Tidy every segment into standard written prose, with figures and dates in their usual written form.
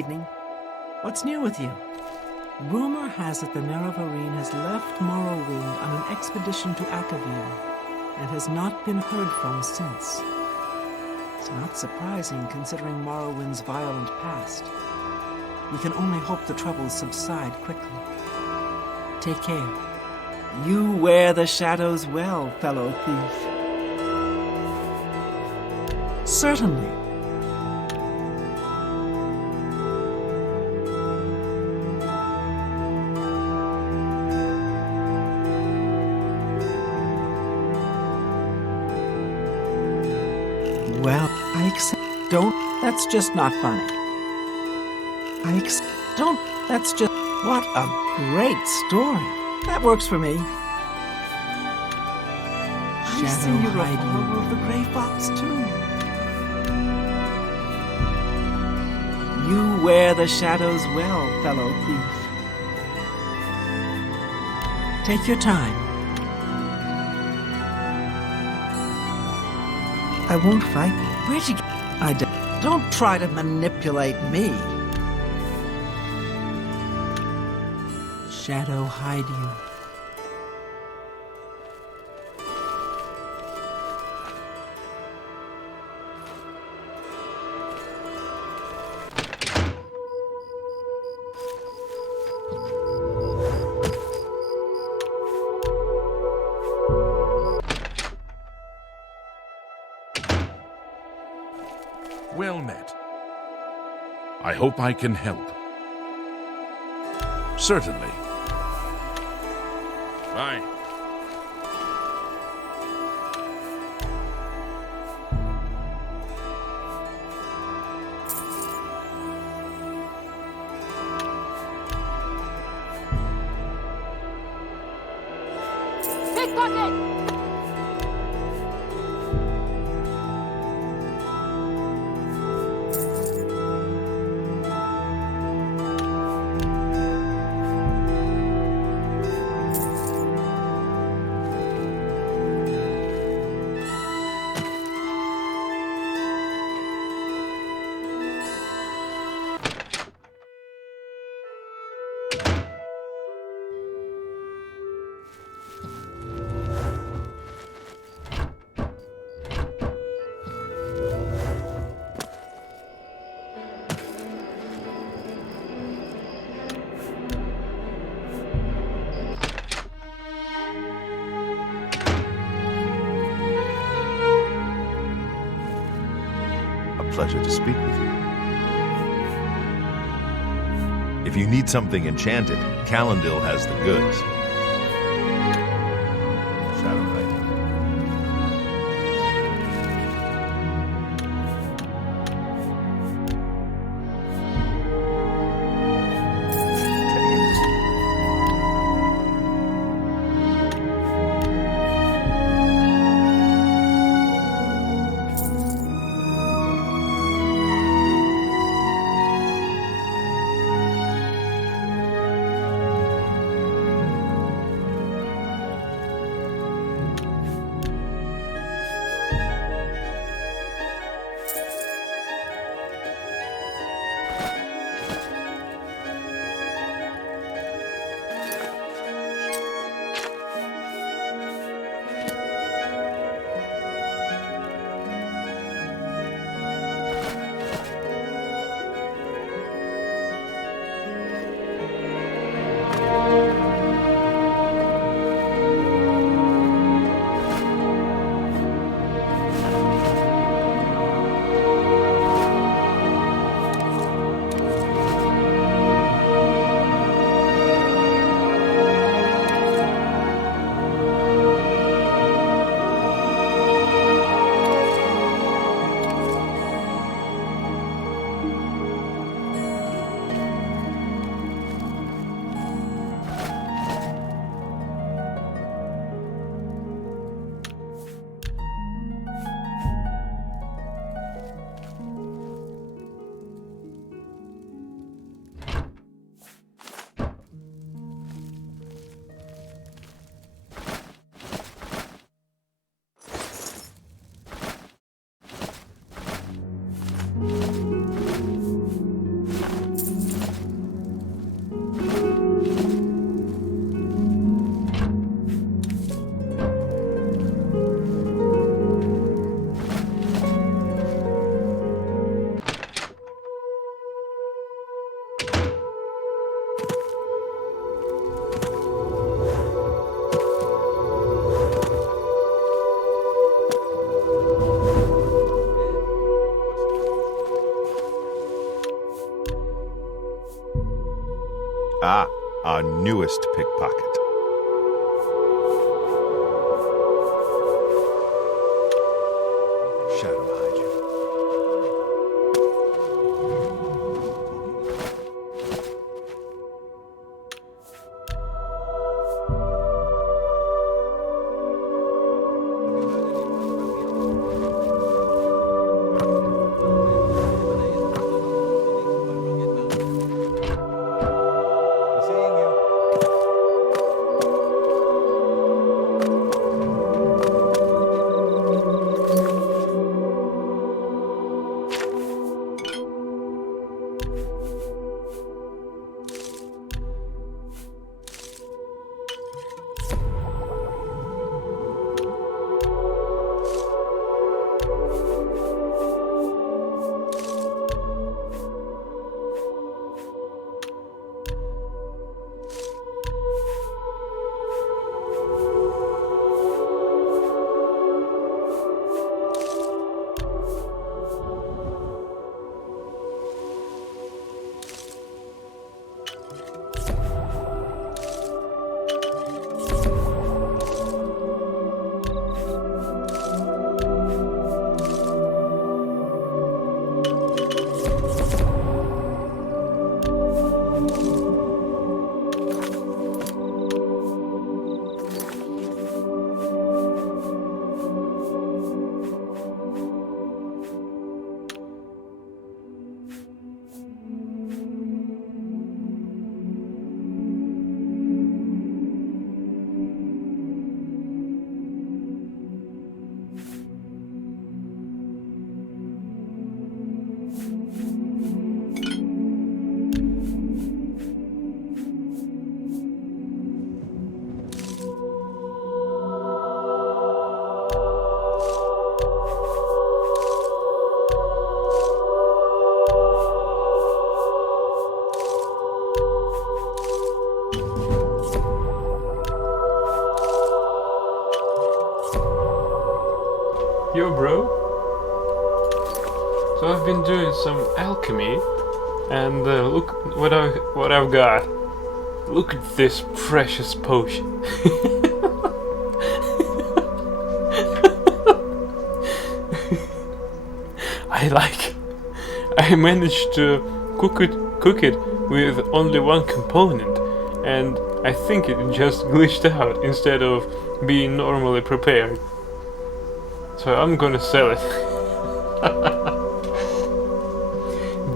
evening. What's new with you? Rumor has it the Nerevarine has left Morrowind on an expedition to Akavir and has not been heard from since. It's not surprising considering Morrowind's violent past. We can only hope the troubles subside quickly. Take care. You wear the shadows well, fellow thief. Certainly. Well, I accept. Don't. That's just not funny. I accept. Don't. That's just. What a great story. That works for me. I see you're a follower of the Grey Fox, too. You wear the shadows well, fellow thief. Take your time. I won't fight. Where'd you get... Don't try to manipulate me. Shadow hide you. Well met. I hope I can help. Certainly. Fine. Pickpocket! Pleasure to speak with you. If you need something enchanted, Calendil has the goods. Shadow Knight. newest pickpocket. Shadow hide you. Yo, bro. So I've been doing some alchemy, and look what I've got. Look at this precious potion. I managed to cook it with only one component, and I think it just glitched out instead of being normally prepared. So I'm gonna sell it.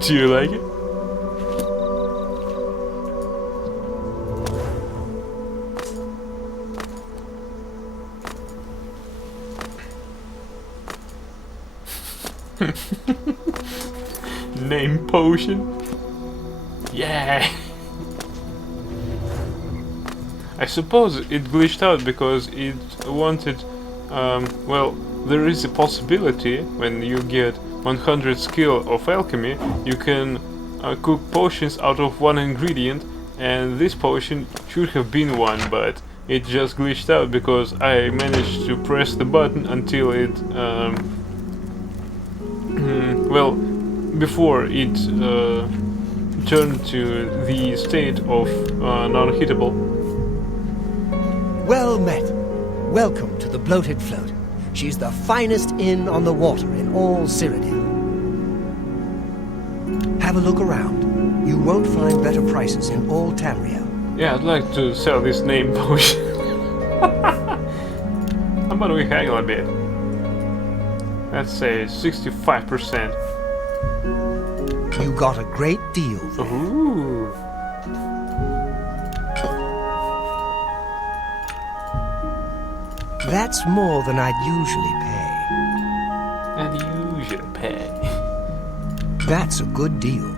Do you like it? Name potion? Yeah! I suppose it glitched out because it wanted, well, there is a possibility when you get 100 skill of alchemy, you can cook potions out of one ingredient, and this potion should have been one, but it just glitched out because I managed to press the button until it, well, before it turned to the state of non-hittable. Well met. Welcome to the Bloated Float. She's the finest inn on the water in all Cyrodiil. Have a look around. You won't find better prices in all Tamriel. Yeah, I'd like to sell this name potion. How about we haggle a bit? Let's say 65%. You got a great deal there. Ooh. That's more than I'd usually pay. That's a good deal.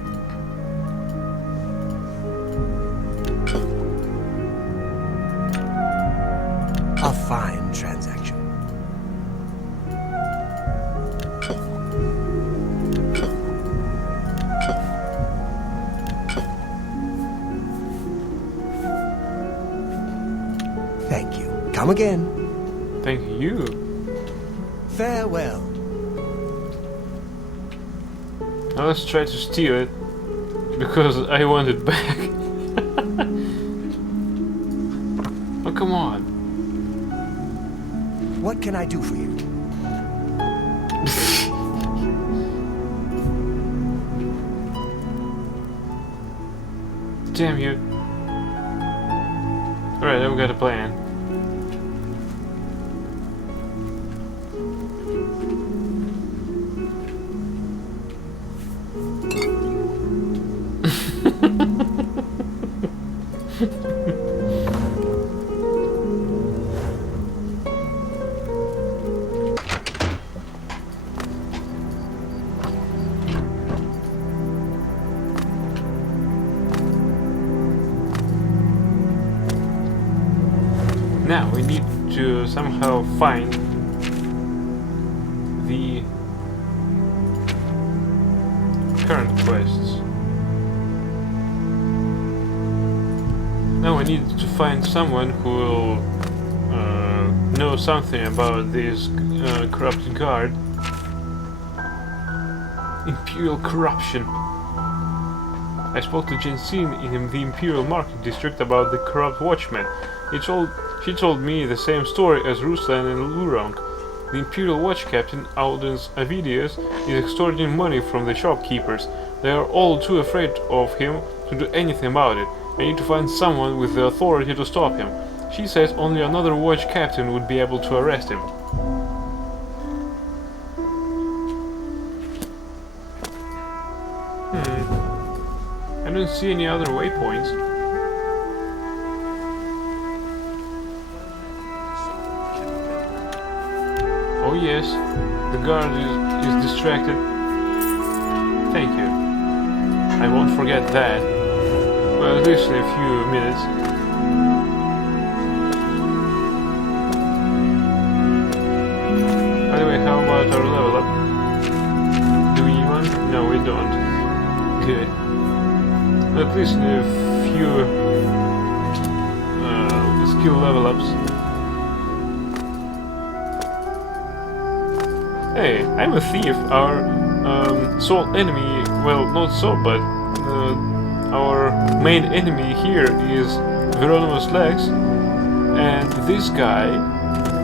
A fine transaction. Thank you. Come again. Thank you. Farewell. Now let's try to steal it, because I want it back. What can I do for you? Damn you. Alright, I've got a plan. Now we need to somehow find the current quests. Now we need to find someone who will know something about this corrupted guard. Imperial corruption. I spoke to Jensine in the Imperial Market District about the corrupt watchman. She told me the same story as Ruslan and Lurong. The Imperial Watch Captain, Audens Avidius, is extorting money from the shopkeepers. They are all too afraid of him to do anything about it. I need to find someone with the authority to stop him. She says only another watch captain would be able to arrest him. I don't see any other waypoints. Oh yes, the guard is distracted. Thank you. I won't forget that. Well, at least in a few minutes. By the way, how about our level up? Do we need one? No, we don't. Good. At least in a few skill level ups. Hey, I'm a thief. Our sole enemy, well, not so, but our main enemy here is Veronimus Lex, and this guy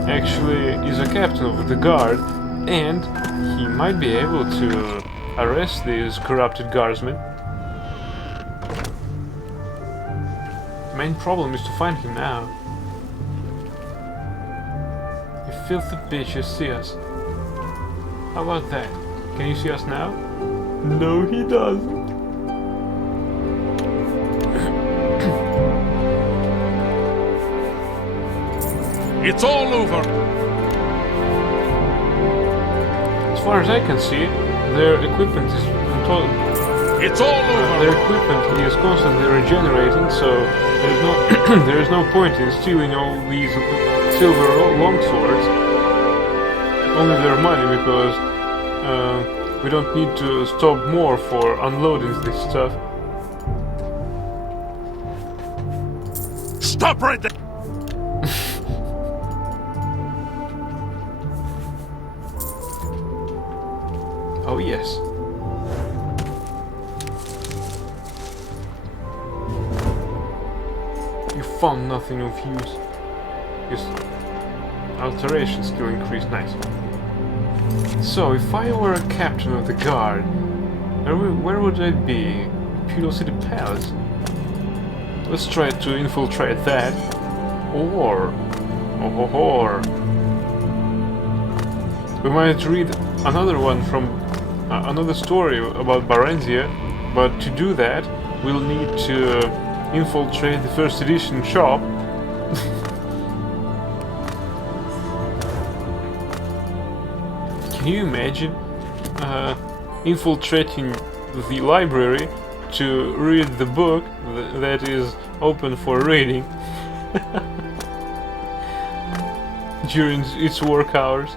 actually is a captain of the guard, and he might be able to arrest these corrupted guardsmen. Main problem is to find him now. You filthy bitches see us. How about that? Can you see us now? No, he doesn't. It's all over! As far as I can see, their equipment is It's all over! their equipment is constantly regenerating, so there is no point in stealing all these silver longswords. Only their money, because we don't need to stop more for unloading this stuff. Stop right there! Oh yes. You found nothing of use. Just alteration skill increased, nice. So, if I were a captain of the guard, where would I be? Imperial City Palace? Let's try to infiltrate that. Or... we might read another one from... another story about Baranzia, but to do that, we'll need to infiltrate the first edition shop. Can you imagine infiltrating the library to read the book that is open for reading during its work hours?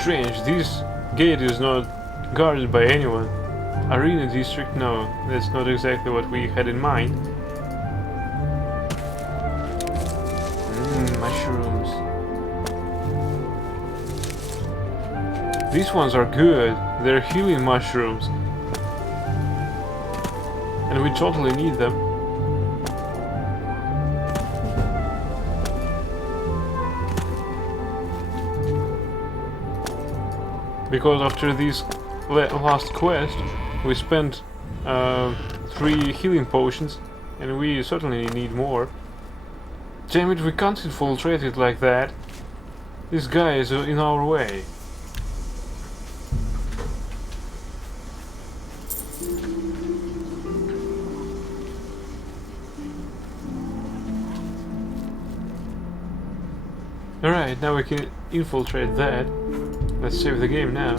Strange, this gate is not guarded by anyone. Arena district? No, that's not exactly what we had in mind. Mushrooms. These ones are good. They're healing mushrooms. And we totally need them. Because after this last quest, we spent 3 healing potions, and we certainly need more. Damn it, we can't infiltrate it like that. This guy is in our way. Alright, now we can infiltrate that. Let's save the game now.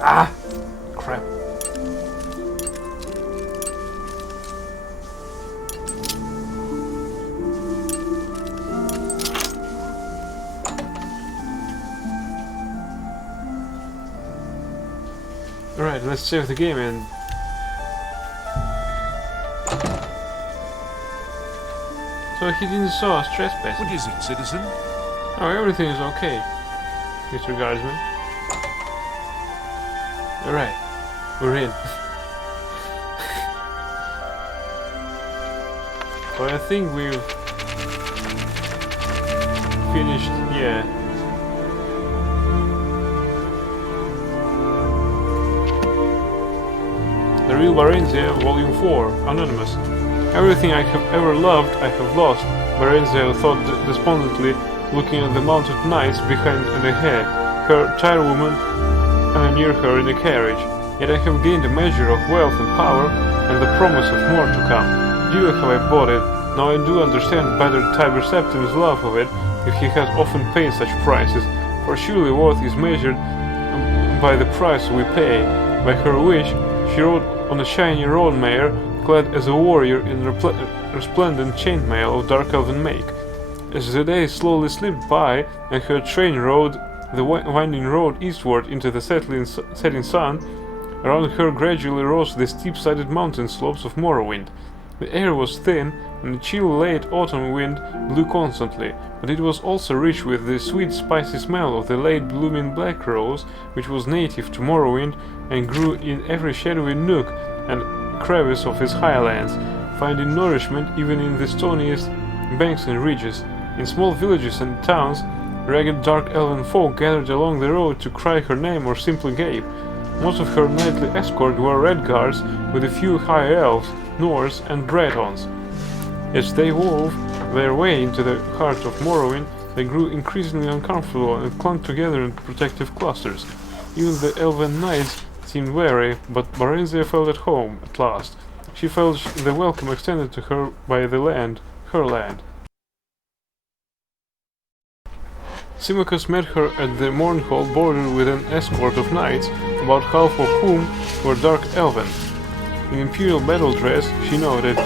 Ah! Crap. Alright, let's save the game and... So he didn't saw us trespassing. What is it, citizen? Oh, everything is okay, Mr. Guardsman. Alright, we're in. But I think we've finished, yeah. The Real Varenzia, Volume 4, Anonymous. Everything I have ever loved, I have lost, Varenzia thought despondently, looking at the mounted knights behind and ahead, her tirewoman near her in a carriage. Yet I have gained a measure of wealth and power, and the promise of more to come. Dearly have I bought it. Now I do understand better Tiber Septim's love of it, if he has often paid such prices, for surely worth is measured by the price we pay. By her wish, she rode on a shiny roan mare, clad as a warrior in resplendent chainmail of dark elven make. As the day slowly slipped by, and her train rode the winding road eastward into the setting sun, around her gradually rose the steep-sided mountain slopes of Morrowind. The air was thin, and the chill late autumn wind blew constantly, but it was also rich with the sweet spicy smell of the late blooming black rose, which was native to Morrowind and grew in every shadowy nook and crevice of its highlands, finding nourishment even in the stoniest banks and ridges. In small villages and towns, ragged dark elven folk gathered along the road to cry her name or simply gape. Most of her nightly escort were Redguards, with a few high elves, Norse and Bretons. As they wove their way into the heart of Morrowind, they grew increasingly uncomfortable and clung together in protective clusters. Even the elven knights seemed wary, but Varenzia felt at home at last. She felt the welcome extended to her by the land, her land. Symmachus met her at the Morn Hall bordered with an escort of knights, about half of whom were dark elven. In imperial battle dress, she noted,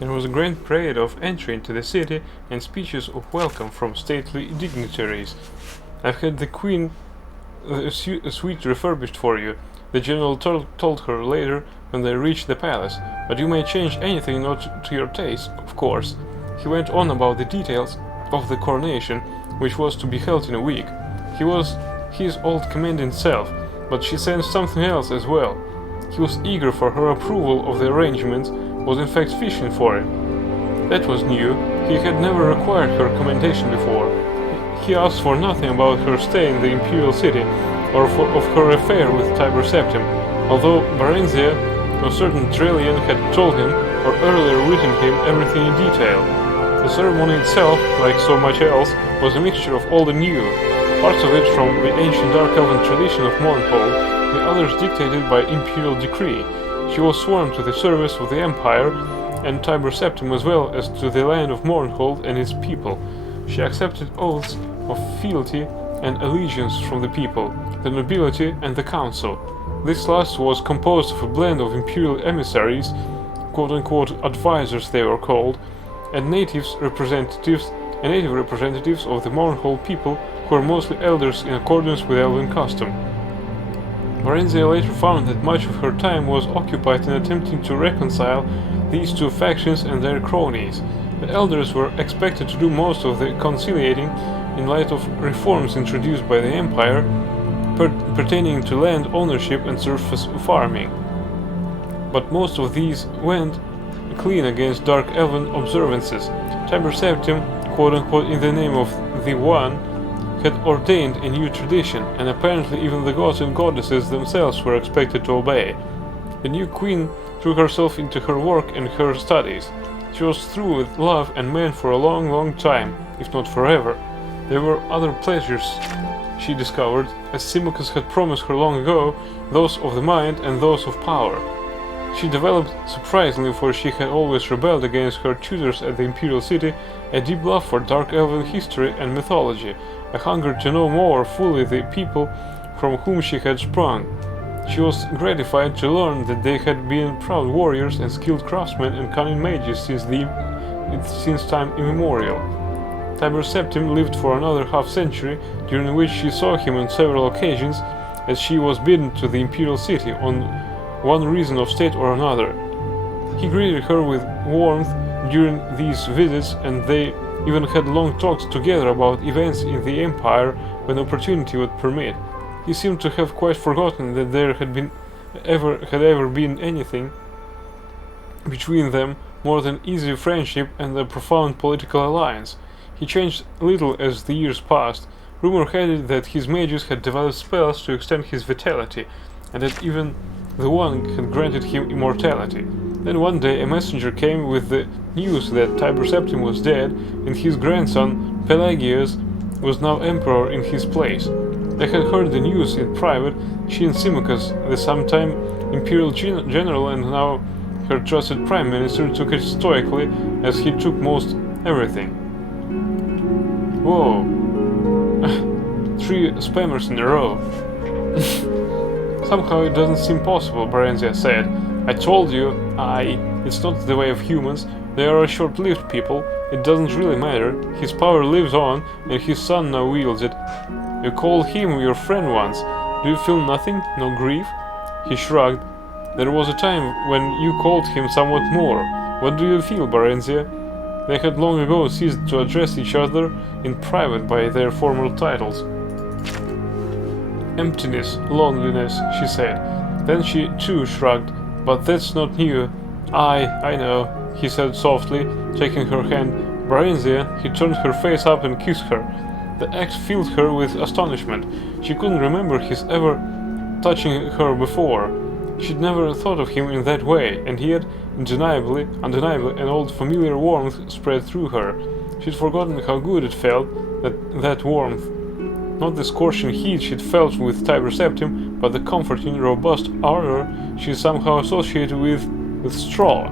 There was a grand parade of entry into the city and speeches of welcome from stately dignitaries. "I've had the Queen a suite refurbished for you," the general told her later when they reached the palace, "but you may change anything not to your taste, of course." He went on about the details of the coronation, which was to be held in a week. He was his old commanding self, but she sensed something else as well. He was eager for her approval of the arrangements, was in fact fishing for it. That was new. He had never required her commendation before. He asked for nothing about her stay in the imperial city, or of her affair with Tiber Septim, although Barenzia, a certain Trellian, had told him, or earlier written him, everything in detail. The ceremony itself, like so much else, was a mixture of old and new, parts of it from the ancient Dark Elven tradition of Mournhold, the others dictated by imperial decree. She was sworn to the service of the Empire and Tiber Septim as well as to the land of Mournhold and its people. She accepted oaths of fealty and allegiance from the people, the nobility and the council. This last was composed of a blend of imperial emissaries, quote-unquote advisors they were called, and native representatives of the Mournhold people who were mostly elders in accordance with Elven custom. Barenzia later found that much of her time was occupied in attempting to reconcile these two factions and their cronies. The elders were expected to do most of the conciliating in light of reforms introduced by the Empire pertaining to land ownership and surface farming. But most of these went clean against Dark Elven observances. Tiber Septim, quote-unquote in the name of the One, had ordained a new tradition, and apparently even the gods and goddesses themselves were expected to obey. The new queen threw herself into her work and her studies. She was through with love and men for a long time, if not forever. There were other pleasures, she discovered, as Symmachus had promised her long ago, those of the mind and those of power. She developed, surprisingly, for she had always rebelled against her tutors at the imperial city, a deep love for Dark Elven history and mythology, a hunger to know more fully the people from whom she had sprung. She was gratified to learn that they had been proud warriors and skilled craftsmen and cunning mages since time immemorial. Tiber Septim lived for another half-century, during which she saw him on several occasions, as she was bidden to the imperial city on one reason of state or another. He greeted her with warmth during these visits, and they even had long talks together about events in the Empire when opportunity would permit. He seemed to have quite forgotten that there had ever been anything between them more than easy friendship and a profound political alliance. He changed little as the years passed. Rumor had it that his mages had developed spells to extend his vitality, and that even the One had granted him immortality. Then one day a messenger came with the news that Tiber Septim was dead, and his grandson Pelagius was now emperor in his place. They had heard the news in private, she and Symmachus, the sometime imperial general and now her trusted prime minister, took it stoically, as he took most everything. Whoa. 3 spammers in a row. Somehow it doesn't seem possible, Barenzia said. I told you, it's not the way of humans. They are a short-lived people. It doesn't really matter. His power lives on, and his son now wields it. You called him your friend once. Do you feel nothing? No grief? He shrugged. There was a time when you called him somewhat more. What do you feel, Barenzia? They had long ago ceased to address each other in private by their former titles. Emptiness, loneliness, she said. Then she too shrugged. But that's not new. I know, he said softly, taking her hand. Barenzia, he turned her face up and kissed her. The act filled her with astonishment. She couldn't remember his ever touching her before. She'd never thought of him in that way, and yet, undeniably, an old familiar warmth spread through her. She'd forgotten how good it felt, that warmth. Not the scorching heat she'd felt with Tiber Septim, but the comforting, robust ardor she somehow associated with straw.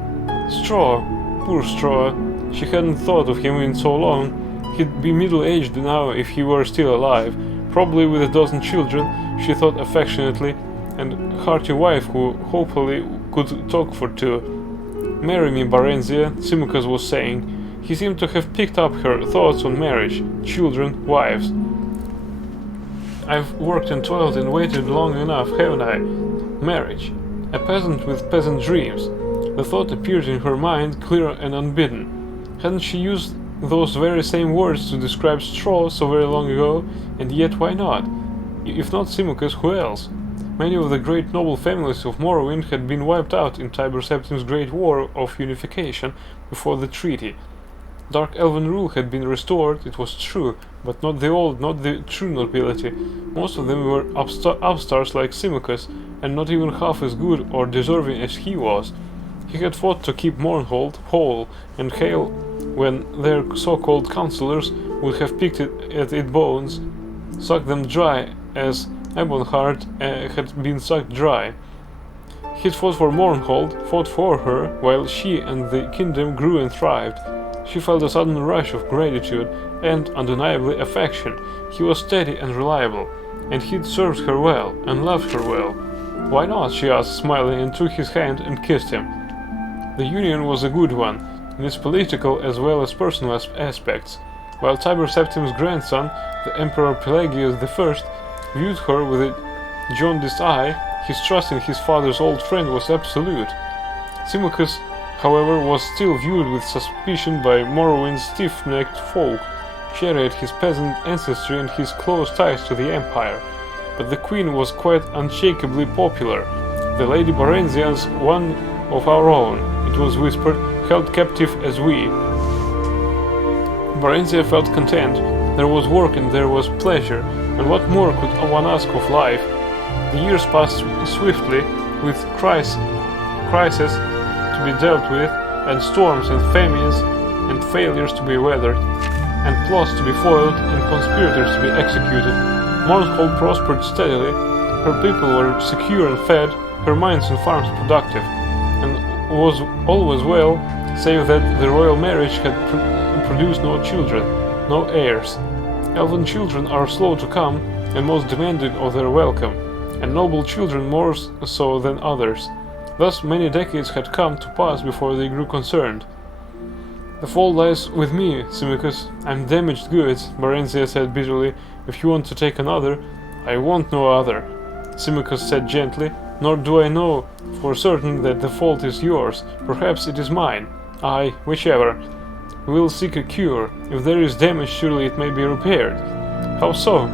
Straw, poor straw. She hadn't thought of him in so long. He'd be middle-aged now if he were still alive, probably with a dozen children, she thought affectionately, and hearty wife who hopefully could talk for 2. "Marry me, Barenzia," Symmachus was saying. He seemed to have picked up her thoughts on marriage, children, wives. "I've worked and toiled and waited long enough, haven't I? Marriage. A peasant with peasant dreams." The thought appeared in her mind, clear and unbidden. Hadn't she used those very same words to describe straw so very long ago? And yet why not? If not Symmachus, who else? Many of the great noble families of Morrowind had been wiped out in Tiber Septim's Great War of Unification before the treaty. Dark Elven rule had been restored, it was true, but not the old, not the true nobility. Most of them were upstarts like Symmachus, and not even half as good or deserving as he was. He had fought to keep Mournhold whole and hale when their so-called counselors would have picked at its bones, sucked them dry as Ebonheart had been sucked dry. He'd fought for Mournhold, fought for her, while she and the kingdom grew and thrived. She felt a sudden rush of gratitude and, undeniably, affection. He was steady and reliable, and he'd served her well, and loved her well. "Why not?" she asked, smiling, and took his hand and kissed him. The union was a good one, in its political as well as personal aspects. While Tiber Septim's grandson, the Emperor Pelagius I, viewed her with a jaundiced eye, his trust in his father's old friend was absolute. Symmachus, however, was still viewed with suspicion by Morrowind's stiff-necked folk, shared his peasant ancestry and his close ties to the Empire. But the queen was quite unshakably popular. "The Lady Barenzia's one of our own," it was whispered, "held captive as we." Barenzia felt content. There was work and there was pleasure, and what more could one ask of life? The years passed swiftly, with crises to be dealt with, and storms and famines and failures to be weathered, and plots to be foiled and conspirators to be executed. Mournhold prospered steadily, her people were secure and fed, her mines and farms productive, and was always well, save that the royal marriage had produced no children, no heirs. Elven children are slow to come and most demanding of their welcome, and noble children more so than others. Thus many decades had come to pass before they grew concerned. "The fault lies with me, Symmachus. I'm damaged goods," Barenzia said bitterly. "If you want to take another, I want no other," Symmachus said gently. "Nor do I know for certain that the fault is yours. Perhaps it is mine. Aye, whichever. We'll seek a cure. If there is damage, surely it may be repaired." "How so?"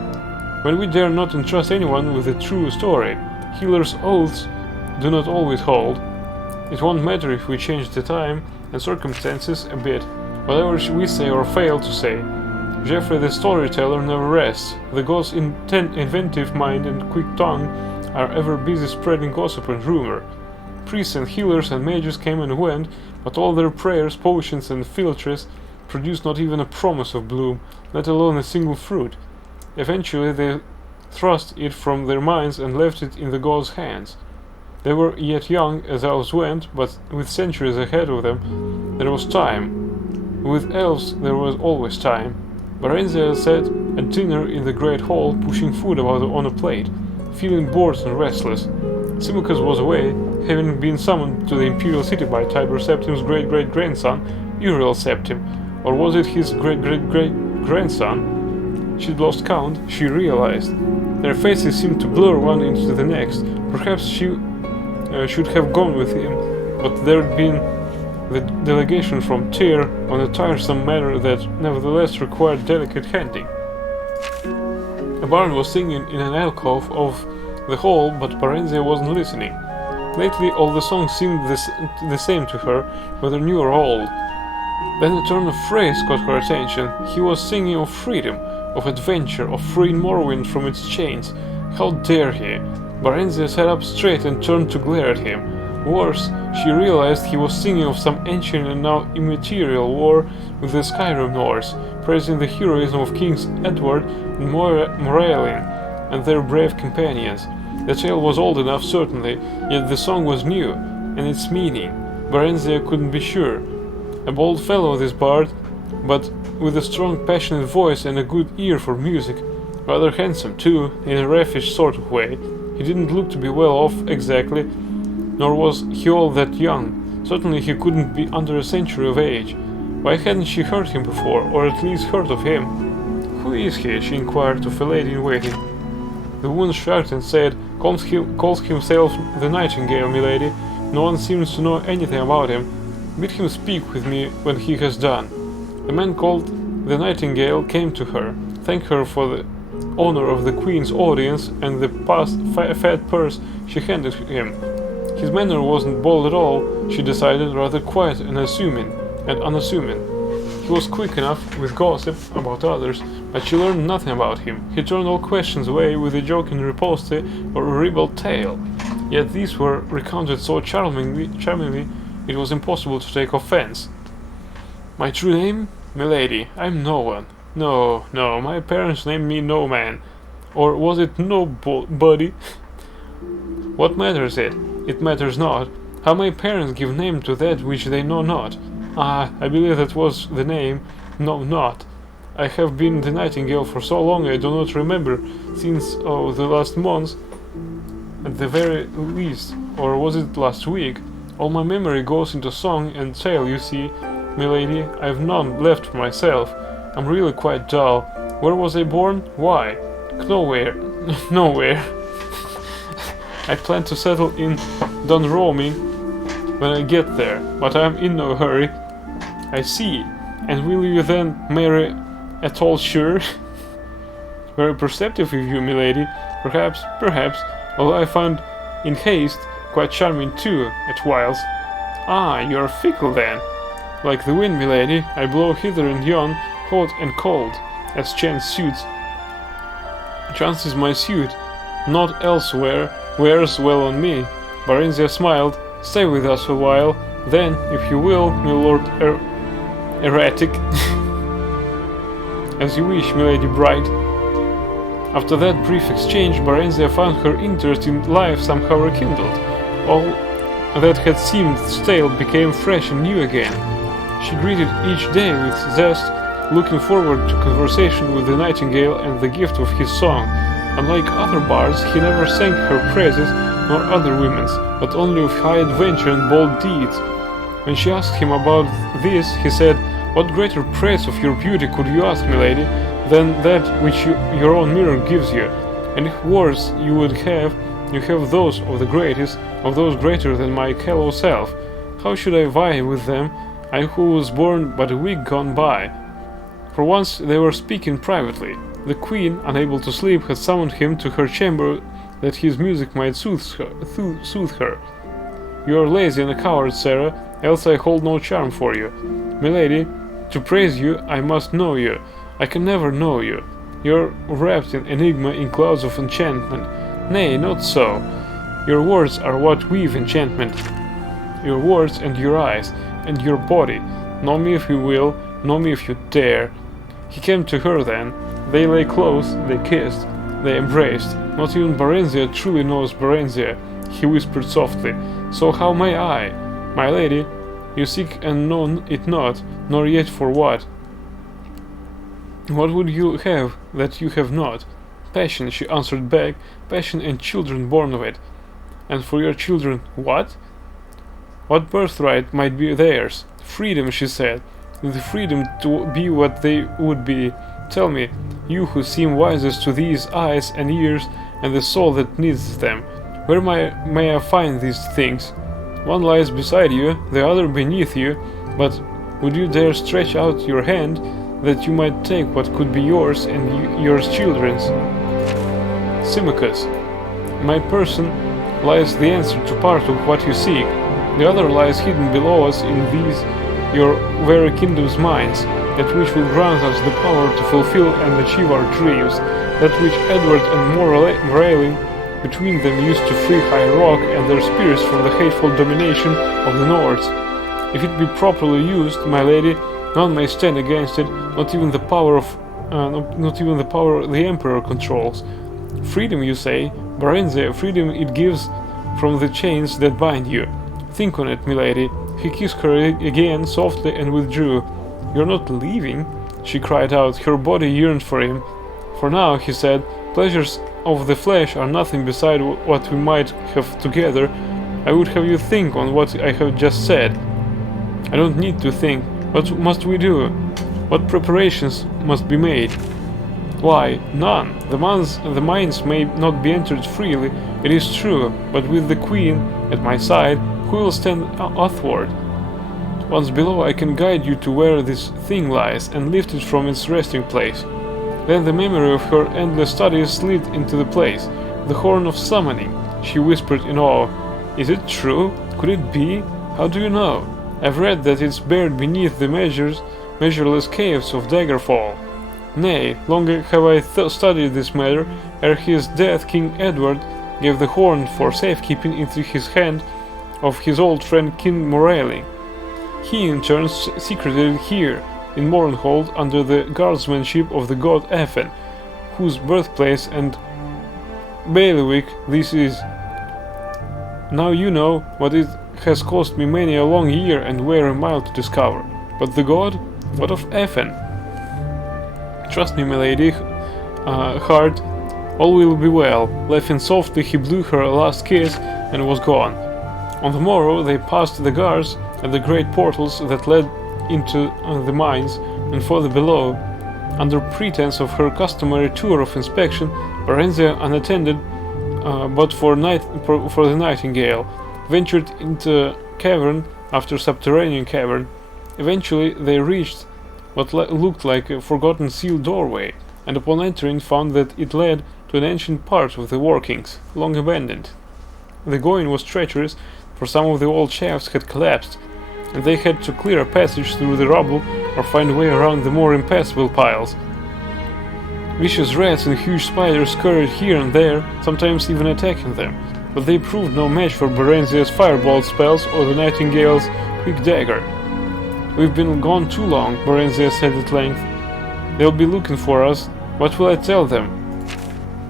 "When we dare not entrust anyone with the true story, healers' oaths do not always hold. It won't matter if we change the time and circumstances a bit, whatever we say or fail to say. Geoffrey the storyteller never rests. The god's inventive mind and quick tongue are ever busy spreading gossip and rumor. Priests and healers and mages came and went, but all their prayers, potions and philtres produced not even a promise of bloom, let alone a single fruit. Eventually they thrust it from their minds and left it in the god's hands. They were yet young as elves went, but with centuries ahead of them there was time. With elves there was always time." Barenzia sat at dinner in the great hall, pushing food about on a plate, feeling bored and restless. Symmachus was away, having been summoned to the imperial city by Tiber Septim's great-great-grandson, Uriel Septim, or was it his great-great-great-grandson? She'd lost count, she realized. Their faces seemed to blur one into the next. Perhaps she should have gone with him, but there'd been the delegation from Tyr on a tiresome matter that nevertheless required delicate handling. A barn was singing in an alcove of the hall, but Barenzia wasn't listening. Lately all the songs seemed the same to her, whether new or old. Then a turn of phrase caught her attention. He was singing of freedom, of adventure, of freeing Morrowind from its chains. How dare he? Barenzia sat up straight and turned to glare at him. Worse, she realized he was singing of some ancient and now immaterial war with the Skyrim Norse, praising the heroism of Kings Edward and Morelin and their brave companions. The tale was old enough, certainly, yet the song was new, and its meaning, Barenzia couldn't be sure. A bold fellow, this bard, but with a strong, passionate voice and a good ear for music. Rather handsome, too, in a raffish sort of way. He didn't look to be well off exactly, nor was he all that young. Certainly he couldn't be under a century of age. Why hadn't she heard him before, or at least heard of him? Who is he? She inquired of a lady-in-waiting. The woman shrugged and said, calls himself the Nightingale, milady. No one seems to know anything about him. Bid him speak with me when he has done. The man called the Nightingale came to her, thanked her for the honor of the Queen's audience and the fat purse she handed him. His manner wasn't bold at all, she decided, rather quiet and unassuming. He was quick enough with gossip about others, but she learned nothing about him. He turned all questions away with a joking riposte or a ribald tale. Yet these were recounted so charmingly, it was impossible to take offense. My true name? Milady, I'm no one. No, my parents named me No Man. Or was it Nobody? What matters it? It matters not. How my parents give name to that which they know not. Ah, I believe that was the name. No, not. I have been the Nightingale for so long I do not remember, since the last month, at the very least, or was it last week? All my memory goes into song and tale, you see, milady. I've none left for myself. I'm really quite dull. Where was I born? Why? Nowhere. Nowhere. I plan to settle in Dunroming when I get there, but I'm in no hurry. I see. And will you then marry at all sure? Very perceptive of you, milady. Perhaps, although I find in haste quite charming too, at whiles. Ah, you are fickle then. Like the wind, milady, I blow hither and yon, hot and cold, as chance suits. Chance is my suit, not elsewhere wears well on me. Barenzia smiled. Stay with us a while, then, if you will, my lord erratic. As you wish, milady bright. After that brief exchange, Barenzia found her interest in life somehow rekindled. All that had seemed stale became fresh and new again. She greeted each day with zest, looking forward to conversation with the Nightingale and the gift of his song. Unlike other bards, he never sang her praises nor other women's, but only of high adventure and bold deeds. When she asked him about this, he said, "What greater praise of your beauty could you ask, milady, than that which your own mirror gives you? And if words you would have, you have those of the greatest, of those greater than my callow self. How should I vie with them, I who was born but a week gone by?" For once they were speaking privately. The Queen, unable to sleep, had summoned him to her chamber that his music might soothe her. You are lazy and a coward, Sarah, else I hold no charm for you. Milady, to praise you, I must know you. I can never know you. You are wrapped in enigma in clouds of enchantment. Nay, not so. Your words are what weave enchantment. Your words and your eyes, and your body. Know me if you will, know me if you dare. He came to her then. They lay close, they kissed, they embraced. Not even Barenzia truly knows Barenzia, he whispered softly. So how may I? My lady, you seek and know it not, nor yet for what. What would you have that you have not? Passion, she answered back, passion and children born of it. And for your children, what? What birthright might be theirs? Freedom, she said, the freedom to be what they would be. Tell me, you who seem wisest to these eyes and ears and the soul that needs them, where may I find these things? One lies beside you, the other beneath you, but would you dare stretch out your hand that you might take what could be yours and your children's? Symmachus, in my person lies the answer to part of what you seek. The other lies hidden below us in these your very kingdom's mines, that which will grant us the power to fulfill and achieve our dreams, that which Edward and Morelli between them used to free High Rock and their spirits from the hateful domination of the Nords. If it be properly used, my lady, none may stand against it, not even the power the Emperor controls. Freedom, you say? Barenzia, freedom it gives from the chains that bind you. Think on it, milady. He kissed her again softly and withdrew. You're not leaving? She cried out. Her body yearned for him. For now, he said, pleasures of the flesh are nothing beside what we might have together. I would have you think on what I have just said. I don't need to think. What must we do? What preparations must be made? Why, none. The mines may not be entered freely, it is true, but with the Queen at my side, who will stand athwart? Once below, I can guide you to where this thing lies and lift it from its resting place. Then the memory of her endless studies slid into the place. The horn of summoning, she whispered in awe. Is it true? Could it be? How do you know? I've read that it's buried beneath the measureless caves of Daggerfall. Nay, long have I studied this matter, ere his death King Edward gave the horn for safekeeping into his hand of his old friend King Morelli. He in turn secreted it here, in Mournhold, under the guardsmanship of the god Effen, whose birthplace and bailiwick this is. Now you know what it has cost me many a long year and weary mile to discover. But the god? What of Effen? Trust me, my lady, heart, all will be well. Laughing softly, he blew her a last kiss and was gone. On the morrow, they passed the guards at the great portals that led into the mines and further below. Under pretense of her customary tour of inspection, Varenzia, unattended but for the Nightingale, ventured into cavern after subterranean cavern. Eventually, they reached what looked like a forgotten sealed doorway, and upon entering found that it led to an ancient part of the workings, long abandoned. The going was treacherous, for some of the old shafts had collapsed, and they had to clear a passage through the rubble or find a way around the more impassable piles. Vicious rats and huge spiders scurried here and there, sometimes even attacking them, but they proved no match for Varenzia's firebolt spells or the Nightingale's quick dagger. We've been gone too long, Varenzia said at length. They'll be looking for us. What will I tell them?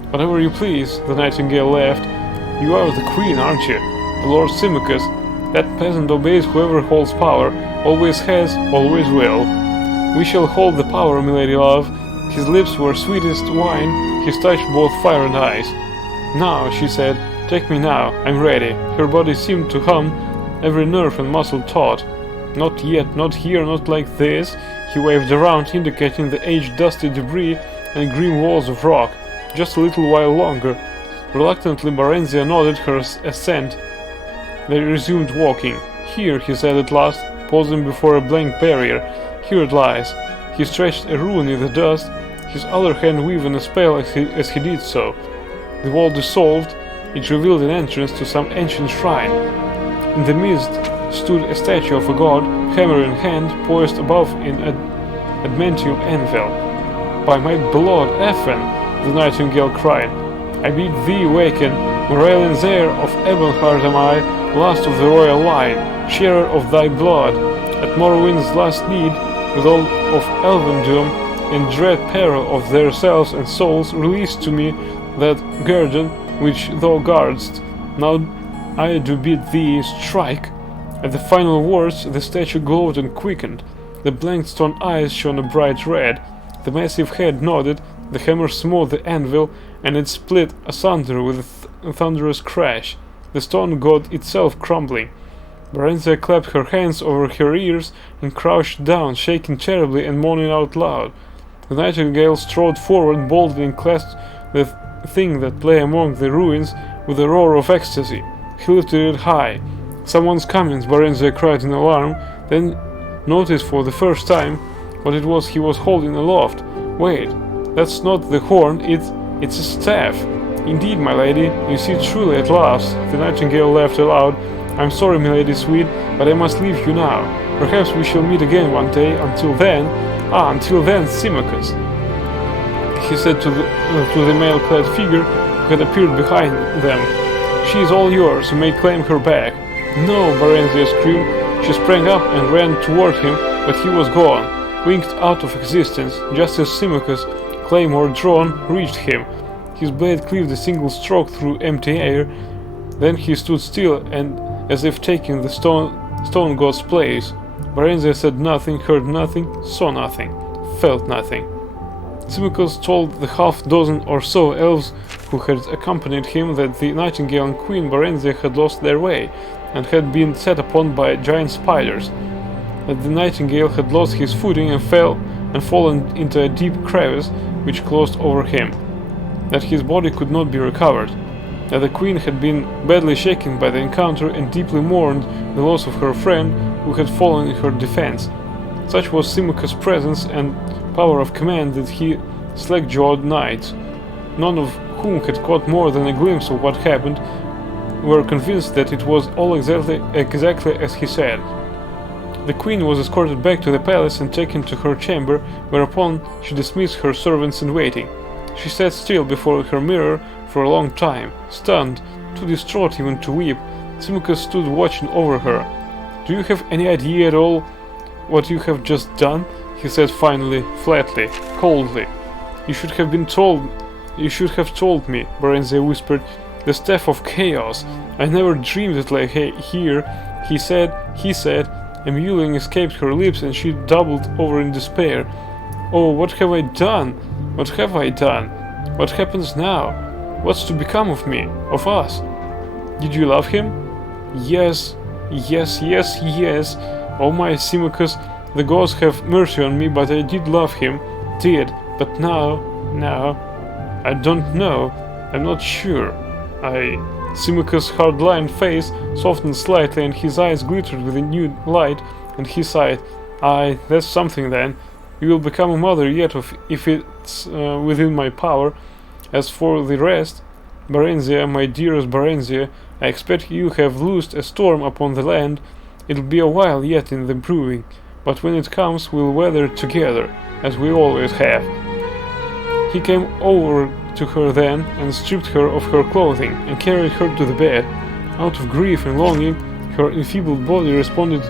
Whatever you please, the Nightingale laughed. You are the Queen, aren't you? The Lord Symmachus. That peasant obeys whoever holds power, always has, always will. We shall hold the power, milady love. His lips were sweetest wine, his touch both fire and ice. Now, she said, take me now, I'm ready. Her body seemed to hum, every nerve and muscle taut. Not yet, not here, not like this. He waved around, indicating the age-dusty debris and green walls of rock. Just a little while longer. Reluctantly, Varenzia nodded her assent. They resumed walking. Here, he said at last, pausing before a blank barrier. Here it lies. He stretched a rune in the dust, his other hand weaving a spell as he did so. The wall dissolved. It revealed an entrance to some ancient shrine. In the midst stood a statue of a god, hammer in hand, poised above in adamantium anvil. By my beloved Effen, the Nightingale cried, I bid thee awaken, Morellin's heir of Ebonheart am I, last of the royal line, sharer of thy blood. At Morrowind's last need, with all of Elvendom, in dread peril of their selves and souls, release to me that guerdon which thou guardest. Now I do bid thee strike. At the final words, the statue glowed and quickened. The blank stone eyes shone a bright red. The massive head nodded. The hammer smote the anvil, and it split asunder with a thunderous crash, the stone god itself crumbling. Varenzia clapped her hands over her ears and crouched down, shaking terribly and moaning out loud. The Nightingale strode forward boldly and clasped the thing that lay among the ruins with a roar of ecstasy. He lifted it high. Someone's coming, Varenzia cried in alarm, then noticed for the first time what it was he was holding aloft. Wait, that's not the horn, it's a staff. Indeed, my lady, you see truly at last. The Nightingale laughed aloud. I'm sorry, milady sweet, but I must leave you now. Perhaps we shall meet again one day. Until then, Symmachus, he said to the mail-clad figure who had appeared behind them. She is all yours, you may claim her back. No, Varenzia screamed. She sprang up and ran toward him, but he was gone, winked out of existence, just as Symmachus, claymore drawn, reached him. His blade cleaved a single stroke through empty air. Then he stood still and as if taking the stone god's place. Varenzia said nothing, heard nothing, saw nothing, felt nothing. Symmachus told the half-dozen or so elves who who had accompanied him that the Nightingale and Queen Barenzia had lost their way, and had been set upon by giant spiders. That the Nightingale had lost his footing and fallen into a deep crevice which closed over him. That his body could not be recovered. That the Queen had been badly shaken by the encounter and deeply mourned the loss of her friend who had fallen in her defense. Such was Symmachus' presence and power of command that he slack-jawed knights, none of whom had caught more than a glimpse of what happened, were convinced that it was all exactly as he said. The Queen was escorted back to the palace and taken to her chamber, whereupon she dismissed her servants in waiting. She sat still before her mirror for a long time, stunned, too distraught even to weep. Symmachus stood watching over her. "Do you have any idea at all what you have just done?" he said finally, flatly, coldly. You should have told me," Barenzia whispered. "The Staff of Chaos. I never dreamed it lay here," he said. A mewling escaped her lips and she doubled over in despair. "Oh, what have I done? What have I done? What happens now? What's to become of me, of us?" "Did you love him?" Yes. Oh my Symmachus, the gods have mercy on me, but I did love him. Did. But now, I don't know. I'm not sure. Symmachus' hard-lined face softened slightly and his eyes glittered with a new light, and he sighed. That's something then. You will become a mother yet if it's within my power. As for the rest, Barenzia, my dearest Barenzia, I expect you have loosed a storm upon the land. It'll be a while yet in the brewing, but when it comes we'll weather it together, as we always have." He came over to her then and stripped her of her clothing and carried her to the bed. Out of grief and longing, her enfeebled body responded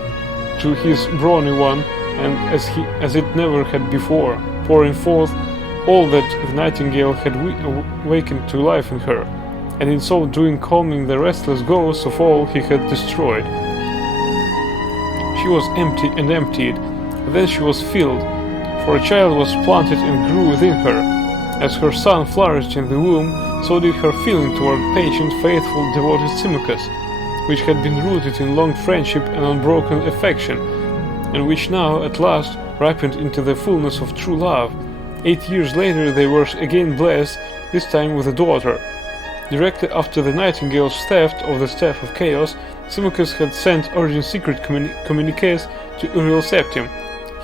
to his brawny one, and as it never had before, pouring forth all that the Nightingale had awakened to life in her, and in so doing calming the restless ghosts of all he had destroyed. She was empty and emptied, then she was filled, for a child was planted and grew within her. As her son flourished in the womb, so did her feeling toward patient, faithful, devoted Symmachus, which had been rooted in long friendship and unbroken affection, and which now, at last, ripened into the fullness of true love. 8 years later they were again blessed, this time with a daughter. Directly after the Nightingale's theft of the Staff of Chaos, Symmachus had sent urgent secret communiques to Uriel Septim.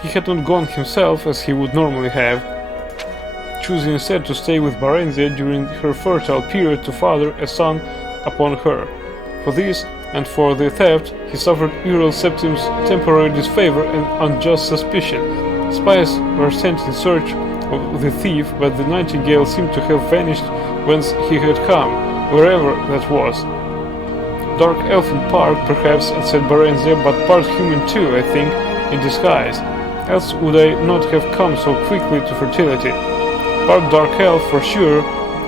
He had not gone himself as he would normally have, choosing instead to stay with Barenzia during her fertile period to father a son upon her. For this, and for the theft, he suffered Uriel Septim's temporary disfavor and unjust suspicion. Spies were sent in search of the thief, but the Nightingale seemed to have vanished whence he had come, wherever that was. Dark elf in part, perhaps, said Barenzia, but part human too, I think, in disguise. Else would I not have come so quickly to fertility. Part dark elf for sure,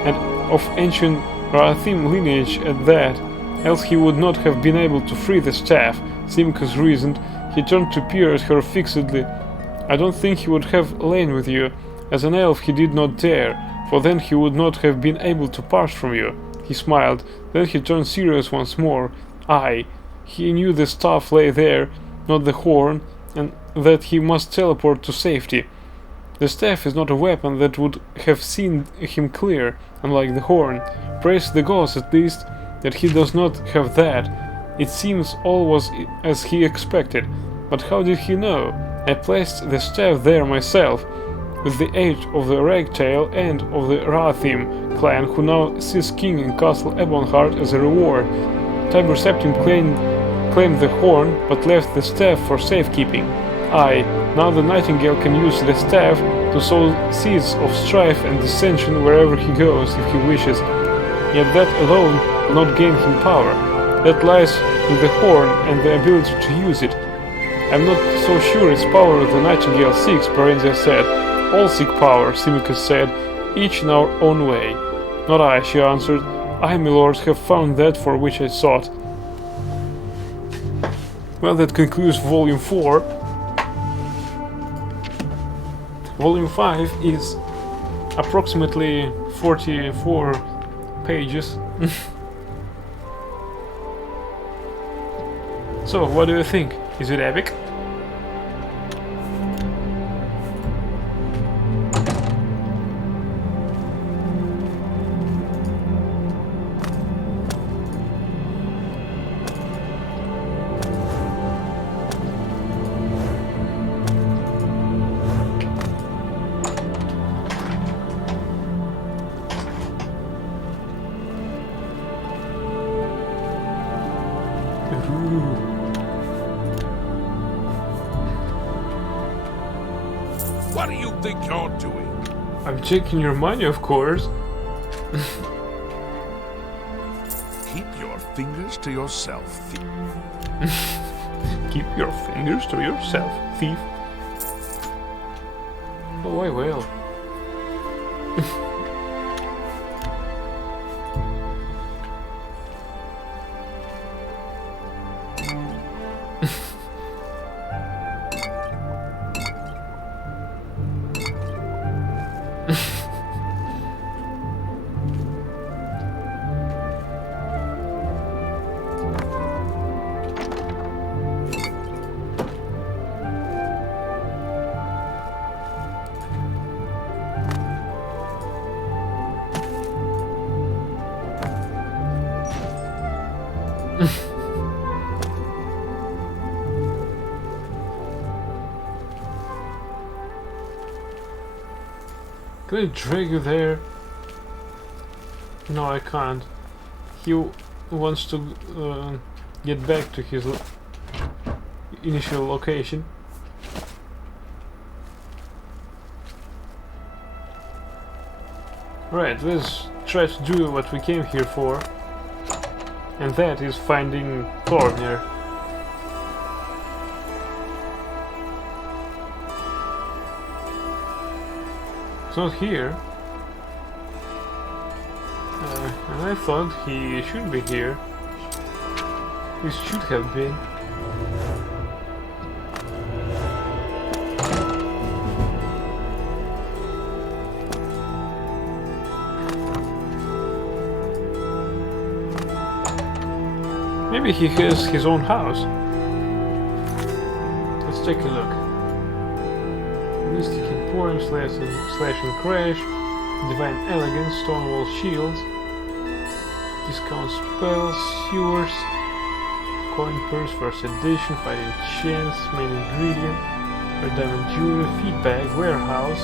and of ancient Raathim lineage at that, else he would not have been able to free the staff, Symmachus reasoned. He turned to peer at her fixedly. "I don't think he would have lain with you. As an elf he did not dare, for then he would not have been able to part from you." He smiled, then he turned serious once more. He knew the staff lay there, not the horn, and that he must teleport to safety. The staff is not a weapon that would have seen him clear, unlike the horn. Praise the gods, at least, that he does not have that. It seems all was as he expected. But how did he know? I placed the staff there myself, with the aid of the Ragtail and of the Raathim clan, who now sits king in Castle Ebonheart as a reward. Tiber Septim claimed the horn, but left the staff for safekeeping. Now the Nightingale can use the staff to sow seeds of strife and dissension wherever he goes, if he wishes. Yet that alone will not gain him power. That lies in the horn and the ability to use it. I'm not so sure it's power the Nightingale seeks, Barenzia said. All seek power, Symmachus said, each in our own way. Not I, she answered. I, my lord, have found that for which I sought. Well, that concludes Volume 4. Volume 5 is approximately 44 pages. So, what do you think? Is it epic? What do you think you're doing? I'm checking your money, of course. Keep your fingers to yourself, thief. Keep your fingers to yourself, thief. Oh, I will. Can I drag you there? No, I can't. He wants to get back to his initial location. Right, let's try to do what we came here for. And that is finding Thornir. It's not here. And I thought he should be here. He should have been. Maybe he has his own house. Let's take a look. Mystic Emporium, Slash and Crash, Divine Elegance, Stonewall Shields, Discount Spells, Sewers, Coin Purse, First Edition, Fighting Chance, Main Ingredient, Red Diamond Jewelry, Feedback, Warehouse,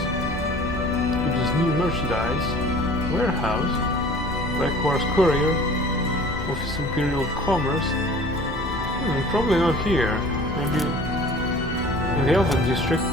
which is new merchandise, Warehouse, Black Horse Courier, Office Imperial Commerce. Probably not here. Maybe in the Elven District.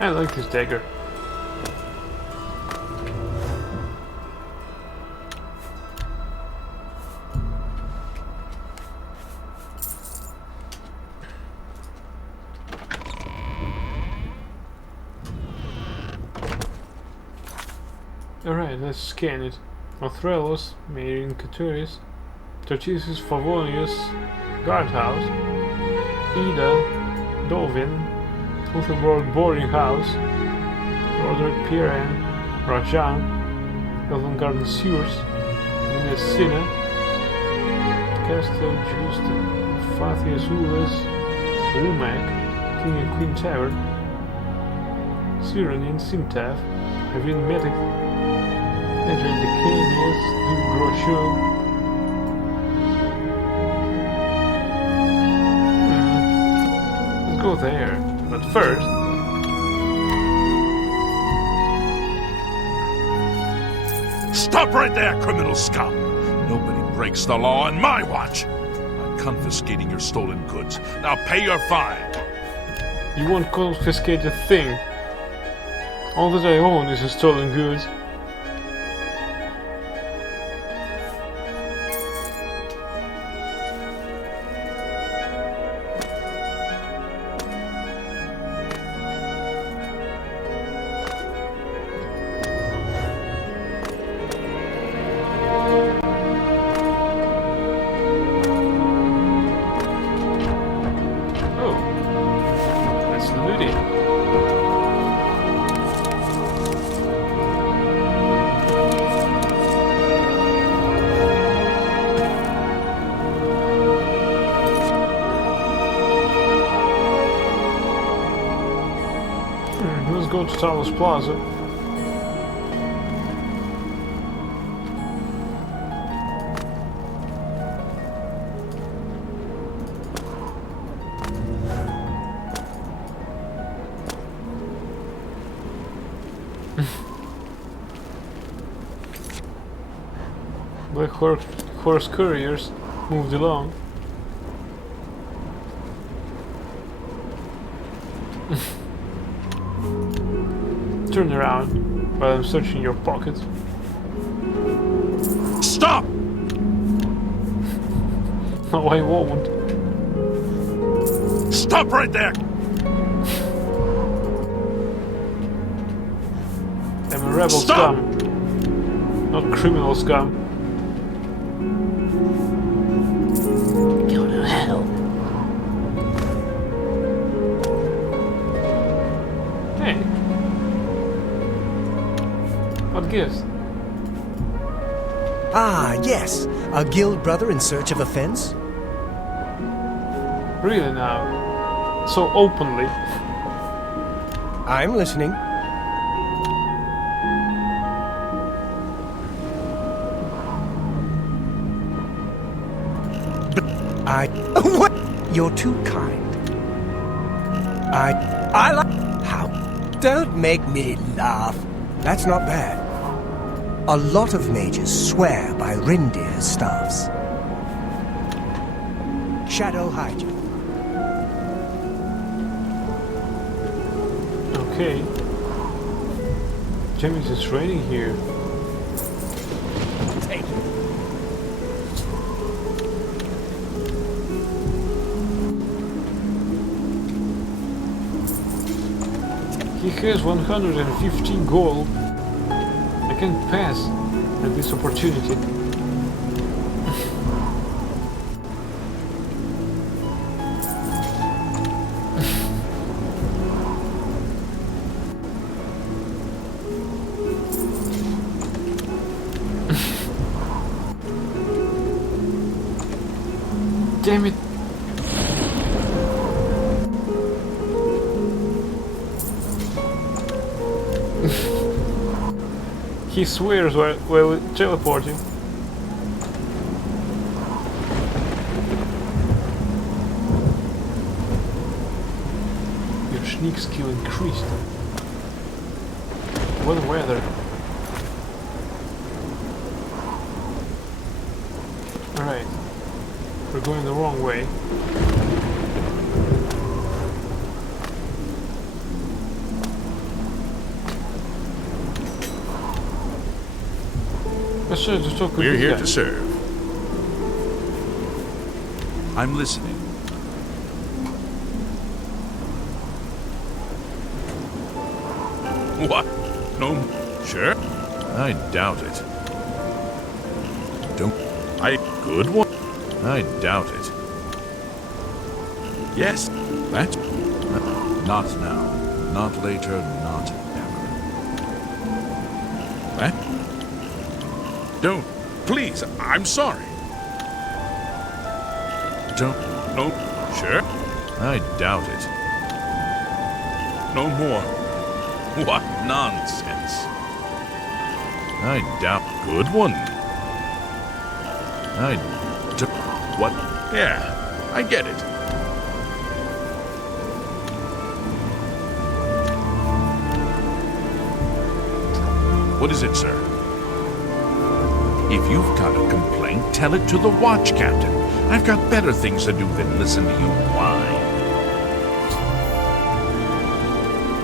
I like this dagger. Alright, let's scan it. Othrelos, Marin Caturis, Tortisis Favonius, Guardhouse, Ida, Dovin, Utherborg Boarding House, Roderick Piran, Rajan, Elven Garden Sewers, Minesina, Castle Just, Fathias Ulas, Umac, King and Queen Tavern, Cyrenin, Simtav, Ravine Metic, Adrian Decanius, Duke Grochot. Let's go there. But first... Stop right there, criminal scum! Nobody breaks the law on my watch! I'm confiscating your stolen goods. Now pay your fine! You won't confiscate a thing. All that I own is a stolen goods. Let's go to Talos Plaza. Black Horse couriers moved along. Turn around while I'm searching your pockets. Stop! No, I won't. Stop right there! I'm a rebel Stop! scum, not criminal scum. Go to hell. Hey. What gives? Ah, yes. A guild brother in search of a fence? Really now? So openly. I'm listening. What? You're too kind. I like... How? Don't make me laugh. That's not bad. A lot of mages swear by reindeer staffs. Shadow hide you. Okay. James, it's raining here. Take it. He has 115 gold. I can't pass at this opportunity. Damn it. He swears while teleporting. Your sneak skill increased. What weather? Alright. We're going the wrong way. Let's try to talk with We're this here guy. to serve. I'm listening. What? No? Sure? I doubt it. Don't. Good one. I doubt it. Yes. That's. Not now. Not later. Not ever. What? Don't. Please. I'm sorry. Don't. No. Sure? I doubt it. No more. What nonsense. I doubt. Good one. I. What? Yeah, I get it. What is it, sir? If you've got a complaint, tell it to the watch captain. I've got better things to do than listen to you whine.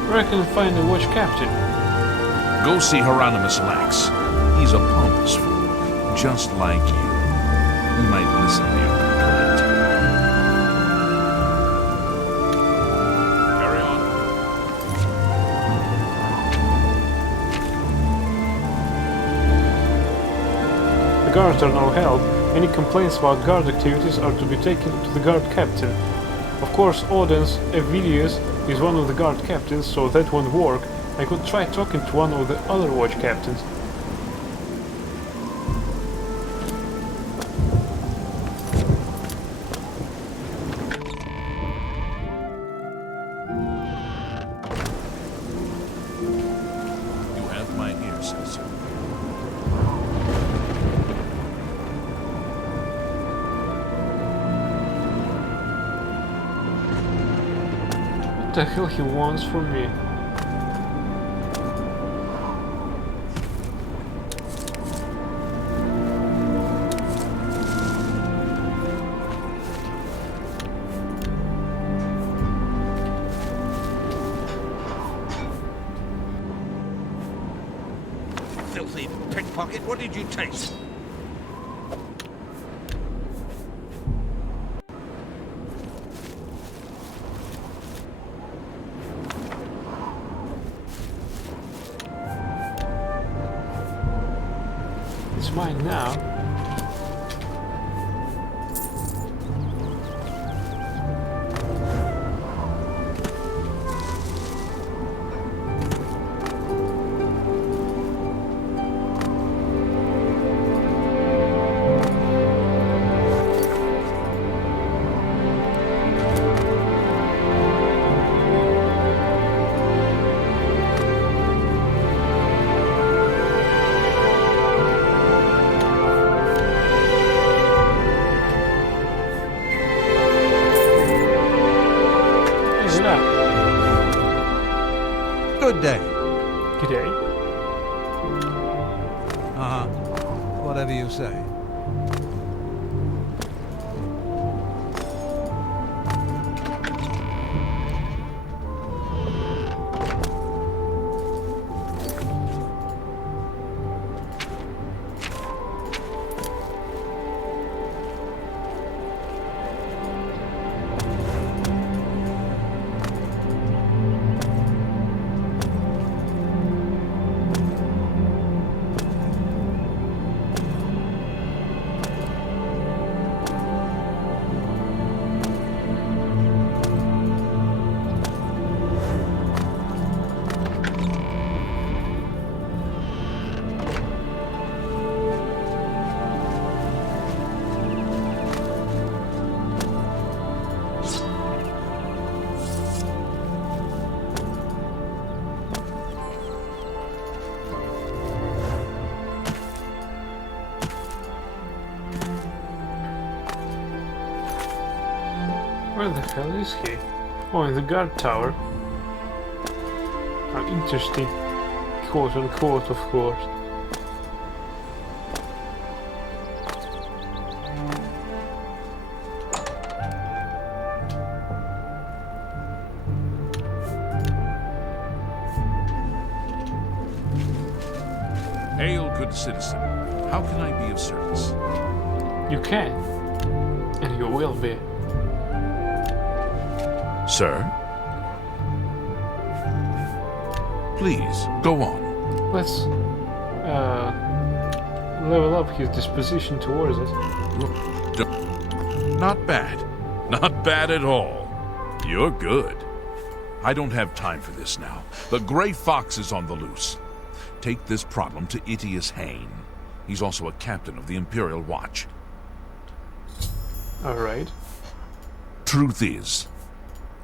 Where I can find the watch captain? Go see Hieronymus Lax. He's a pompous fool, just like you. He might listen to your complaint. Carry on. The guards are now held. Any complaints about guard activities are to be taken to the guard captain. Of course, Odin's Avidius is one of the guard captains, so that won't work. I could try talking to one of the other watch captains. You have my ear, citizen. What the hell he wants from me? Filthy pickpocket, what did you taste? It's mine now. Good day. G'day. Uh-huh. Whatever you say. Where the hell is he? Oh, in the guard tower. How interesting. Quote unquote, of course. Hail, good citizen. How can I be of service? You can. And you will be. Sir? Please, go on. Let's level up his disposition towards us. Not bad. Not bad at all. You're good. I don't have time for this now. The Grey Fox is on the loose. Take this problem to Itius Hain. He's also a captain of the Imperial Watch. Alright. Truth is,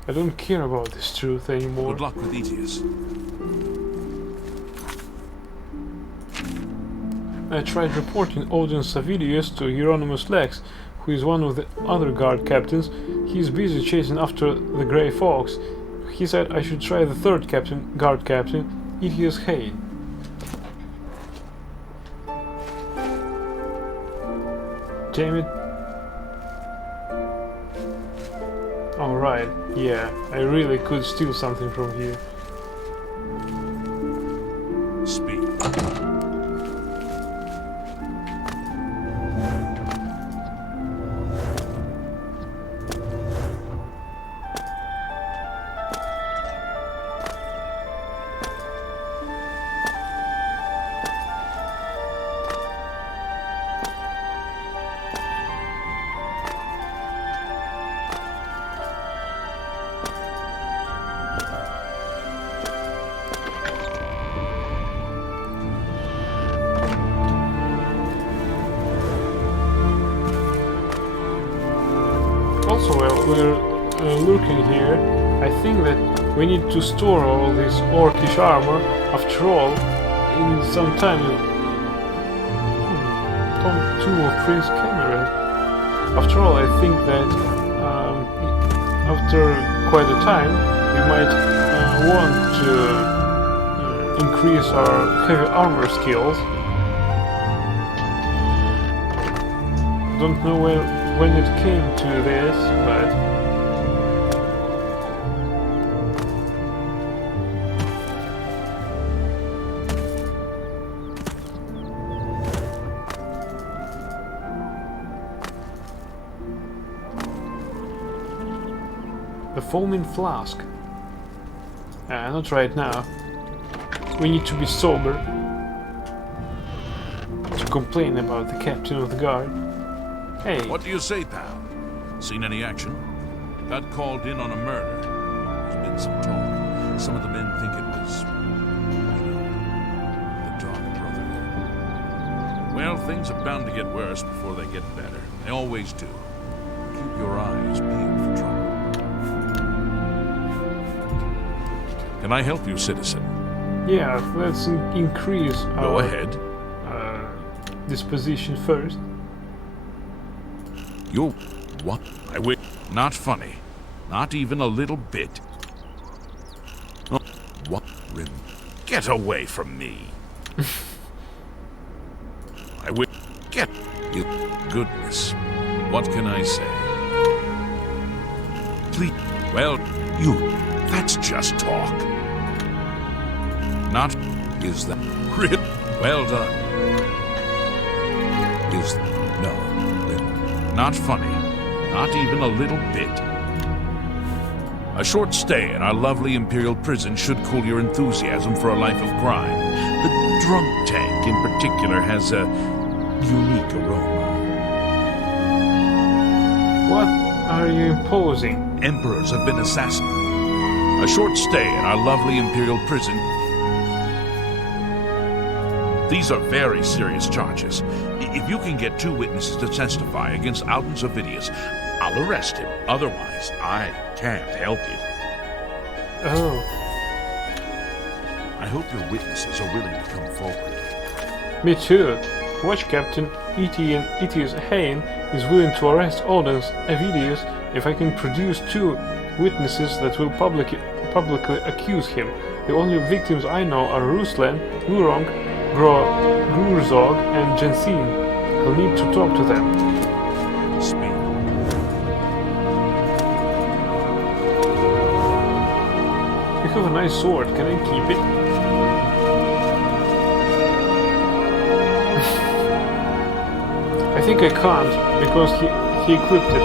I don't care about this truth anymore. good luck with Itius. I tried reporting Odin Savidius to Hieronymus Lex, who is one of the other guard captains. He's busy chasing after the Grey Fox. He said I should try the third captain, guard captain, Itius Hain. Damn it. Alright, yeah, I really could steal something from here. Speak. Also, while we're lurking here, I think that we need to store all this orcish armor. After all, in some time, Tomb of Prince Cameron. After all, I think that after quite a time, we might want to increase our heavy armor skills. Don't know when it came to this, but the foaming flask. Not right now. We need to be sober to complain about the captain of the guard. Hey. What do you say, pal? Seen any action? Got called in on a murder. There's been some talk. Some of the men think it was, the Dark Brotherhood. Well, things are bound to get worse before they get better. They always do. Keep your eyes peeled for trouble. Can I help you, citizen? Yeah, let's increase our Go ahead. disposition first. You... what? I will... Not funny. Not even a little bit. Oh, what? Get away from me. I will... Get... You... Goodness. What can I say? Please... Well, you... That's just talk. Not... Is that... Well done. Is... No. Not funny. Not even a little bit. A short stay in our lovely Imperial prison should cool your enthusiasm for a life of crime. The drunk tank, in particular, has a unique aroma. What are you imposing? Emperors have been assassinated. A short stay in our lovely Imperial prison. These are very serious charges. If you can get 2 witnesses to testify against Alton Servidius, I'll arrest him. Otherwise, I can't help you. Oh. I hope your witnesses are willing to come forward. Me too. Watch Captain Etius Hain is willing to arrest Aldous Avidius if I can produce 2 witnesses that will publicly accuse him. The only victims I know are Ruslan, Lurong, Grurzog, and Jensen. I'll need to talk to them. Speak. You have a nice sword. Can I keep it? I think I can't because he equipped it.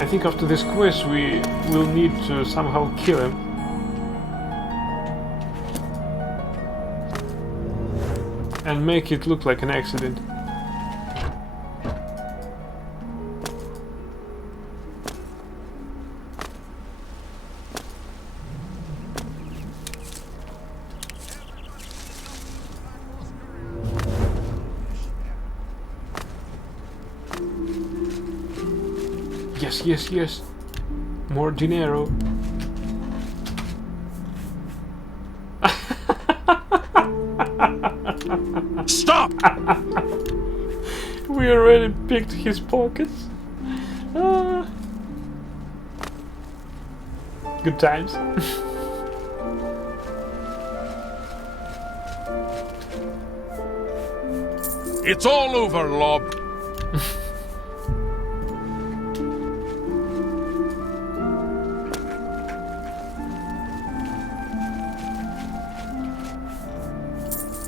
I think after this quest we will need to somehow kill him. And make it look like an accident. Yes, yes, yes. More dinero. Stop! We already picked his pockets. Good times. It's all over, Lob.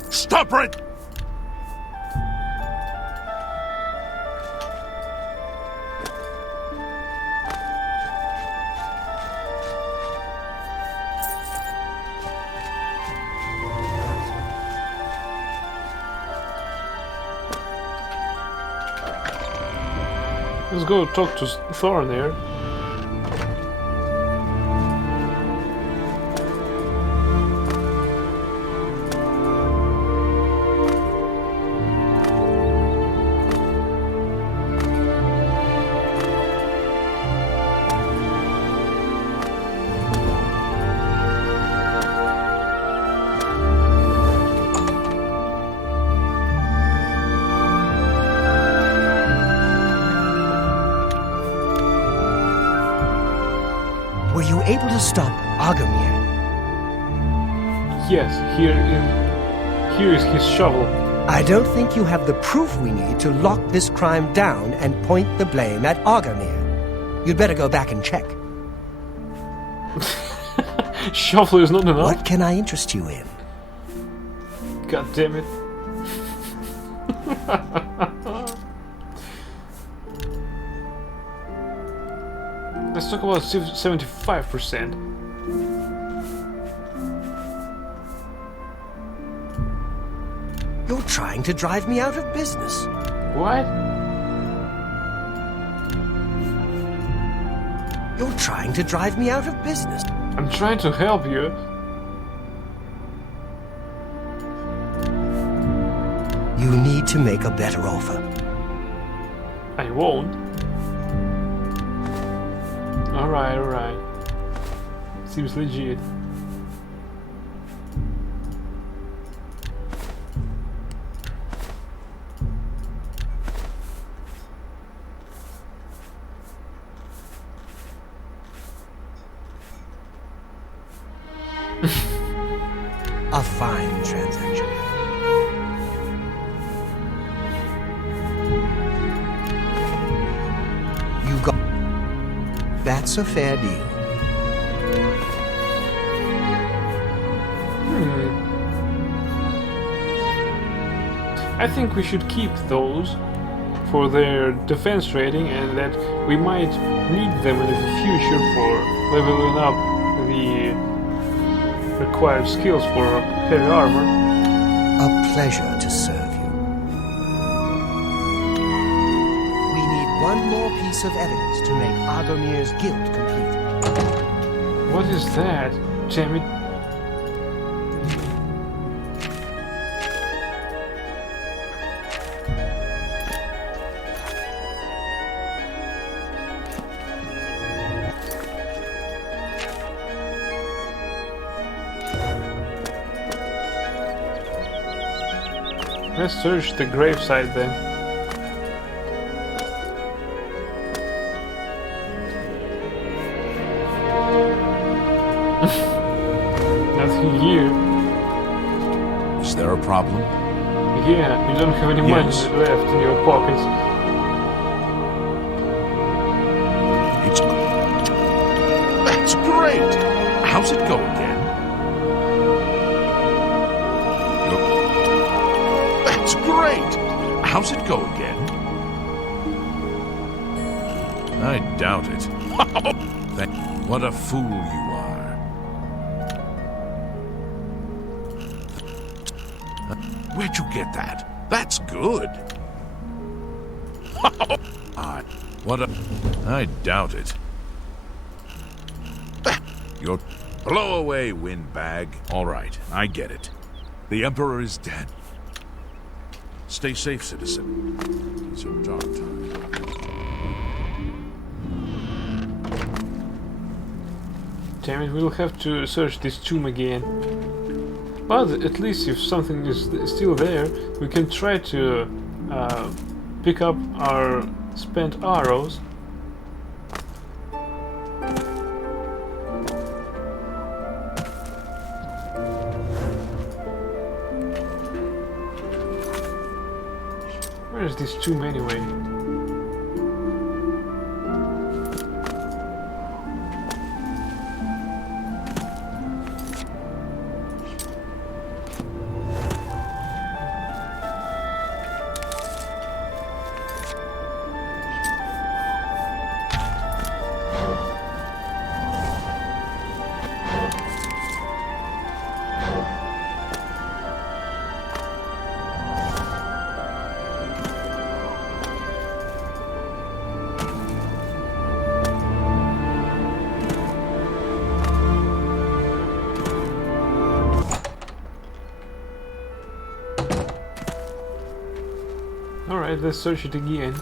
Stop it! Let's go talk to Thorn here. able to stop Agamir? Yes, here is his shovel. I don't think you have the proof we need to lock this crime down and point the blame at Agamir. You'd better go back and check. Shovel is not enough? What can I interest you in? God damn it. Let's talk about 75%. You're trying to drive me out of business. What? You're trying to drive me out of business. I'm trying to help you. You need to make a better offer. I won't. Alright. Seems legit. A fine transaction. You got... That's a fair deal. I think we should keep those for their defense rating, and that we might need them in the future for leveling up the required skills for heavy armor. A pleasure to serve you. We need one more piece of evidence to make Agamir's guilt complete. What is that? Damn it. Let's search the gravesite then. Nothing here. Is there a problem? Yeah, you don't have any money Yes. left in your pockets. That's great! How's it go again? That's great! How's it go again? I doubt it. What a fool you are. Where'd you get that? That's good. I doubt it. You're... Blow away, windbag. All right, I get it. The Emperor is dead. Stay safe, citizen. These are dark times. Damn it, we'll have to search this tomb again. But at least if something is still there, we can try to pick up our spent arrows. Where is this tomb anyway? Alright, let's search it again.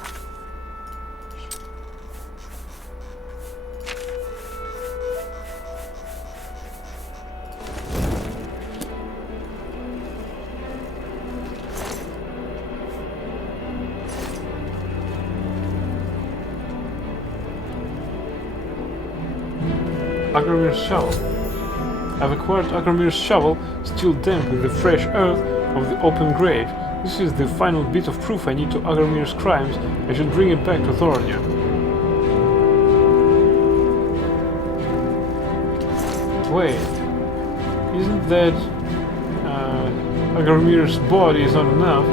Agramir's shovel. I've acquired Agramir's shovel, still damp with the fresh earth of the open grave. This is the final bit of proof I need to Agramir's crimes. I should bring it back to Thorinir. Wait, isn't that Agramir's body is not enough?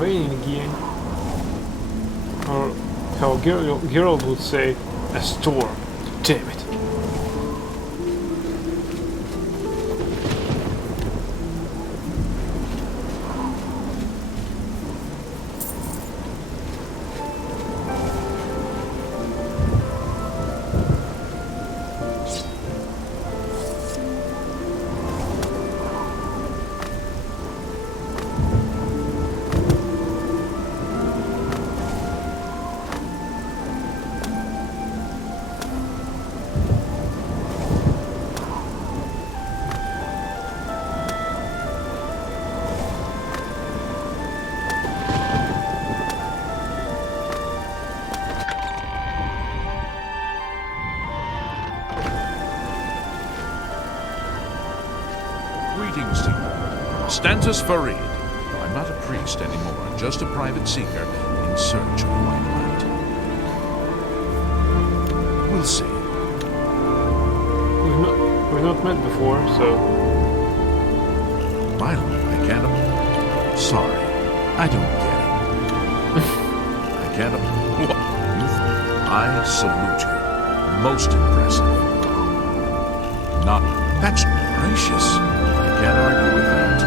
Raining again, or how Geralt would say, a storm. Damn it. Greetings to you. Stantis Farid. I'm not a priest anymore, just a private seeker in search of White Light. We'll see. We've not met before, so... My lord, I can't... Sorry, I don't get it. I can't... What? I salute you. Most impressive. Not... That's gracious. I can't argue with that.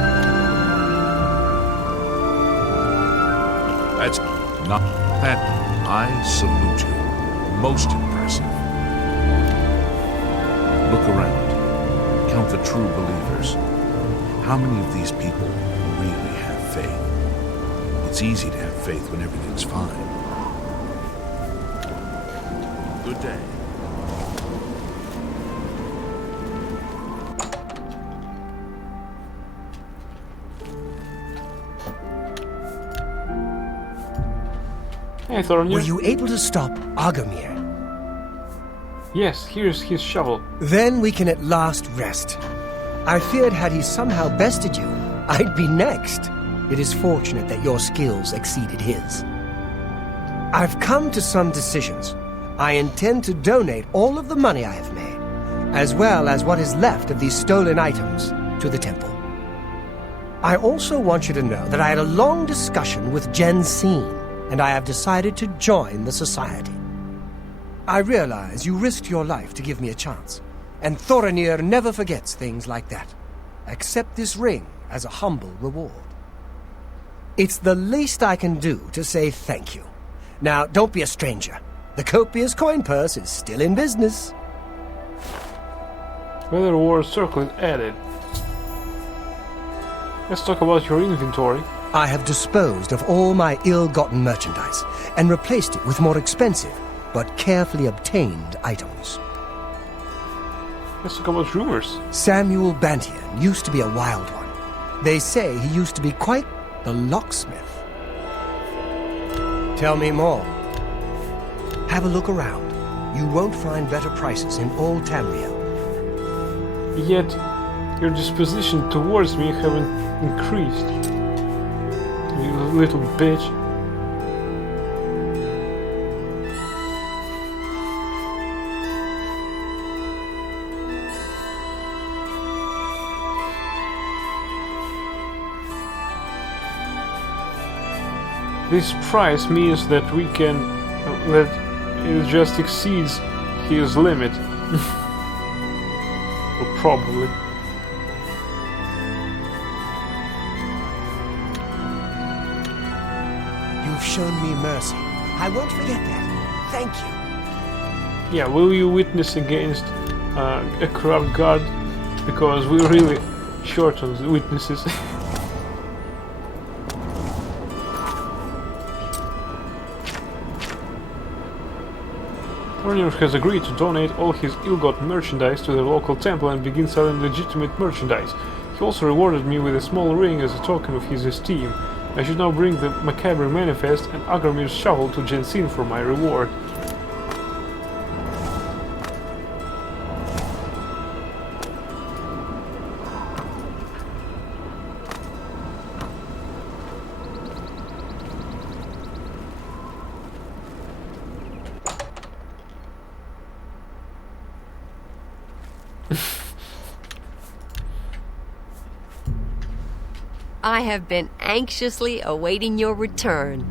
That's not... That... I salute you. Most impressive. Look around. Count the true believers. How many of these people really have faith? It's easy to have faith when everything's fine. Good day. Hey, Thorinir. Were you able to stop Agamir? Yes, here's his shovel. Then we can at last rest. I feared had he somehow bested you, I'd be next. It is fortunate that your skills exceeded his. I've come to some decisions. I intend to donate all of the money I have made, as well as what is left of these stolen items, to the temple. I also want you to know that I had a long discussion with Jensine, and I have decided to join the society. I realize you risked your life to give me a chance, and Thorinir never forgets things like that. Accept this ring as a humble reward. It's the least I can do to say thank you. Now, don't be a stranger. The copious coin purse is still in business. Weather War Circle is added. Let's talk about your inventory. I have disposed of all my ill-gotten merchandise and replaced it with more expensive but carefully obtained items. Let's talk about rumors. Samuel Bantian used to be a wild one. They say he used to be quite the locksmith. Tell me more. Have a look around. You won't find better prices in all Tamriel. Yet, your disposition towards me haven't increased. You little bitch. This price means that we can... that it just exceeds his limit. Well, probably. You've shown me mercy. I won't forget that. Thank you. Yeah, will you witness against a corrupt god? Because we're really short on the witnesses. Thorinir has agreed to donate all his ill-gotten merchandise to the local temple and begin selling legitimate merchandise. He also rewarded me with a small ring as a token of his esteem. I should now bring the Macabre Manifest and Agramir's shovel to Jensen for my reward. I have been anxiously awaiting your return.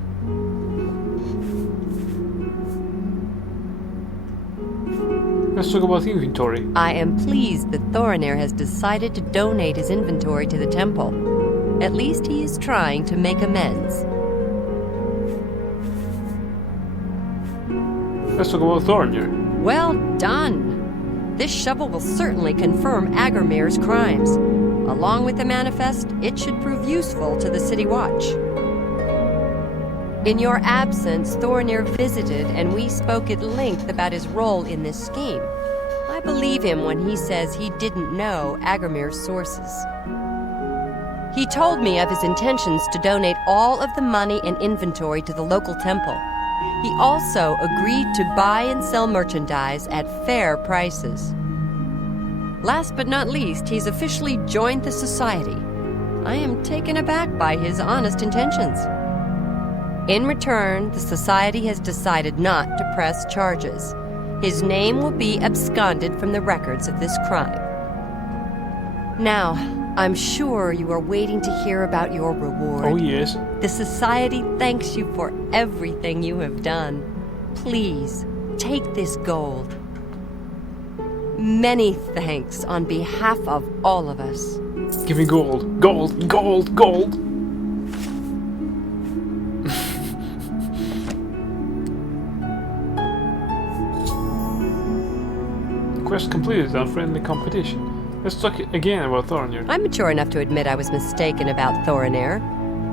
Let's talk about inventory. I am pleased that Thorinir has decided to donate his inventory to the temple. At least he is trying to make amends. Let's talk about Thorinir. Well done! This shovel will certainly confirm Agramir's crimes. Along with the manifest, it should prove useful to the City Watch. In your absence, Thorinir visited and we spoke at length about his role in this scheme. I believe him when he says he didn't know Agramir's sources. He told me of his intentions to donate all of the money and inventory to the local temple. He also agreed to buy and sell merchandise at fair prices. Last but not least, he's officially joined the Society. I am taken aback by his honest intentions. In return, the Society has decided not to press charges. His name will be absconded from the records of this crime. Now, I'm sure you are waiting to hear about your reward. Oh yes. The Society thanks you for everything you have done. Please, take this gold. Many thanks on behalf of all of us. Give me gold. Gold, gold, gold! Quest completed, unfriendly competition. Let's talk again about Thorinir. I'm mature enough to admit I was mistaken about Thorinir.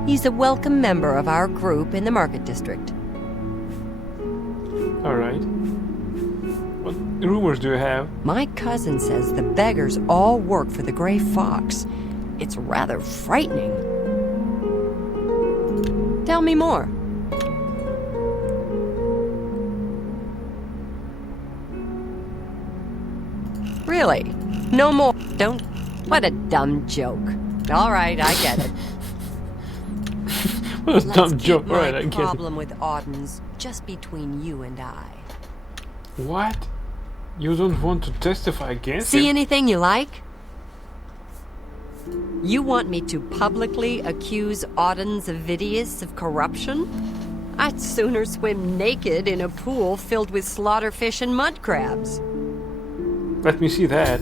He's a welcome member of our group in the Market District. Alright. What rumors do you have? My cousin says the beggars all work for the Grey Fox. It's rather frightening. Tell me more. Really? No more? Don't... What a dumb joke. All right, I get it. What a dumb joke. Alright, I Let's keep get my it. problem with Audens just between you and I. What? You don't want to testify against See him? anything you like? You want me to publicly accuse Audens Avidius of corruption? I'd sooner swim naked in a pool filled with slaughterfish and mud crabs. Let me see that.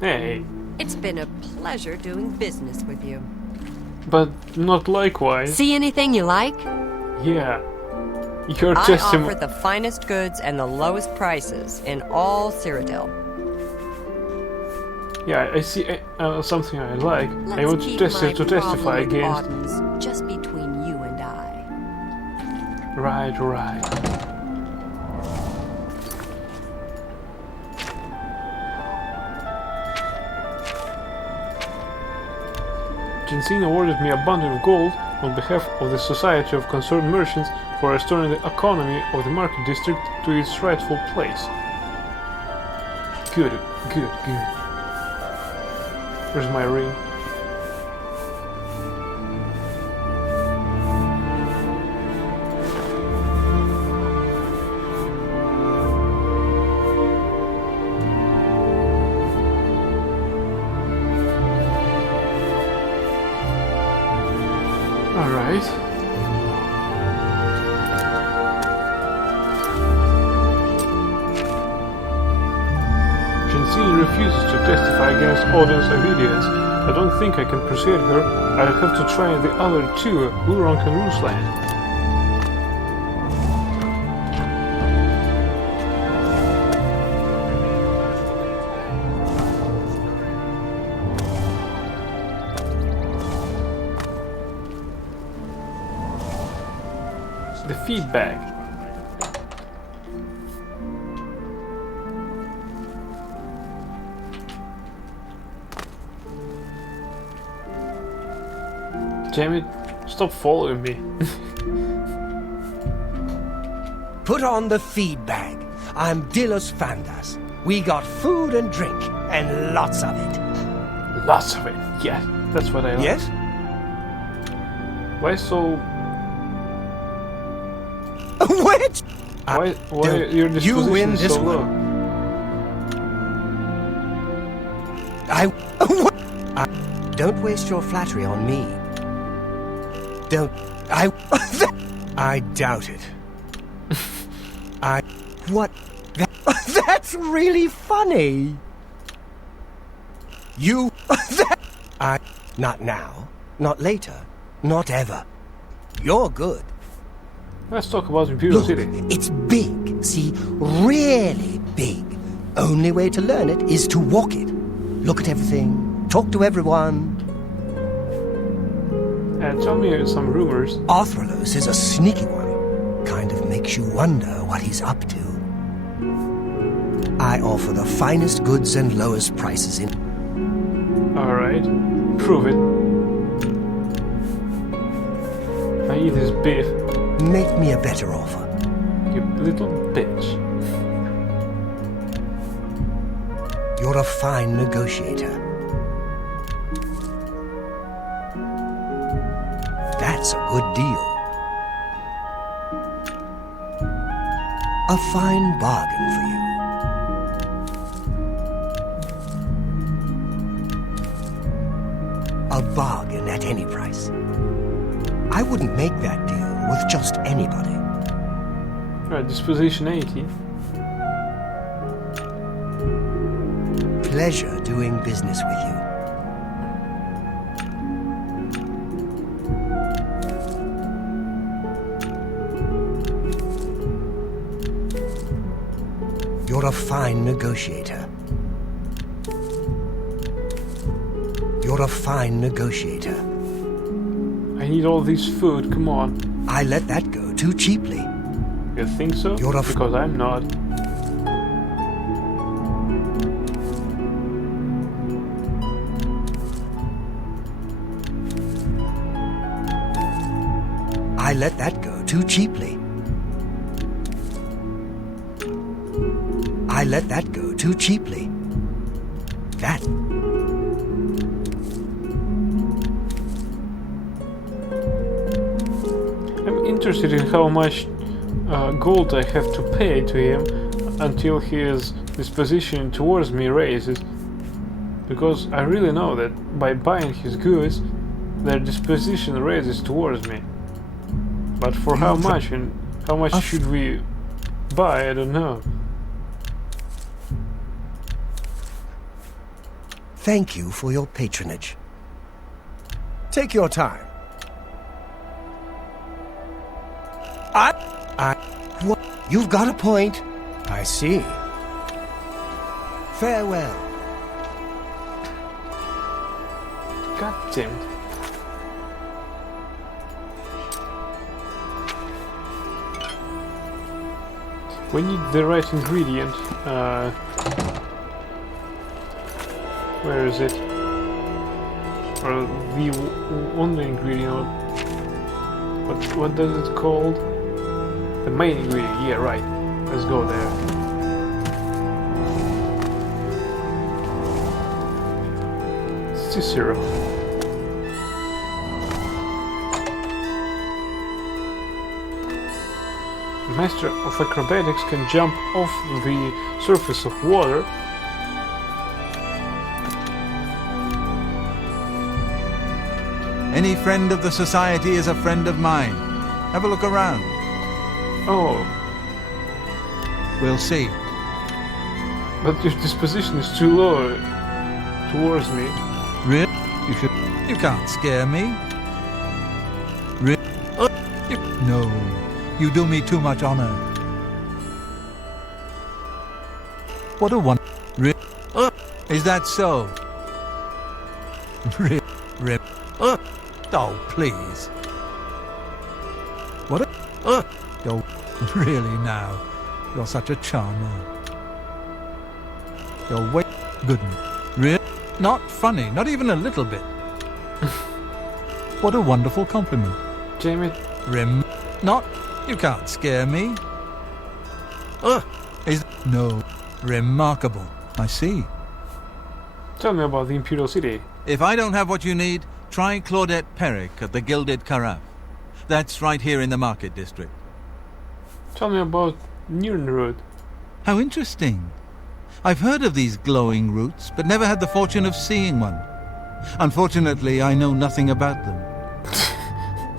Hey, It's been a pleasure doing business with you. but not likewise. See anything you like? Yeah. Your I testimony. offer the finest goods and the lowest prices in all Cyrodiil. Yeah, I see something I like. I Let's want keep to, my to testify problem with against. Audens just between you and I. Right, right. Jensen awarded me a bundle of gold on behalf of the Society of Concerned Merchants for restoring the economy of the Market District to its rightful place. Good, good, good. Where's my ring? Alright. Jensen refuses to testify against Audens Avidius. I don't think I can persuade her. I'll have to try the other two, Lurong and Ruslan. The feedback. Damn it, stop following me. Put on the feed bag. I'm Dilos Fandas. We got food and drink, and lots of it. Lots of it, yeah, that's what I like. Yes? Why so... Which? Why Don't your disposition you win is this so low? one. Don't waste your flattery on me. Don't... I doubt it. What? That's really funny. You... Not now. Not later. Not ever. You're good. Let's talk about Imperial Look, City. it's big. See? Really big. Only way to learn it is to walk it. Look at everything. Talk to everyone. Tell me some rumors. Arthralos is a sneaky one. Kind of makes you wonder what he's up to. I offer the finest goods and lowest prices in... Alright, prove it. I eat his beef, Make me a better offer. you little bitch. You're a fine negotiator. That's a good deal. A fine bargain for you. A bargain at any price. I wouldn't make that deal with just anybody. Alright, disposition 80. Pleasure doing business with you. You're a fine negotiator. You're a fine negotiator. I need all this food, come on. I let that go too cheaply. You think so? You're a because I'm not. I let that go too cheaply. I let that go too cheaply. That... I'm interested in how much gold I have to pay to him until his disposition towards me raises. Because I really know that by buying his goods, their disposition raises towards me. But for how much and how much should we buy, I don't know. Thank you for your patronage. Take your time. What? You've got a point. I see. Farewell. God damn it. We need the right ingredient. Where is it? Or the only ingredient? What does it called? The main ingredient. Yeah, right. Let's go there. Cicero. Master of acrobatics can jump off the surface of water. Any friend of the society is a friend of mine. Have a look around. Oh, We'll see. but your disposition is too low towards me. Really? You can't scare me. Really? No. You do me too much honor. What a one. Is that so? Rip. Oh, please. What a... Oh, really now. You're such a charmer. You're way... Good. Really? Not funny. Not even a little bit. What a wonderful compliment. Damn it. Not. You can't scare me. No. Remarkable. I see. Tell me about the Imperial City. If I don't have what you need, try Claudette Perrick at the Gilded Carafe. That's right here in the Market District. Tell me about Nirnrood. How interesting. I've heard of these glowing roots, but never had the fortune of seeing one. Unfortunately, I know nothing about them.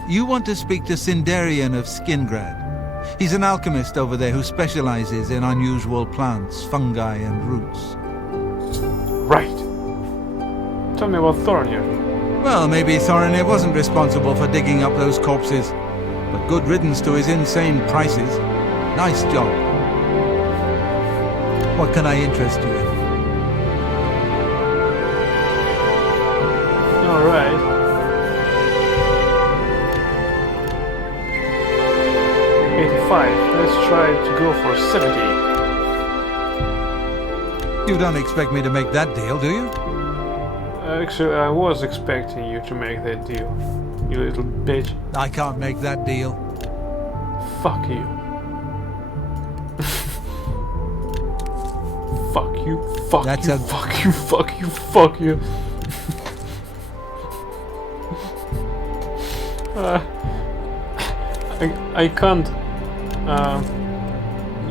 You want to speak to Sindarian of Skingrad. He's an alchemist over there who specializes in unusual plants, fungi, and roots. Right. Tell me about Thornir. Well, maybe Thorinir wasn't responsible for digging up those corpses, but good riddance to his insane prices. Nice job. What can I interest you in? Alright. Let's try to go for 70. You don't expect me to make that deal, do you? Actually, I was expecting you to make that deal. You little bitch. I can't make that deal. Fuck you. Fuck you, fuck That's you, a- fuck you, fuck you, fuck you. I can't...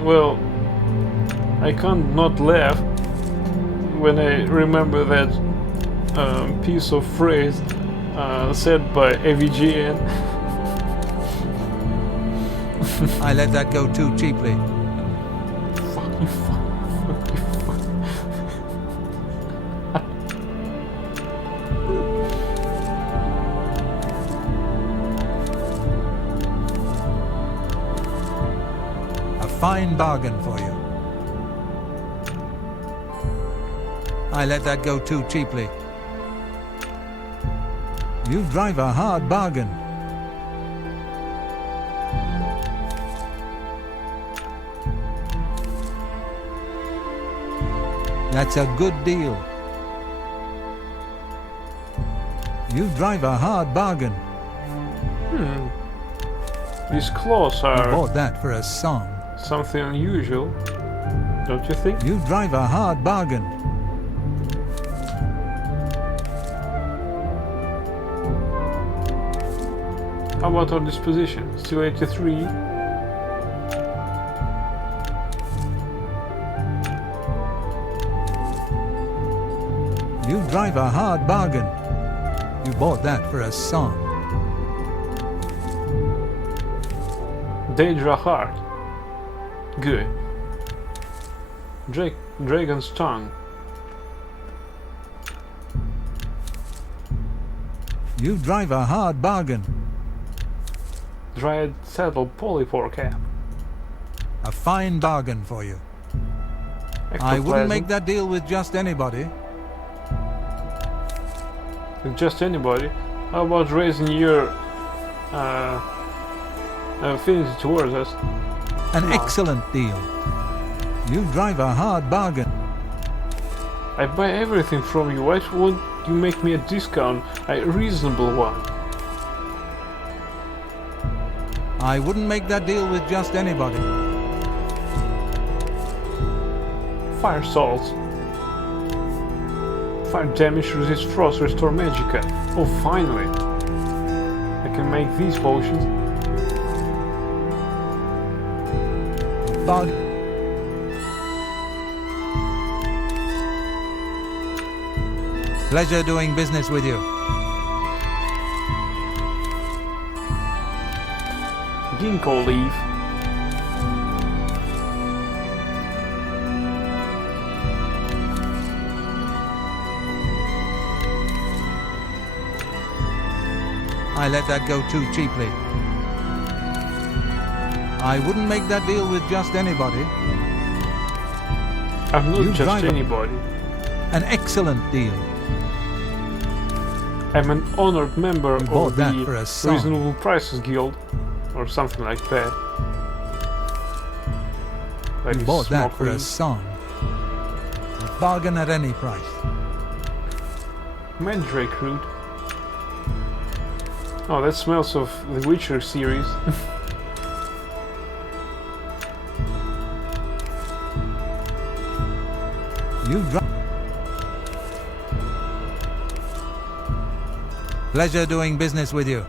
well, I can't not laugh when I remember that piece of phrase said by AVGN. I let that go too cheaply. Fuck you, fuck you, fuck you. A fine bargain for you. I let that go too cheaply. You drive a hard bargain. That's a good deal. You drive a hard bargain. These claws You are bought that for a song. something unusual, don't you think? You drive a hard bargain. How about our disposition? Still 83? You drive a hard bargain. You bought that for a song. Daedra Heart. Good. Dragon's Tongue. You drive a hard bargain. Dryad Saddle Polypore Cap. A fine bargain for you. I wouldn't make that deal with just anybody. With just anybody. How about raising your affinity towards us? An excellent deal. You drive a hard bargain. I buy everything from you. Why won't you make me a discount? A reasonable one. I wouldn't make that deal with just anybody. Fire salts. Fire damage, resist frost, restore magicka. Oh, finally! I can make these potions. Bug. Pleasure doing business with you. Ginkgo leaf. I let that go too cheaply. I wouldn't make that deal with just anybody. I'm not You just drive a- anybody. An excellent deal. I'm an honored member You bought of that the for a song. Reasonable Prices Guild, or something like that. Like You this bought that smoke for a ring. song. A bargain at any price. Mandrake root. Oh, that smells of the Witcher series. Pleasure doing business with you.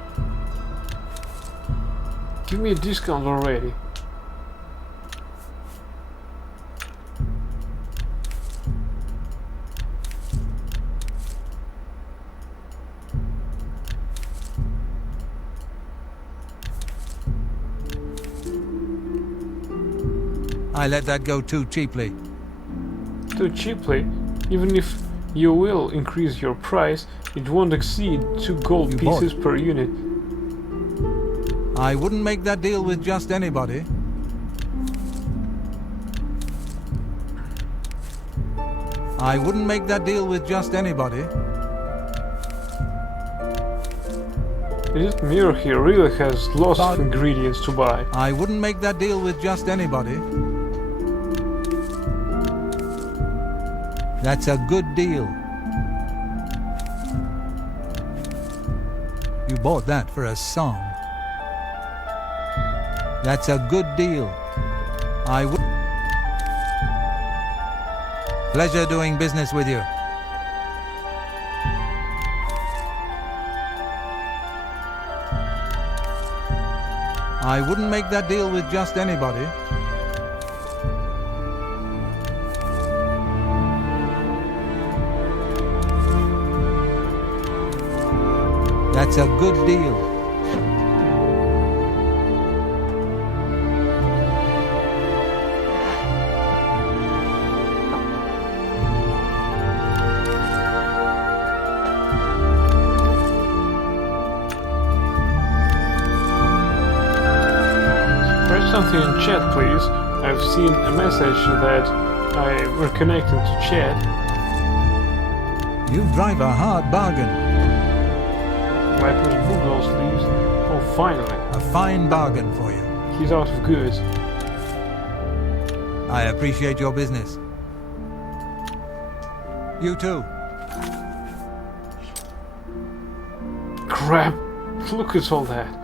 Give me a discount already. I let that go too cheaply. Too cheaply? Even if you will increase your price, it won't exceed 2 gold You pieces bought. per unit. I wouldn't make that deal with just anybody. I wouldn't make that deal with just anybody. Is it Mirror here really has lots of But- ingredients to buy? I wouldn't make that deal with just anybody. That's a good deal. You bought that for a song. That's a good deal. I would. Pleasure doing business with you. I wouldn't make that deal with just anybody. That's a good deal. Write something in chat, please. I've seen a message that we're connecting to chat. You drive a hard bargain. Viper's Bugles leaves. Oh, finally. A fine bargain for you. He's out of goods. I appreciate your business. You too. Crap! Look at all that.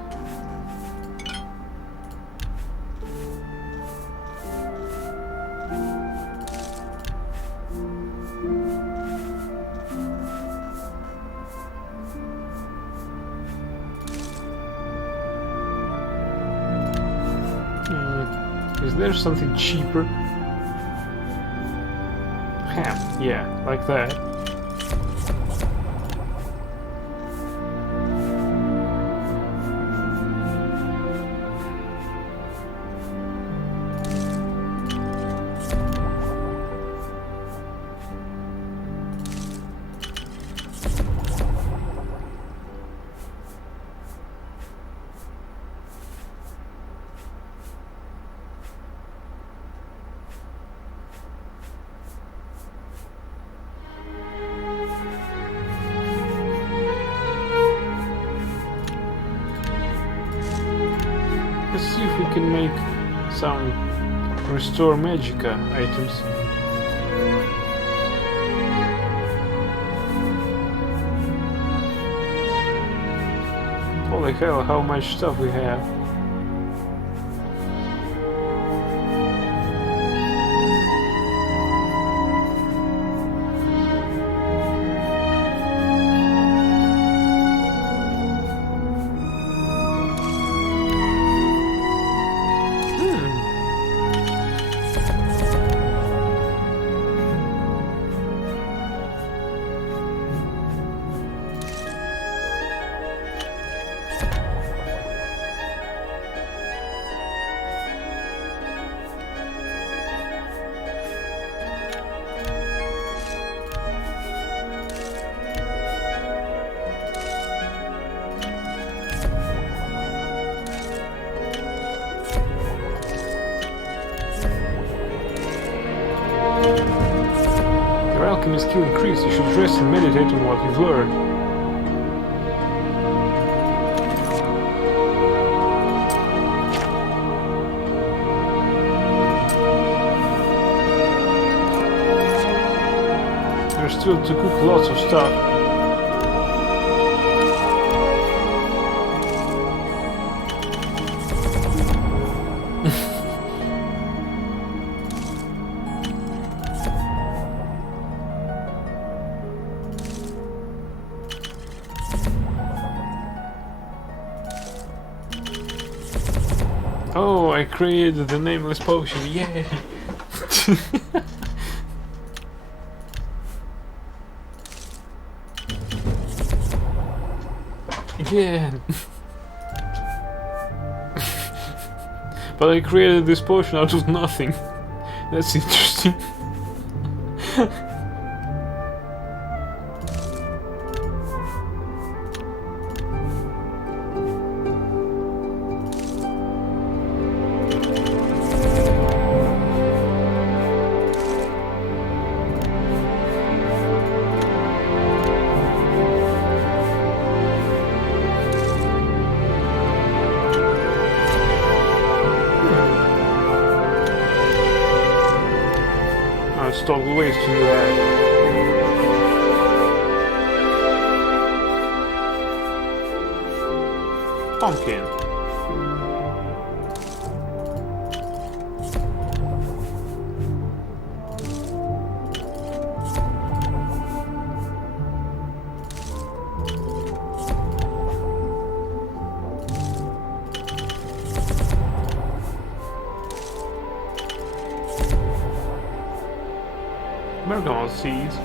Is there something cheaper? Ham, yeah, like that. Let's see if we can make some Restore Magica items. Holy hell, how much stuff we have. Your alchemy skill increased. You should rest and meditate on what you've learned. There's still to cook lots of stuff. I created the nameless potion, yay! Again! But I created this potion out of nothing. That's interesting. Stop wasting that. Pumpkin. Bergamot seeds.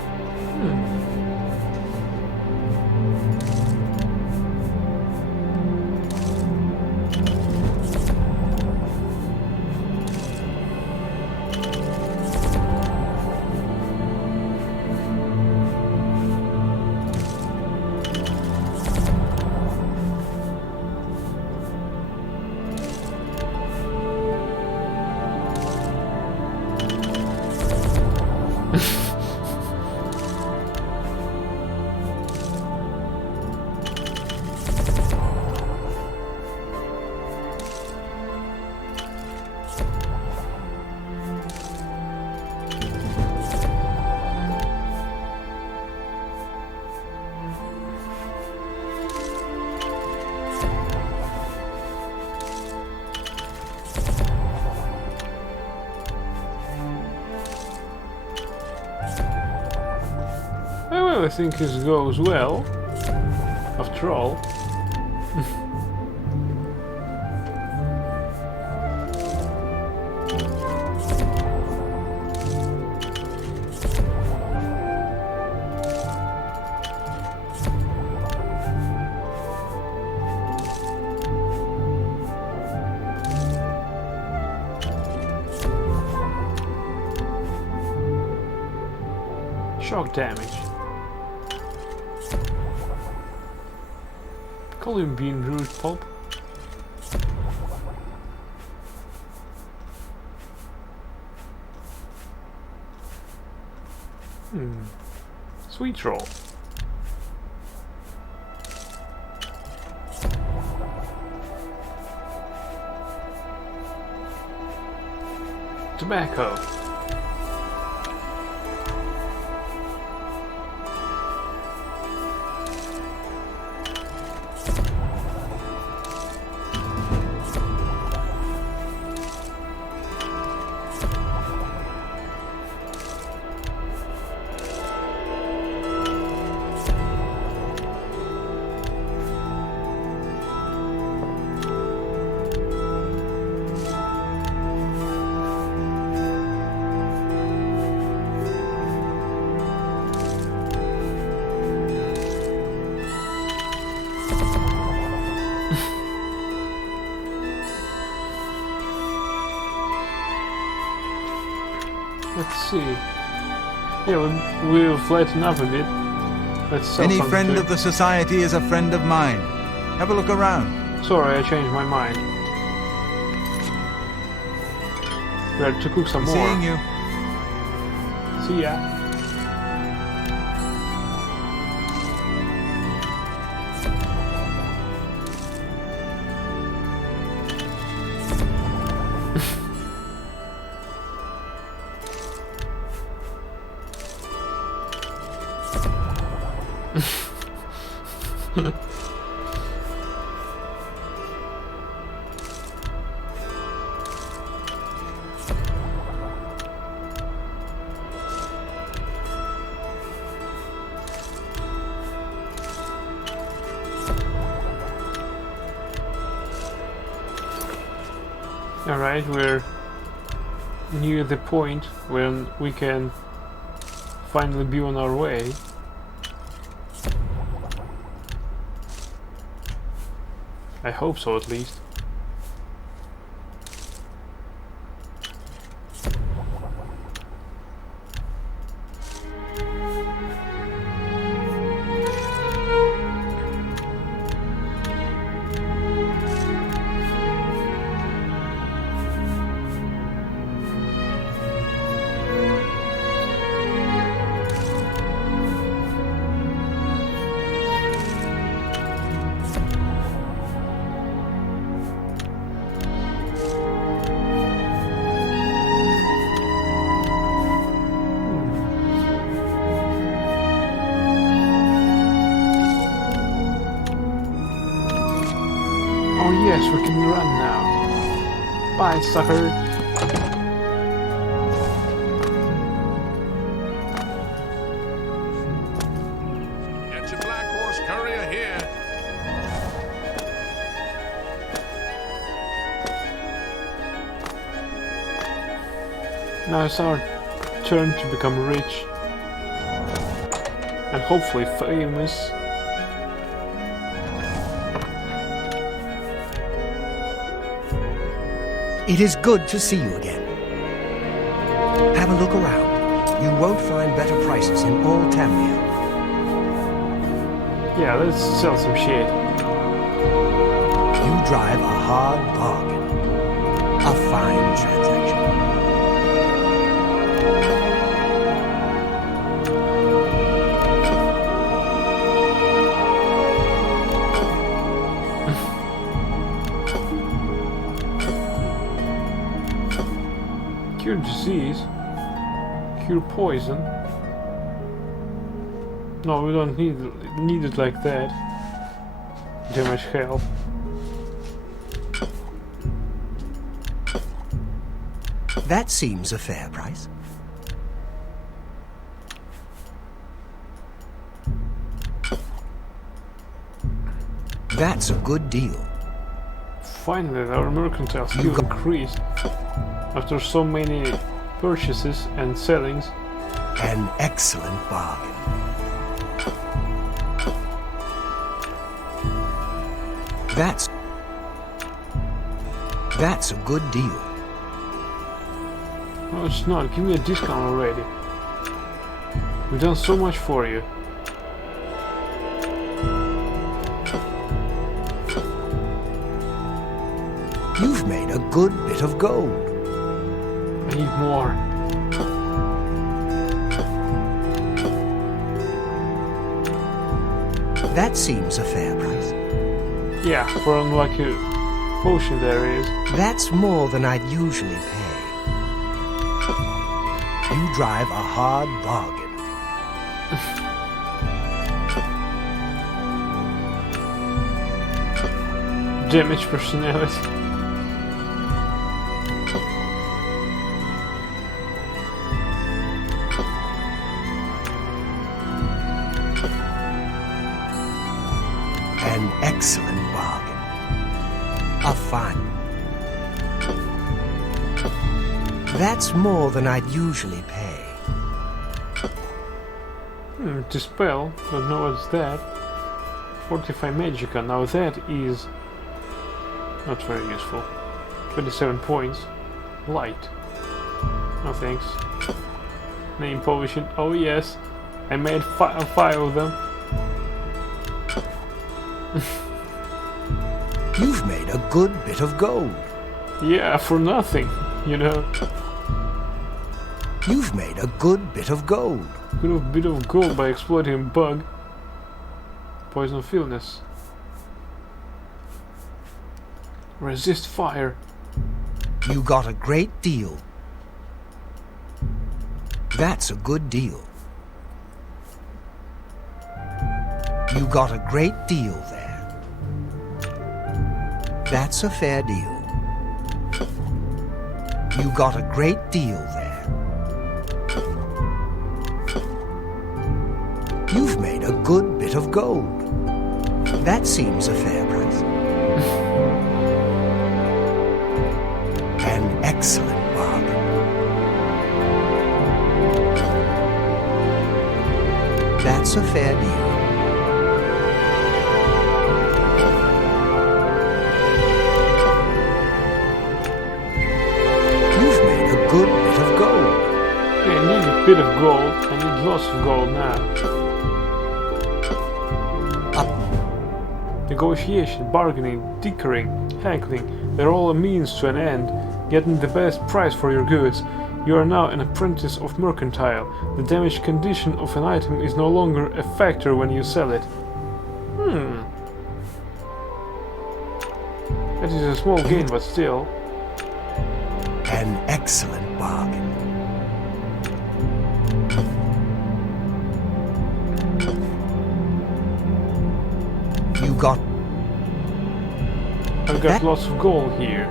Well, I think this goes well. After all. Shock damage. Column bean root pulp. Sweet roll. Tobacco. Let's see. Yeah, we'll flatten up a bit. Let's sell Any something friend to of the society is a friend of mine. Have a look around. Sorry, I changed my mind. We have to cook some more. Seeing you. See ya. Alright, we're near the point when we can finally be on our way. I hope so, at least. Oh yes, we can run now. Bye, sucker. Get your black horse courier here. Now it's our turn to become rich. And hopefully famous. It is good to see you again. Have a look around. You won't find better prices in all Tamriel. Yeah, let's sell some shit. You drive a hard bargain. A fine transaction. Cure disease. Cure poison. No, we don't need it like that. Damage health. That seems a fair price. That's a good deal. Finally, our mercantile skill increased after so many purchases and sellings. An excellent bargain. That's a good deal. No, it's not. Give me a discount already. We've done so much for you. You've made a good bit of gold. I need more. That seems a fair price. Yeah, for unlucky potion there is. That's more than I'd usually pay. You drive a hard bargain. Damage personality. An excellent bargain. A fine. That's more than I'd usually pay. Dispel, don't know what's that. Fortify Magicka, now that is not very useful. 27 points. Light. No thanks. Name potion, oh yes. I made five of them. You've made a good bit of gold. Yeah, for nothing, you know. You've made a good bit of gold. Good of bit of gold by exploiting a bug. Poison of illness. Resist fire. You got a great deal. That's a good deal. You got a great deal there. That's a fair deal. You got a great deal there. You've made a good bit of gold. That seems a fair price. excellent bargain. That's a fair deal. You've made a good bit of gold. I need a bit of gold. I need lots of gold now. Negotiation, bargaining, dickering, haggling, they're all a means to an end. Getting the best price for your goods. You are now an apprentice of mercantile. The damaged condition of an item is no longer a factor when you sell it. That is a small gain, but still. An excellent bargain. You got I've got lots of gold here.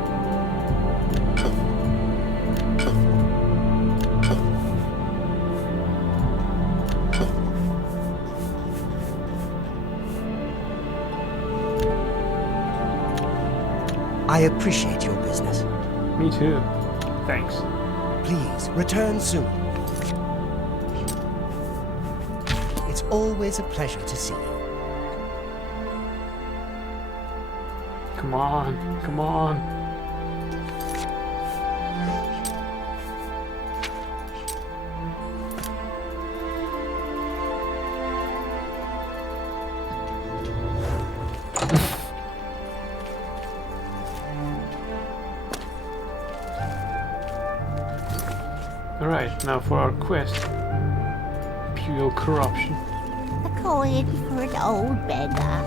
I appreciate your business. Me too. Thanks. Please return soon. It's always a pleasure to see you. Come on, come on. Alright, now for our quest. Pure corruption. A coin for an old beggar.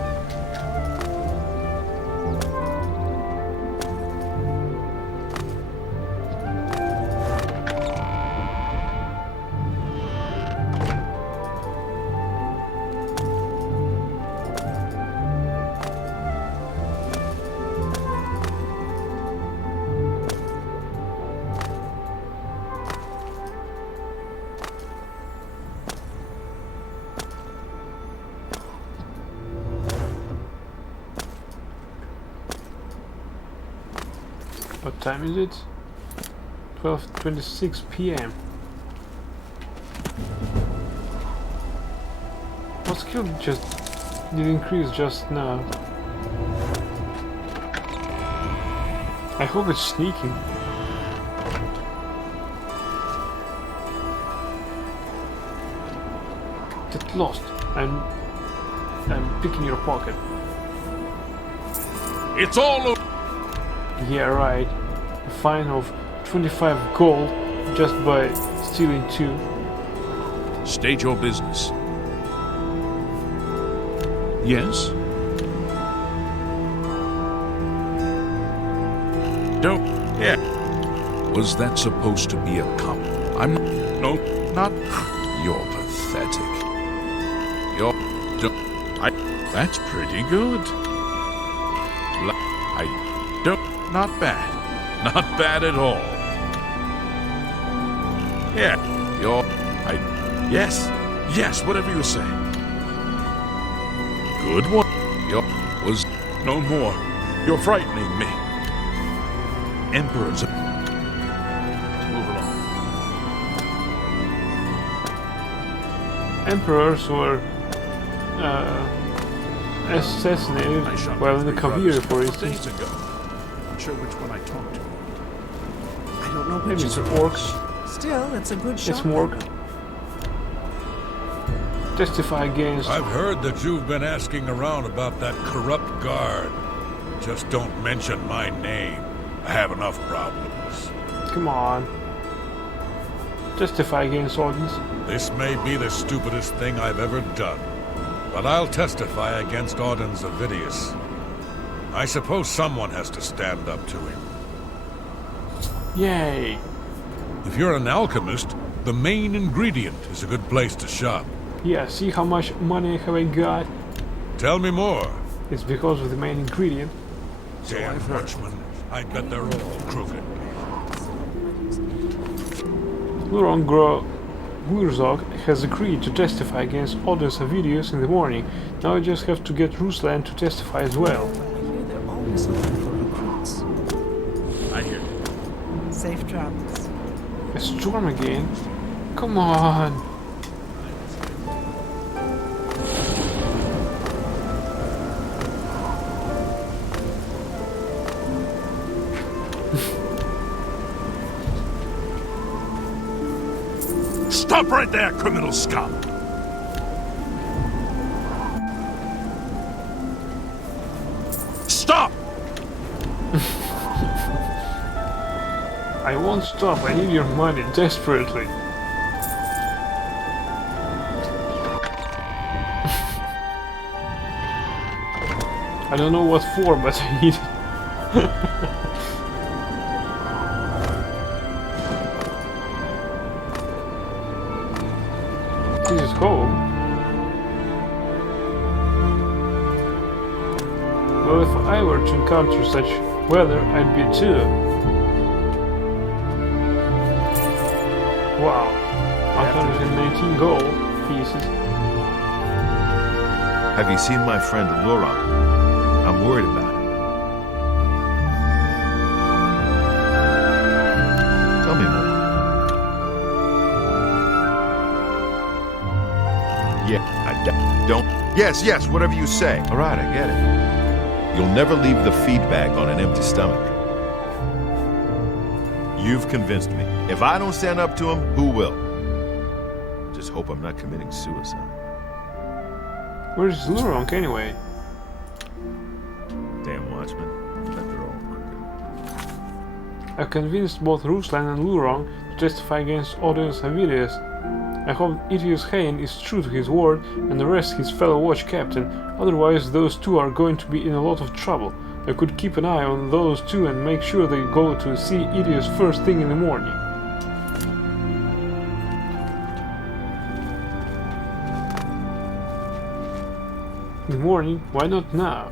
What time is it? 12:26 p.m. What skill just did increase just now? I hope it's sneaking. Get lost. I'm picking your pocket. It's all over. Yeah, right. A fine of 25 gold just by stealing 2. State your business. Yes? Don't. Yeah. Was that supposed to be a compliment? I'm no, not. You're pathetic. You're. That's pretty good. I don't. Not bad. Not bad at all. Yeah. You're. Yes. Yes. Whatever you say. Good one. You're. Was no more. You're frightening me. Emperors. Move along. Emperors were assassinated while in the Kavir, for instance. Days ago. Not sure which one I talked to. I don't know Maybe which it's is orcs. Still, it's a good shot. It's more. Testify against. I've heard that you've been asking around about that corrupt guard. Just don't mention my name. I have enough problems. Come on. Testify against audience. This may be the stupidest thing I've ever done, but I'll testify against Audens Avidius. I suppose someone has to stand up to him. Yay. If you're an alchemist, the main ingredient is a good place to shop. Yeah, see how much money have I got? Tell me more. It's because of the main ingredient. Damn Dutchman. I bet they're all crooked. Lurongro Gurzog has agreed to testify against Audens Avidius in the morning. Now I just have to get Ruslan to testify as well. I hear they're always looking for recruits. I hear you. Safe travels. A storm again? Come on! Stop right there, criminal scum! Stop! I won't stop, I need your money desperately. I don't know what for, but I need it. This is home. Well, if I were to encounter such weather, I'd be too. Wow, 119 gold pieces. Have you seen my friend Laurent? I'm worried about him. Tell me more. Yeah, I don't. Yes, whatever you say. All right, I get it. You'll never leave the feed bag on an empty stomach. You've convinced me. If I don't stand up to him, who will? Just hope I'm not committing suicide. Where's Laurent anyway? Damn watchmen. I bet they're all crooked. I've convinced both Ruslan and Laurent to testify against Audience Avidius. I hope Itius Hain is true to his word and arrests his fellow watch captain, otherwise those two are going to be in a lot of trouble. I could keep an eye on those two and make sure they go to see Itius first thing in the morning. In the morning? Why not now?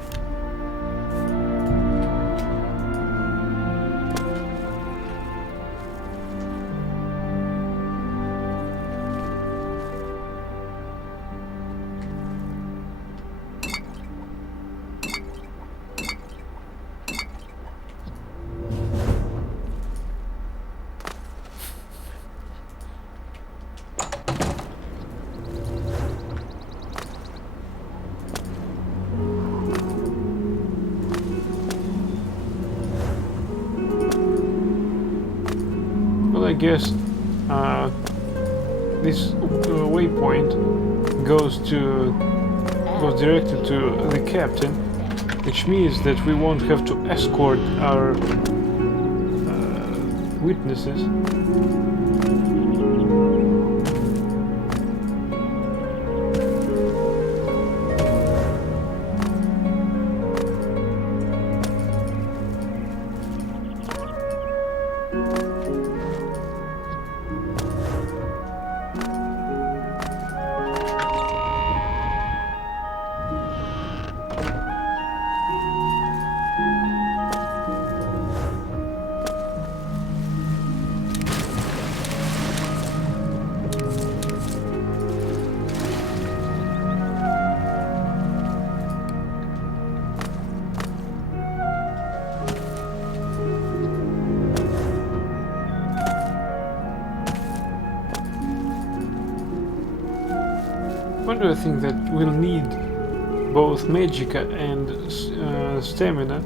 I guess this waypoint goes directed to the captain, which means that we won't have to escort our witnesses. Why do I think that we'll need both Magica and Stamina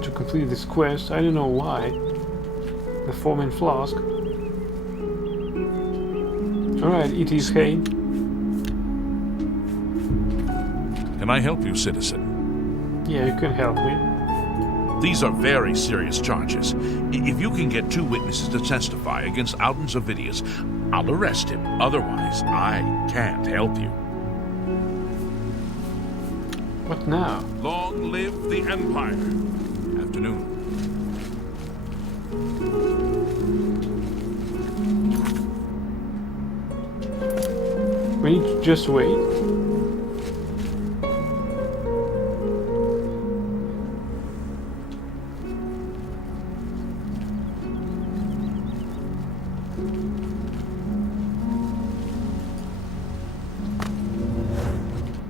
to complete this quest? I don't know why. The foaming flask. Alright, it is Hain. Can I help you, citizen? Yeah, you can help me. These are very serious charges. If you can get 2 witnesses to testify against Alden Zavidius, I'll arrest him. Otherwise, I can't help you. What now? Long live the Empire. Afternoon. We need to just wait.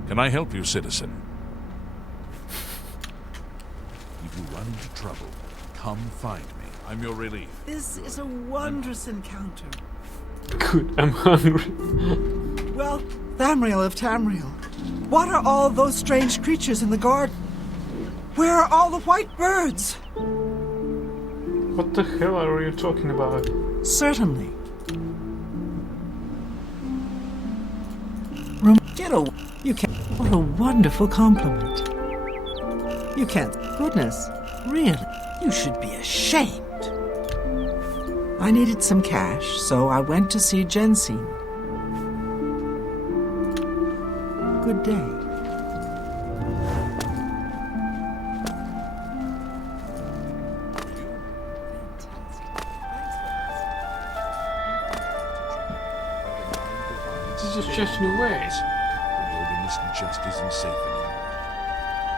Can I help you, citizen? If you run into trouble, come find me. I'm your relief. This is a wondrous encounter. Good, I'm hungry. Well, Thamriel of Tamriel, what are all those strange creatures in the garden? Where are all the white birds? What the hell are you talking about? Certainly. Get away. You can't. What a wonderful compliment. You can't. Goodness. Really? You should be ashamed. I needed some cash, so I went to see Jensine. Good day. This is just new ways. The wilderness just isn't safe anymore.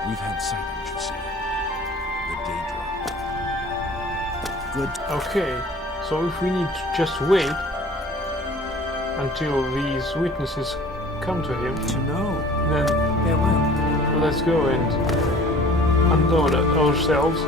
We've had sightings, you see. The Daedra. Good. Okay, so if we need to just wait until these witnesses come to him, To know. then Farewell. let's go and unload ourselves.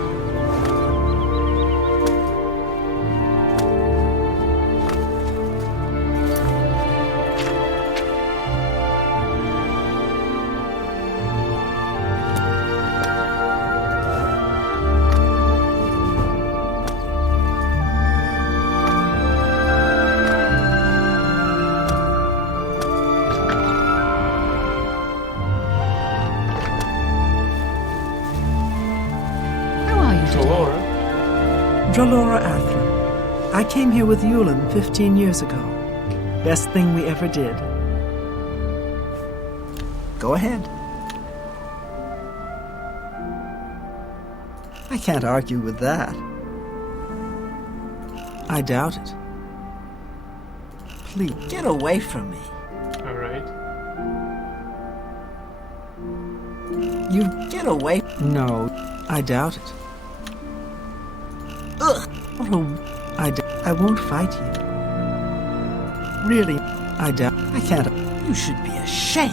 Dralora Athra. I came here with Yulin 15 years ago. Best thing we ever did. Go ahead. I can't argue with that. I doubt it. Please, get away from me. Alright. You get away. No, I doubt it. Ugh! What a... I won't fight you. Really, I doubt... I can't... You should be ashamed.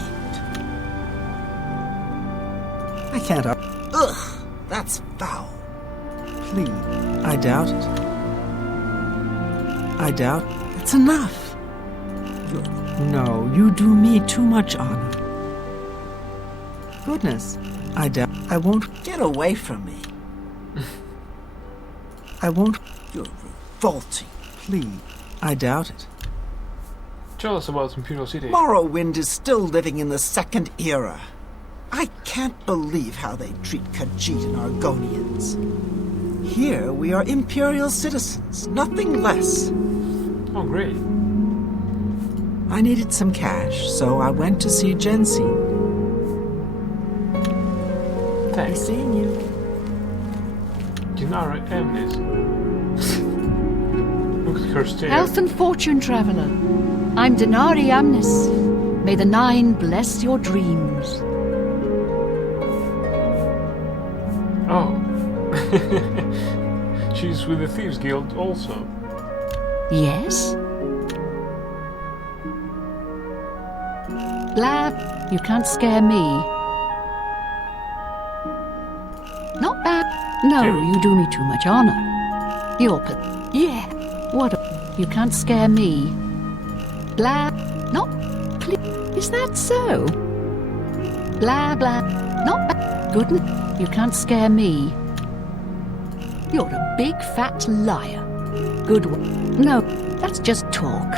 I can't... Ugh! That's foul. Please, I doubt it. I doubt... It's enough. No, you do me too much honor. Goodness, I doubt... I won't... Get away from me. I won't... You're revolting. Please. I doubt it. Tell us about Imperial City. Morrowind is still living in the Second Era. I can't believe how they treat Khajiit and Argonians. Here we are Imperial citizens, nothing less. Oh, great. I needed some cash, so I went to see Jensine. Thanks. Nice seeing you. Dinara Amnes. Look at her stare. Health and fortune, traveler. I'm Denari Amnis. May the Nine bless your dreams. Oh. She's with the Thieves Guild also. Yes? Blab, you can't scare me. Not bad. No, you do me too much honor. You're yeah. What you can't scare me. Blah. Not please. Is that so? Blah blah. Not bad. Goodness. You can't scare me. You're a big fat liar. Good one. No, that's just talk.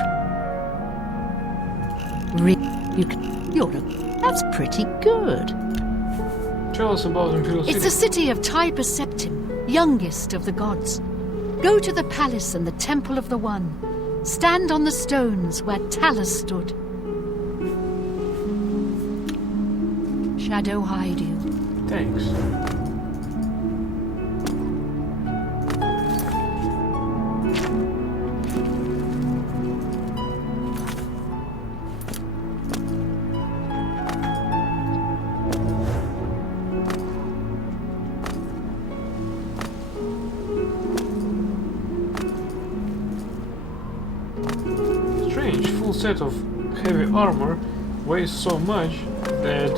You're a... That's pretty good. Tell us about Imperial City. It's the city of Tyber Septim, youngest of the gods. Go to the palace and the Temple of the One. Stand on the stones where Talos stood. Shadow hide you. Thanks. Set of heavy armor weighs so much that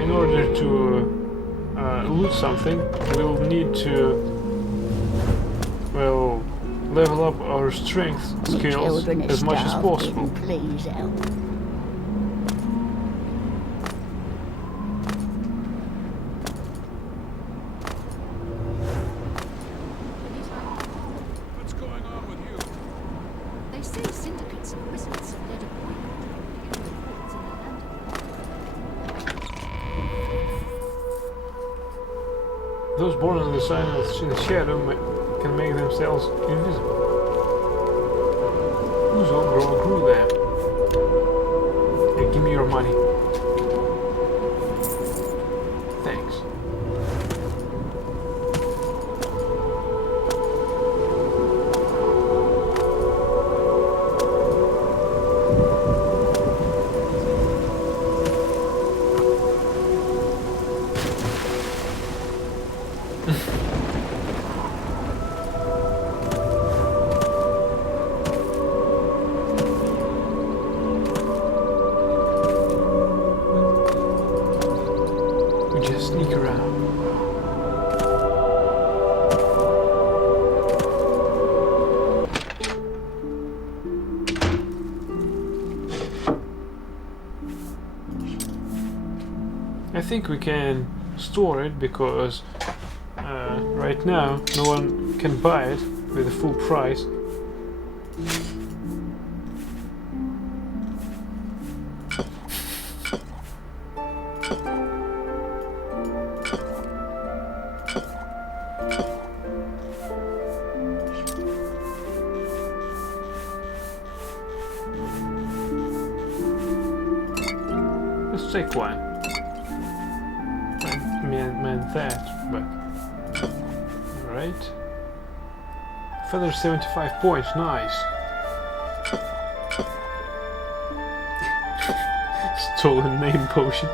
in order to loot something we'll need to level up our strength skills Children are as much as starving, possible. Please help. What's going on with you? They say syndicates of wizards have led a boycott of the woods in Orlando. Those born in the sign of in the shadow can make themselves invisible. Who's overall grew there? Hey, give me your money. Thanks. We just sneak around. I think we can store it because right now no one can buy it with a full price. Let's take one. I meant that, but alright. Feather 75 points, nice. Stolen name potion.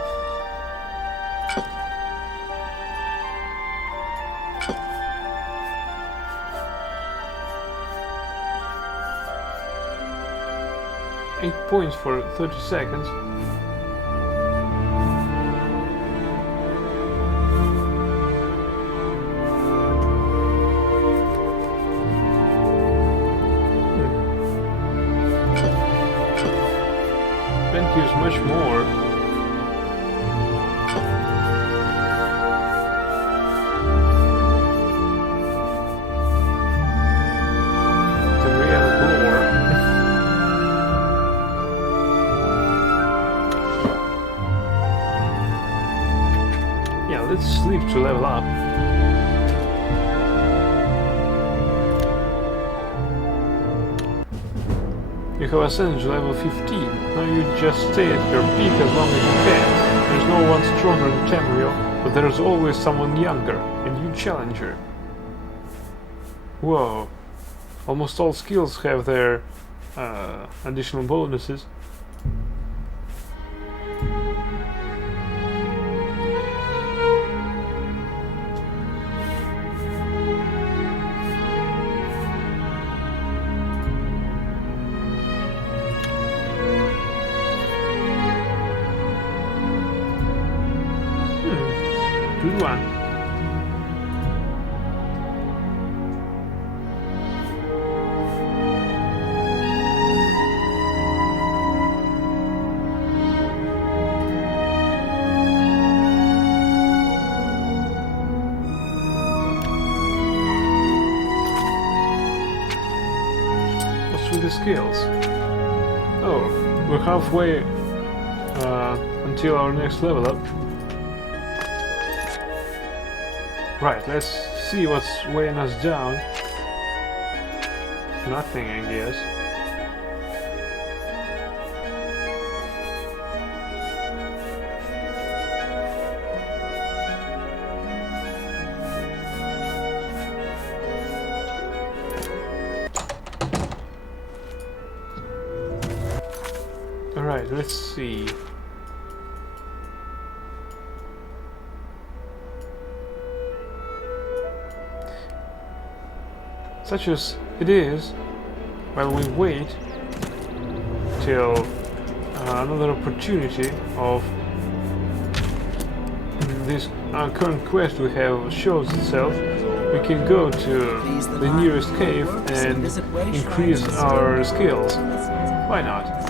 Eight points for 30 seconds. Ben gives much more. The real lore. Yeah, let's sleep to level up. You have ascended to level 15. Now you just stay at your peak as long as you can. There's no one stronger than Tamriel, but there's always someone younger, a new challenger. Whoa. Almost all skills have their additional bonuses. Good one. What's with the skills? Oh, we're halfway until our next level up. Right, let's see what's weighing us down. Nothing, I guess. Alright, let's see. Such as it is, while we wait till another opportunity of this current quest we have shows itself, we can go to the nearest cave and increase our skills. Why not?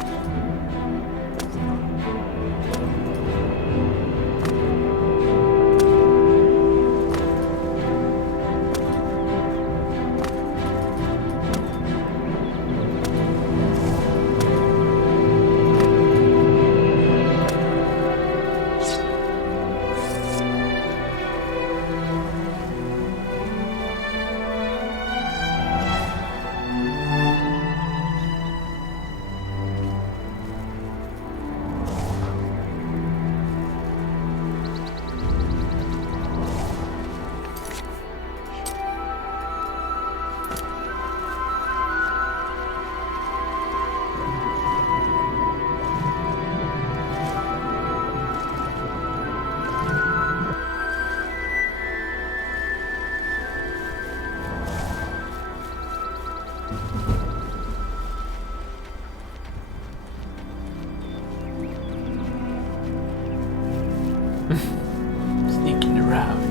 Sneaking around.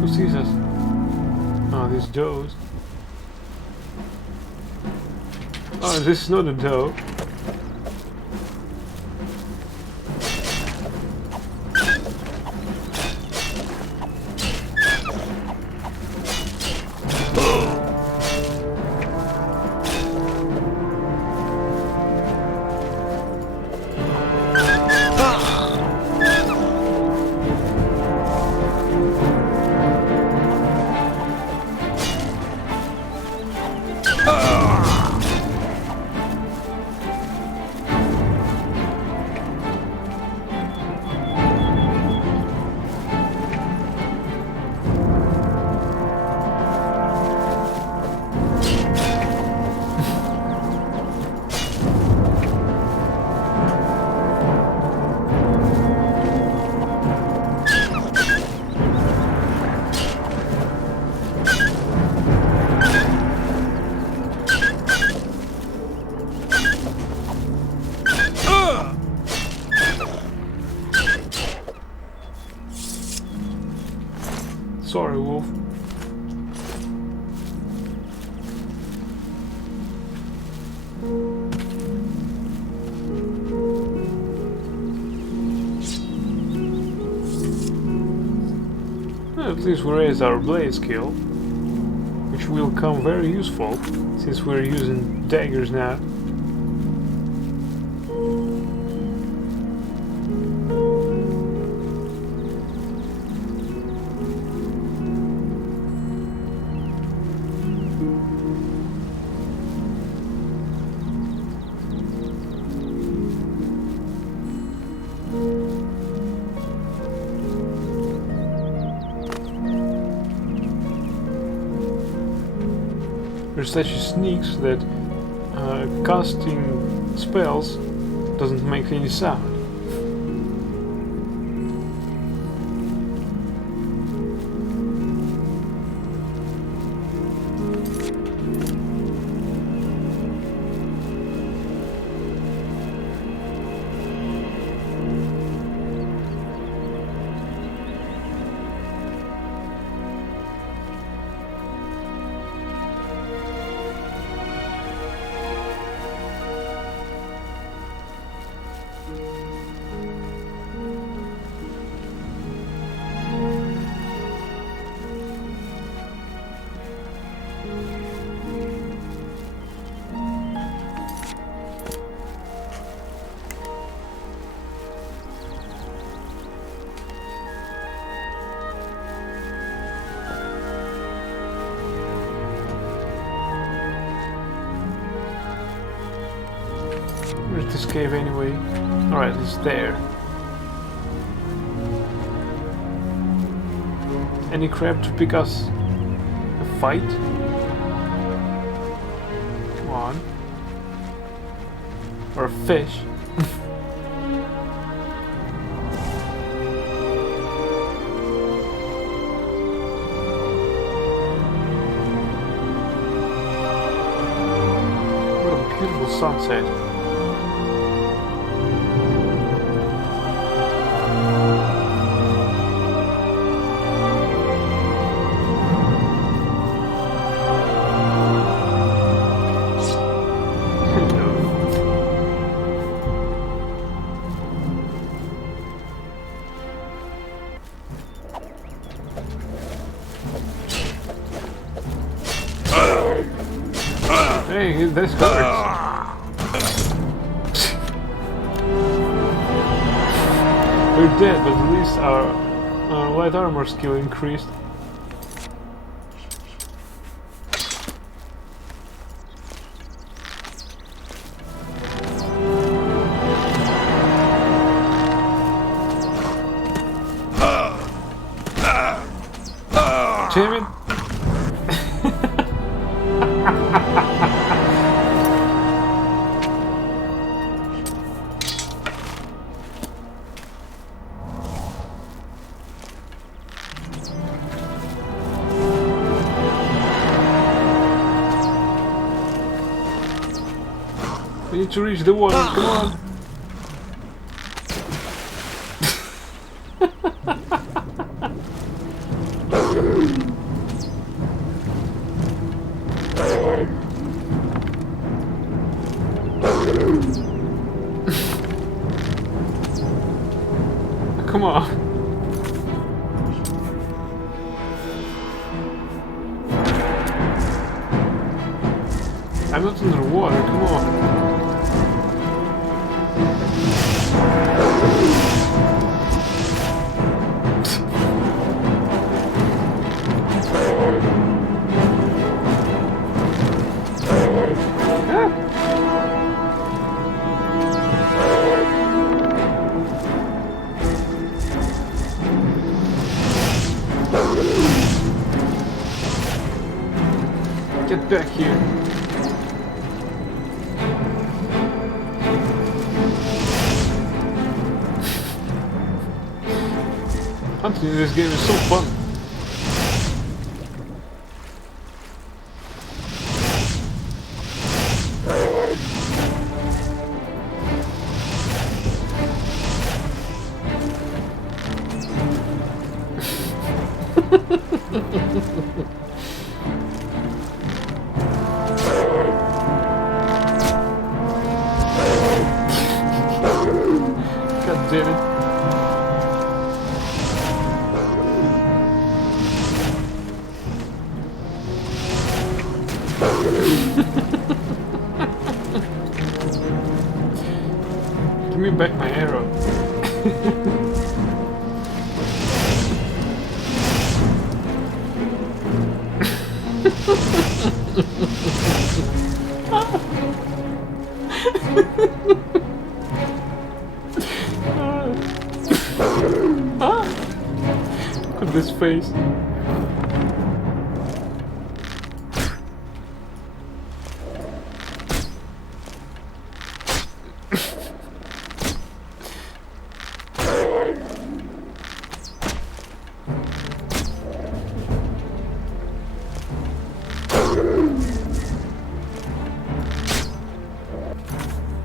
Who sees us? Oh, this does. Oh, this is not a doe. Sorry, Wolf. Well, at least we raised our blade skill, which will come very useful since we're using daggers now. There's such sneaks that casting spells doesn't make any sound. Where's this cave anyway? Alright, it's there. Any crab to pick us a fight? Come on. Or a fish. What a beautiful sunset. Hey, this hurts. We're dead, but at least our light armor skill increased. Damn it! We need to reach the water, come on! Come on! I'm not underwater, come on! Get back here. Hunting in this game is so fun. God damn it. Give me back my arrow. Look at this face.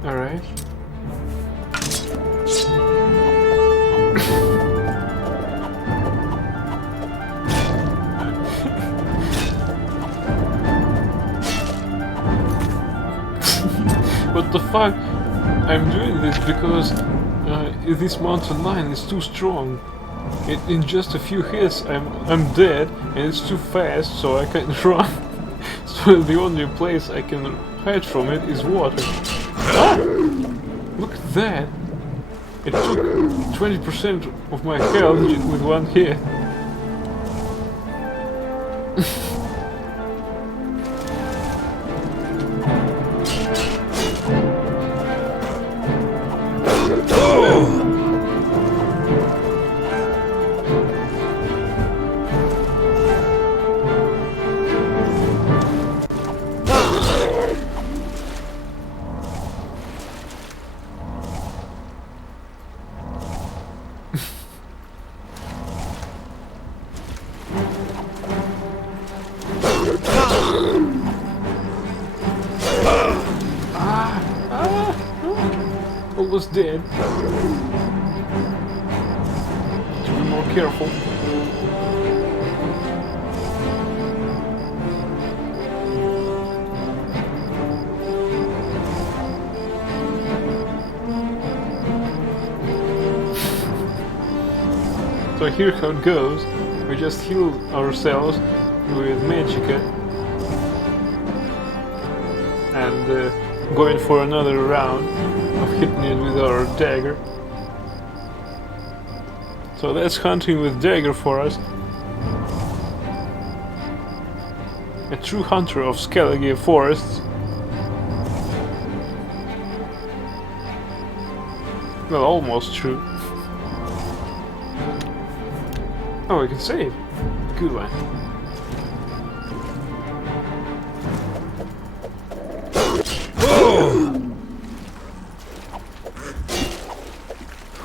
Alright. What the fuck? I'm doing this because this mountain lion is too strong. In just a few hits I'm dead, and it's too fast, so I can't run. So the only place I can hide from it is water. Ah! Look at that! It took 20% of my health with one hit. Almost dead. To be more careful. So here's how it goes. We just heal ourselves with Magicka. and going for another round of hitting it with our dagger. So that's hunting with dagger for us. A true hunter of Skellige forests. Well, almost true. Oh, we can save. Good one.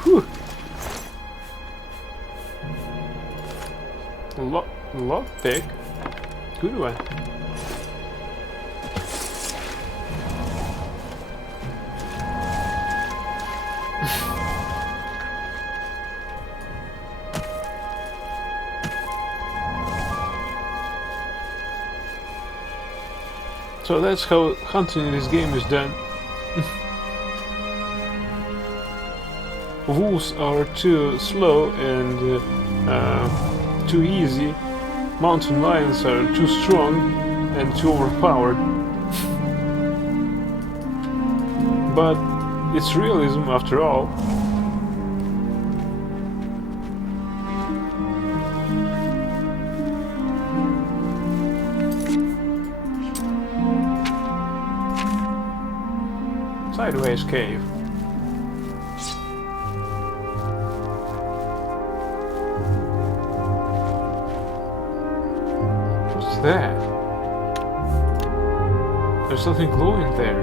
Whew. Lockpick. Good one. So that's how hunting in this game is done. Wolves are too slow and too easy. Mountain lions are too strong and too overpowered. But it's realism after all. Sideways cave. What's that? There's something glowing there.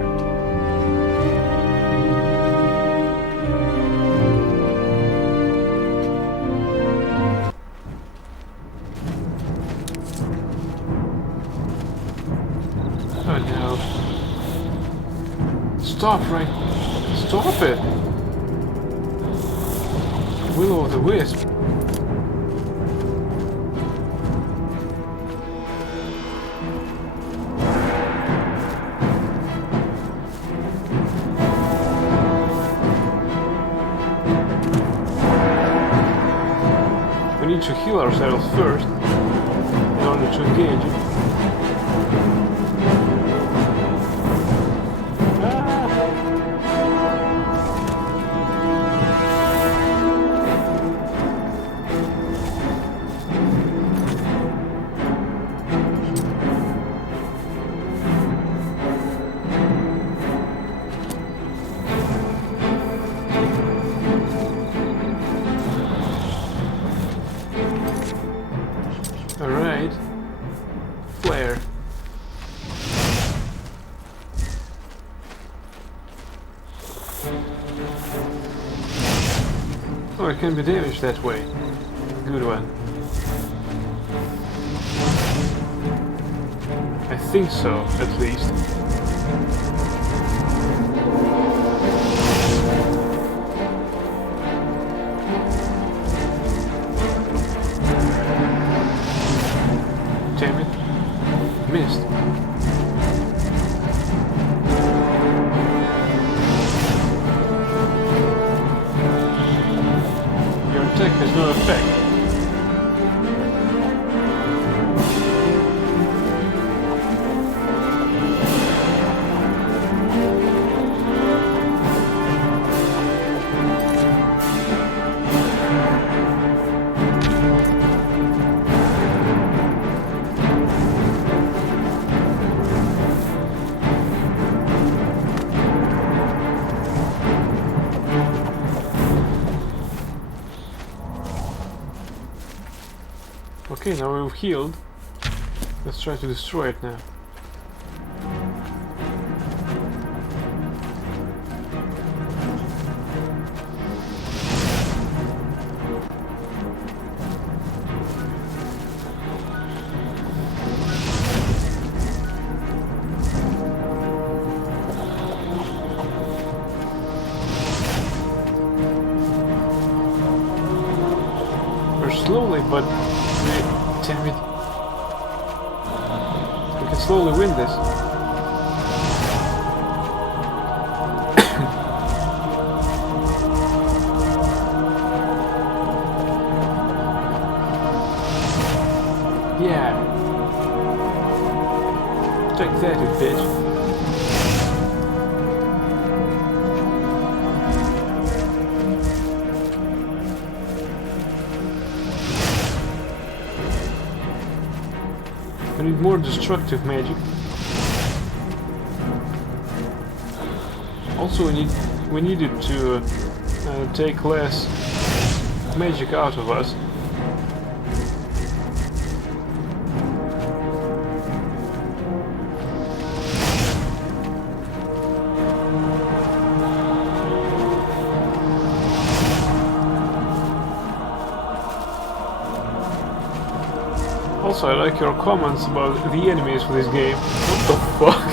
Oh no. Stop it! Will-o'-the-wisp. We need to heal ourselves first in order to engage it. Alright. Flare. Oh, it can be damaged that way. Good one. I think so, at least. Damn it. Missed. Your attack has no effect. Okay, now we've healed. Let's try to destroy it now. We're slowly, but damn it. We can slowly win this. Yeah. Take that, you bitch. need more destructive magic. Also, we needed to take less magic out of us. Also, I like your comments about the enemies for this game. What the fuck?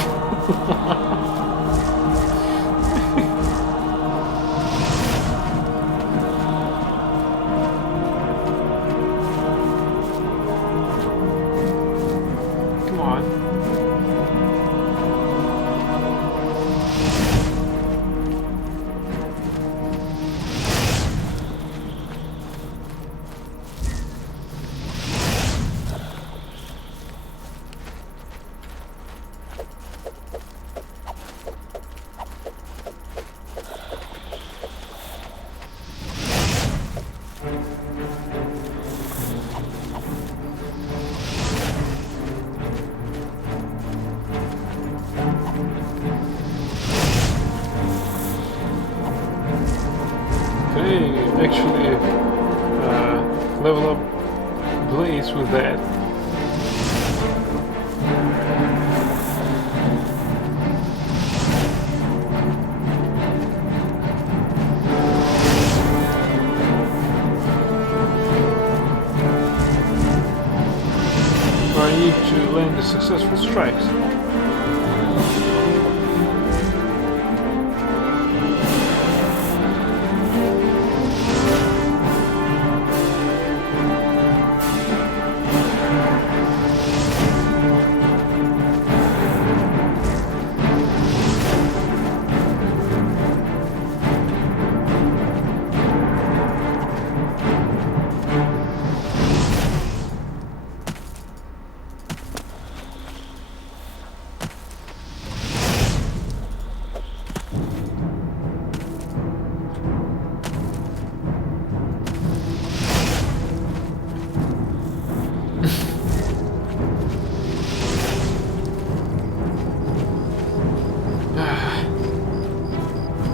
Come on. Okay, actually level up Blaze with that. I need to land the successful strikes.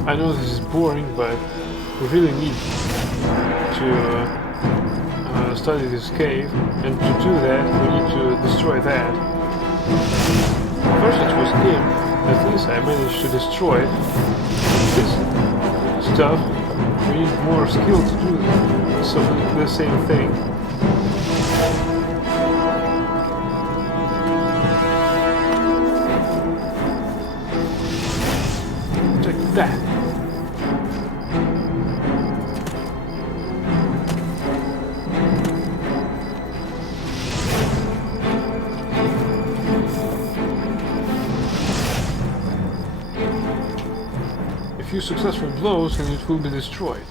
I know this is boring, but we really need to study this cave, and to do that we need to destroy that. First it was him, at least I managed to destroy this stuff. We need more skill to do the same thing. Take that. A few successful blows and it will be destroyed.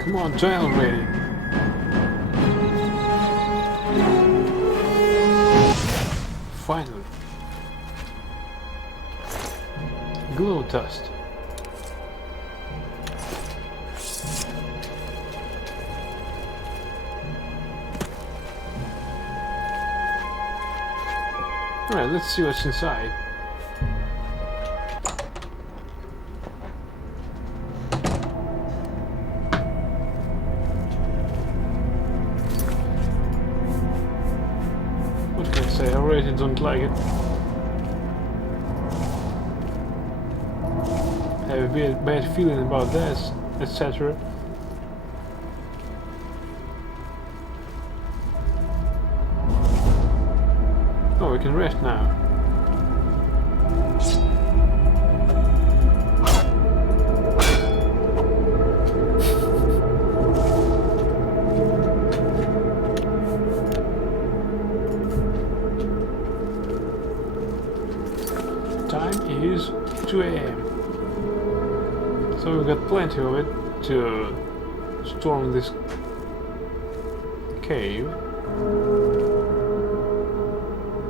Come on, die already. Finally. Glow dust. Alright, let's see what's inside. What can I say? I already don't like it. I have a bad feeling about this, etc. Oh, we can rest now. So we've got plenty of it to storm this cave.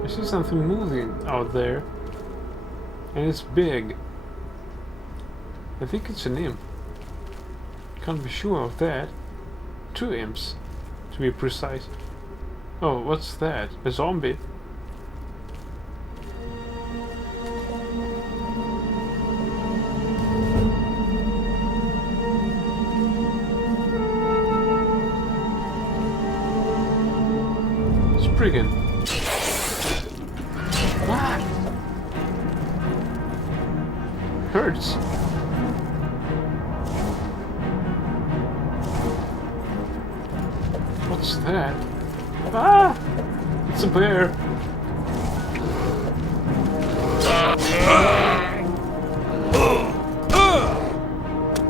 I see something moving out there, and it's big. I think it's an imp. Can't be sure of that. 2 imps, to be precise. Oh, what's that? A zombie? Spriggan. What? Hurts. What's that? Ah! It's a bear.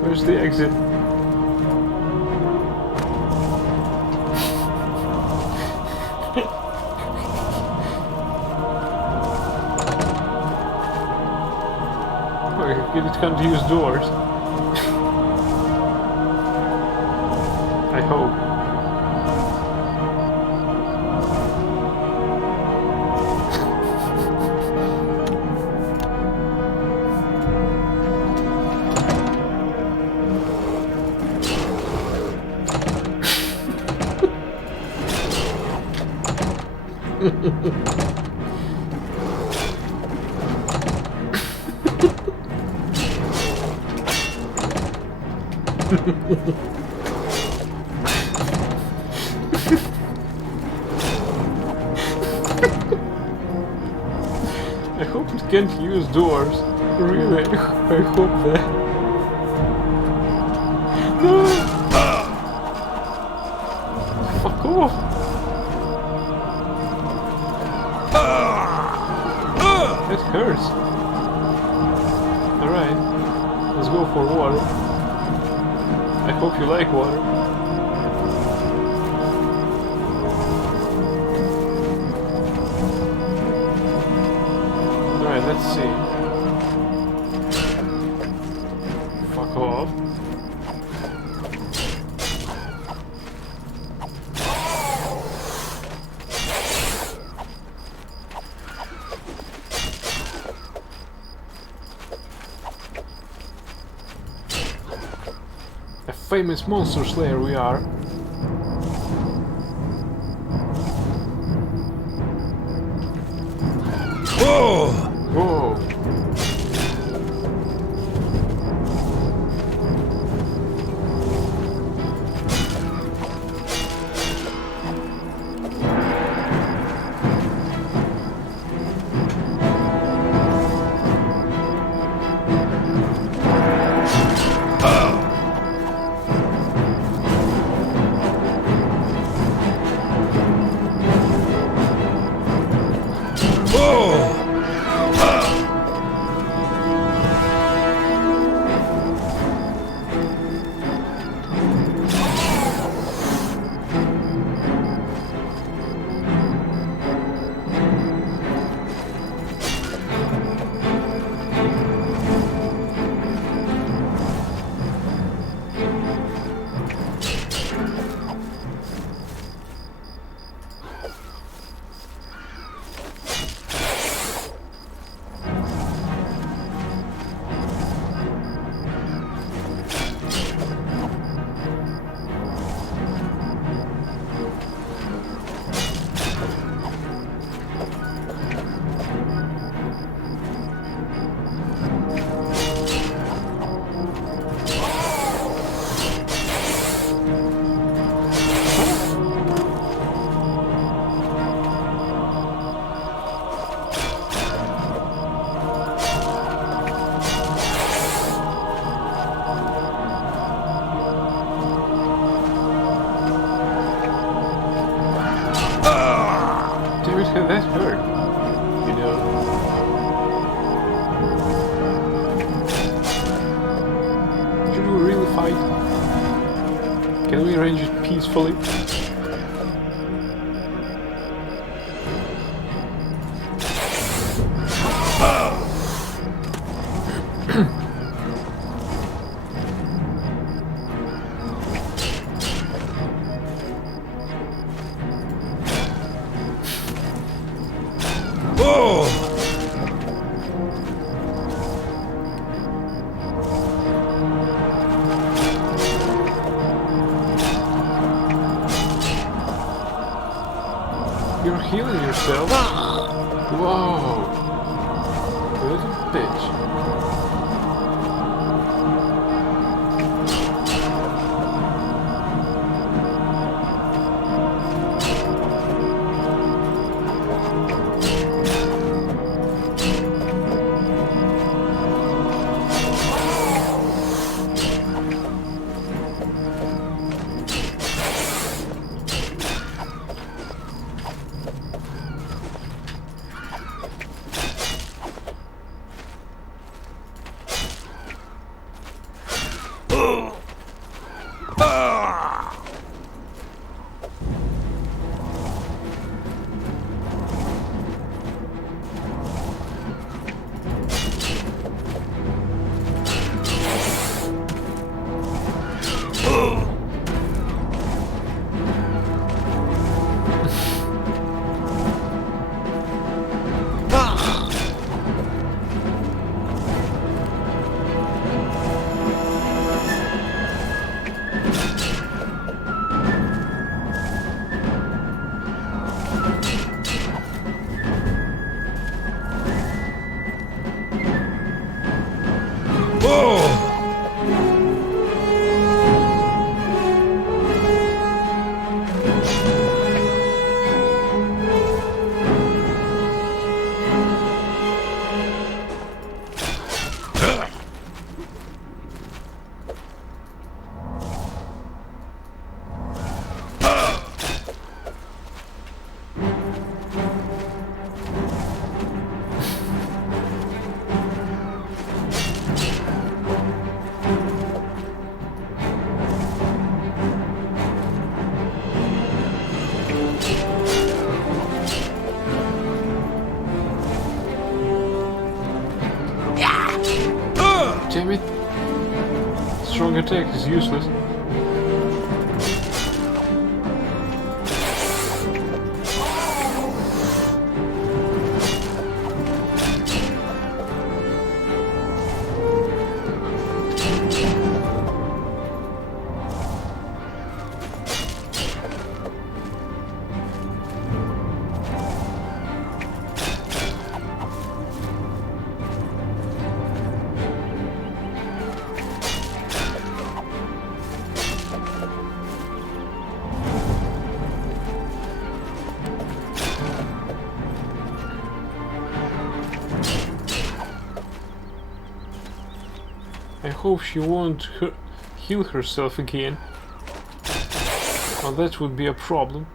Where's the exit? It can't use doors. I hope. I hope it can't use doors. Really, I hope that. No! Fuck off! It hurts. Alright, let's go for water. I hope you like water. Alright, let's see. Fuck off. A famous monster slayer we are. Whoa! Whoa. That hurt, you know. Should we really fight? Can we arrange it peacefully? healing yourself? Whoa! Little bitch. Damn it! Strong attack is useless. I hope she won't heal herself again. Well, that would be a problem.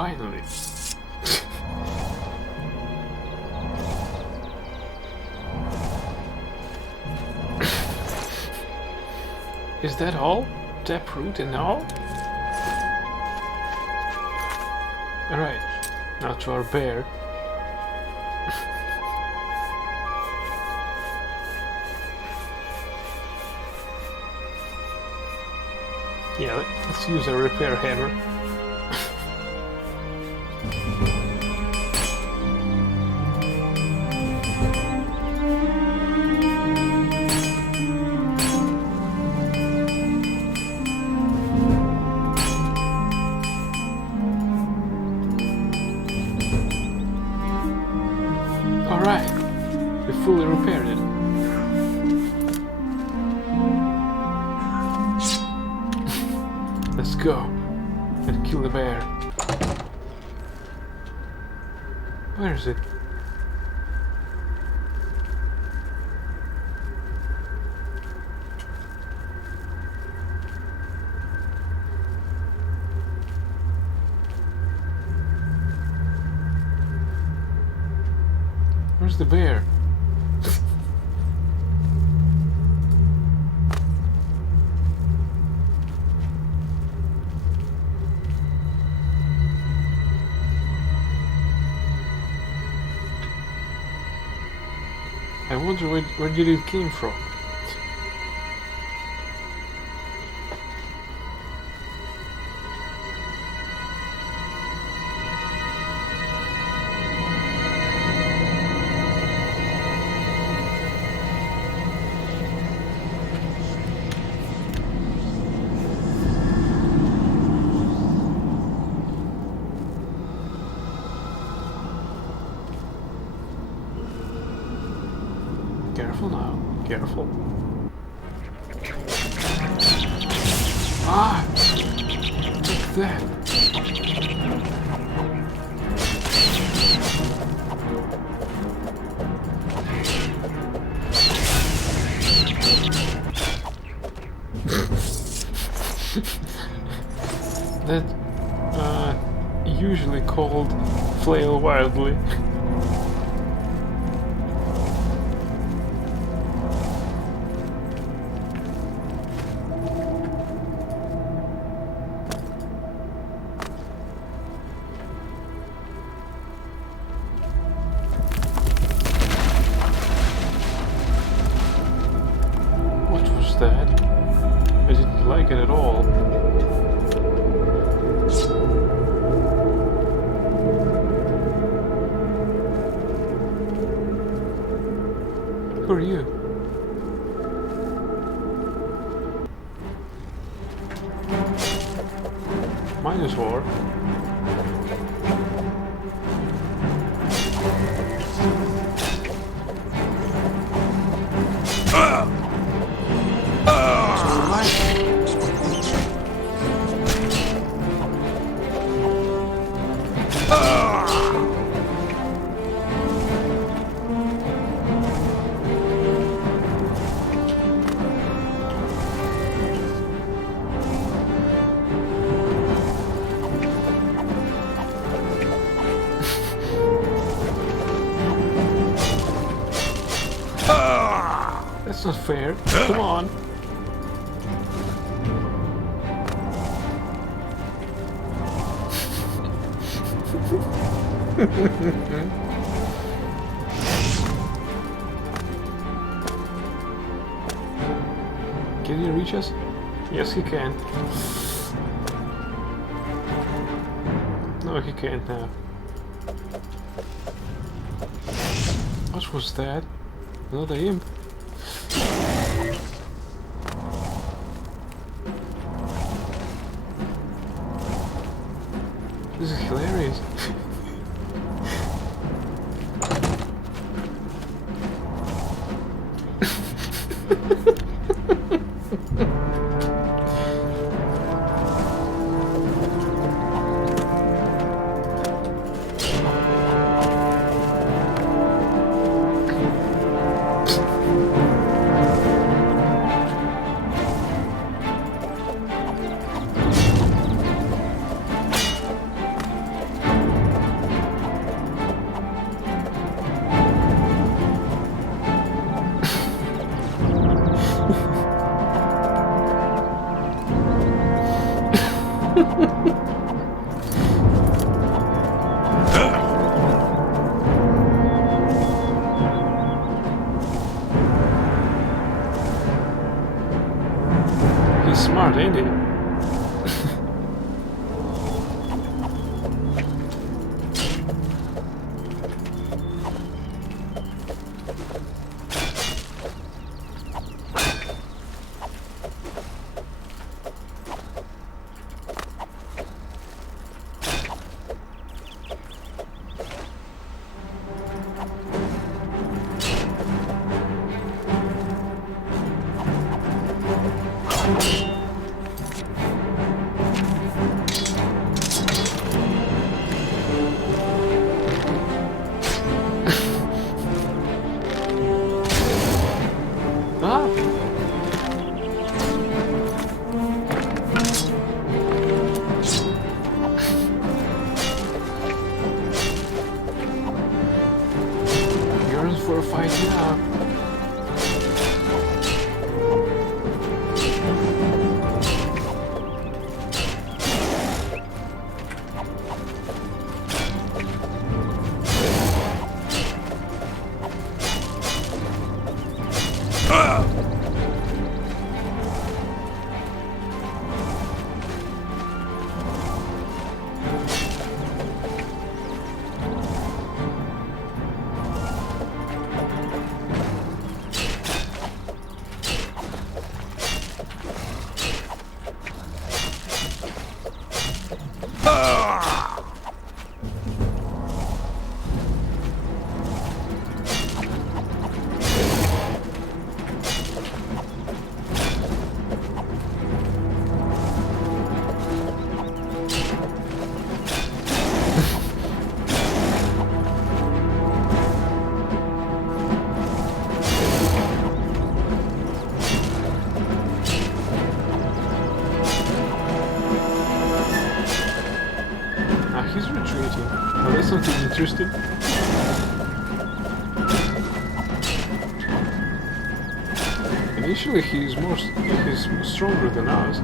Finally. Is that all? Taproot and all? Alright, now to our bear. Yeah, let's use a repair hammer. Alright, we fully repaired it. Let's go and kill the bear. Where is it? Where's the bear? I wonder where did it came from? Careful now, careful. Ah! Take that! That, usually called flail wildly. That. I didn't like it at all. Who are you? Minotaur? That's not fair. Come on. Can he reach us? Yes, he can. No, he can't now. What was that? Another imp? This is hilarious. He's smart, ain't he? For a fight now. He's retreating. Oh, that's something interesting. Initially, he's stronger than us.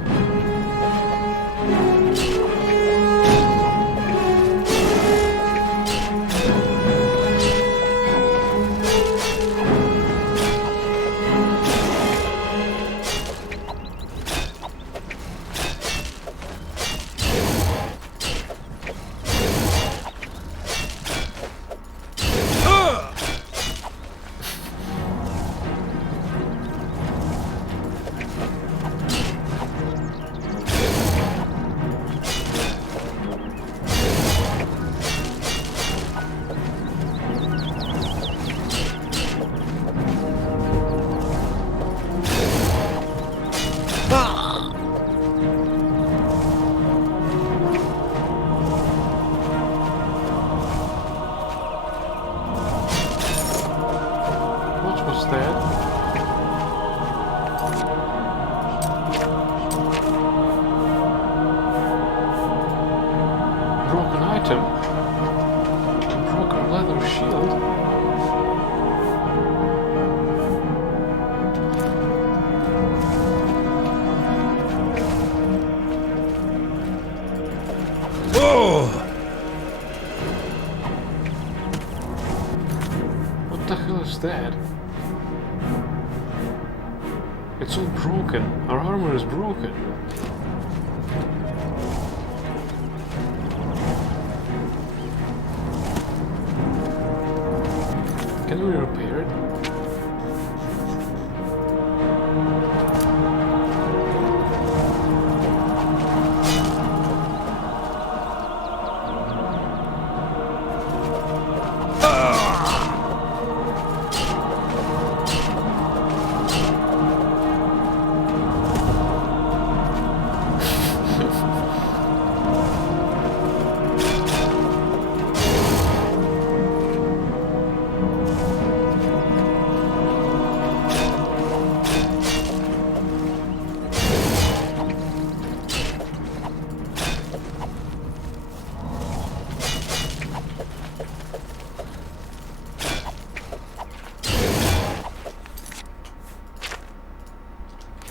Broken item. Broken leather shield. Oh! What the hell is that? It's all broken. Our armor is broken. Can we repair it?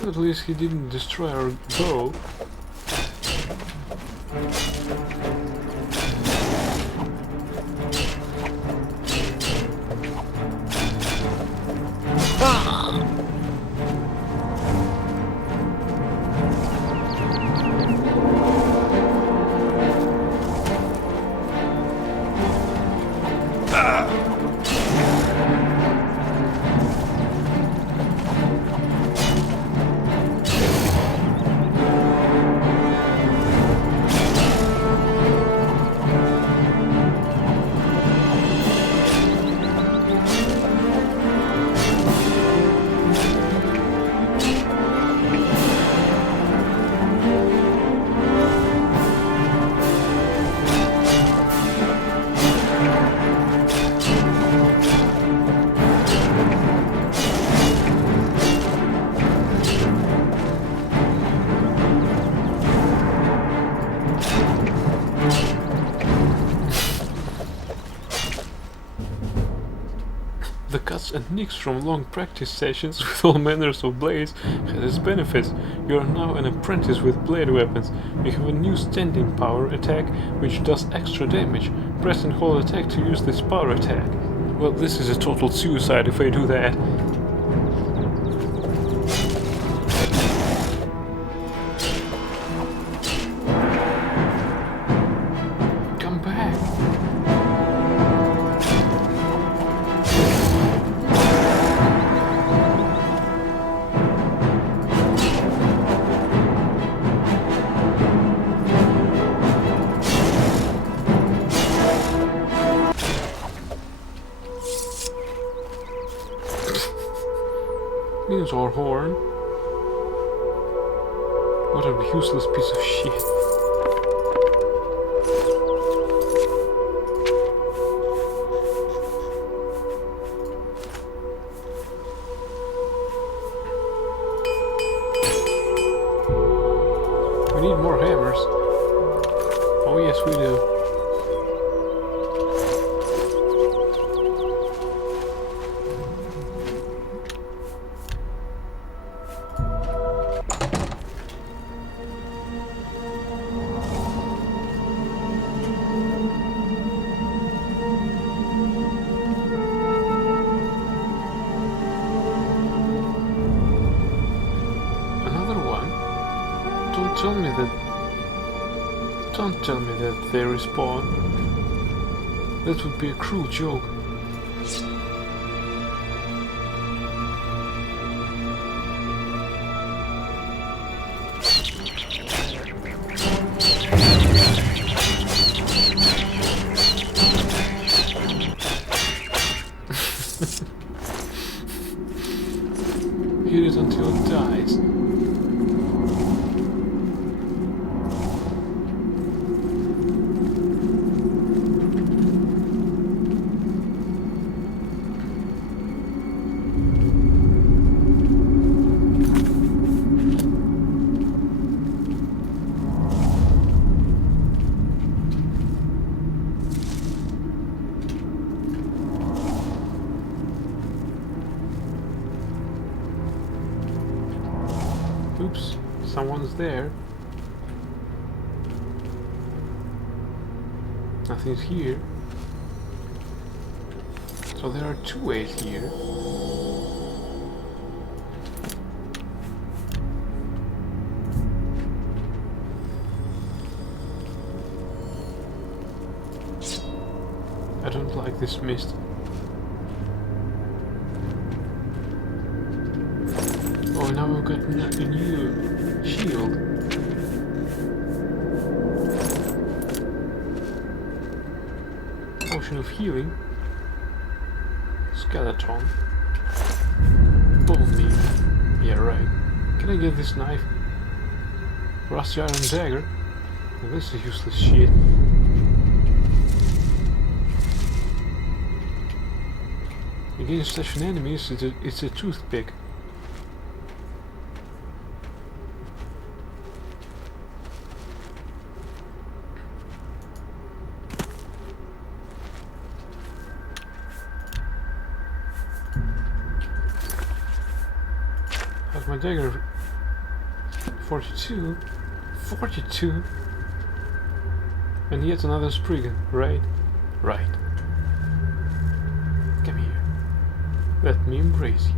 At least he didn't destroy our bow. techniques from long practice sessions with all manners of blades had its benefits. You are now an apprentice with blade weapons. You have a new standing power attack which does extra damage. Press and hold attack to use this power attack. Well, this is a total suicide if I do that. Come back. Minotaur horn. What a useless piece of shit. We need more hammers. Oh yes, we do. Don't tell me that they respawn. That would be a cruel joke. Hit it until it dies. Oops, someone's there. Nothing's here. So there are two ways here. I don't like this mist. Oh, now we've got a new shield. Potion of healing. Skeleton. Bone meal. Yeah, right. Can I get this knife? Rusty iron dagger. Well, this is useless shit. Against station enemies, it's a toothpick. How's my dagger? 42? 42? And yet another Spriggan, right? Right. Come here. Let me embrace you.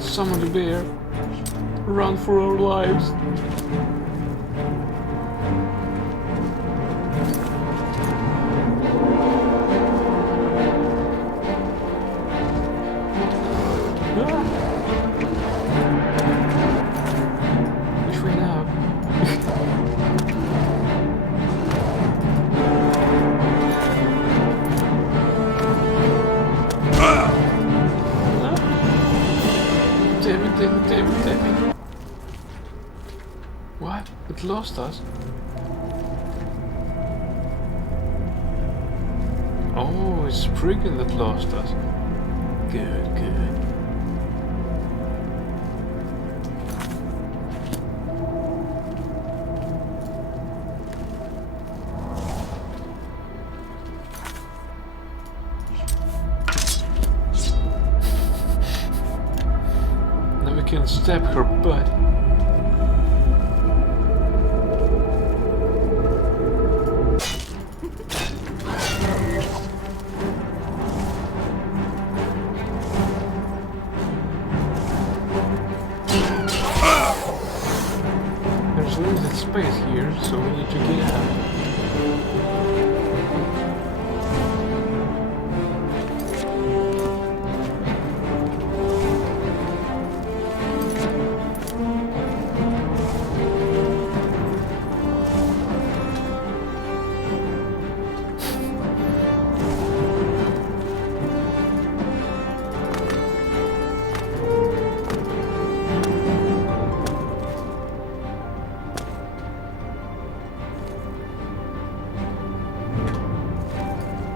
Summon the bear. Run for our lives. Which way now? Damn it. What? It lost us? Oh, it's Spriggan that lost us. Good, good. Now we can stab her butt. There's limited space here, so we need to get out.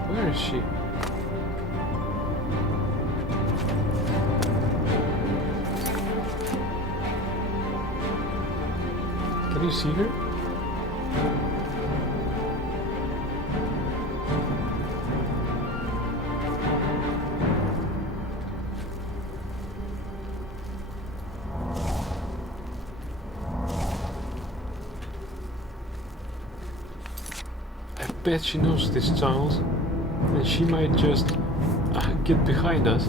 Where is she? Can you see her? I bet she knows these tunnels. And she might just get behind us.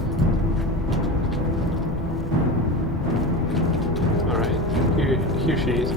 Alright, here she is.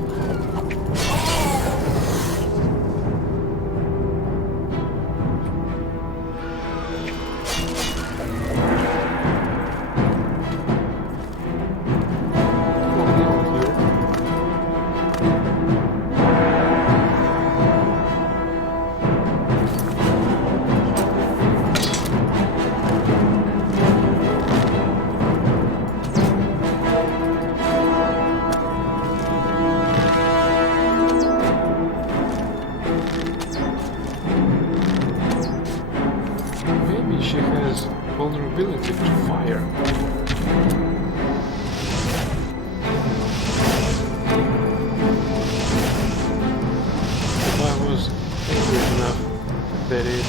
Maybe she has vulnerability to fire. If I was angry enough, that is.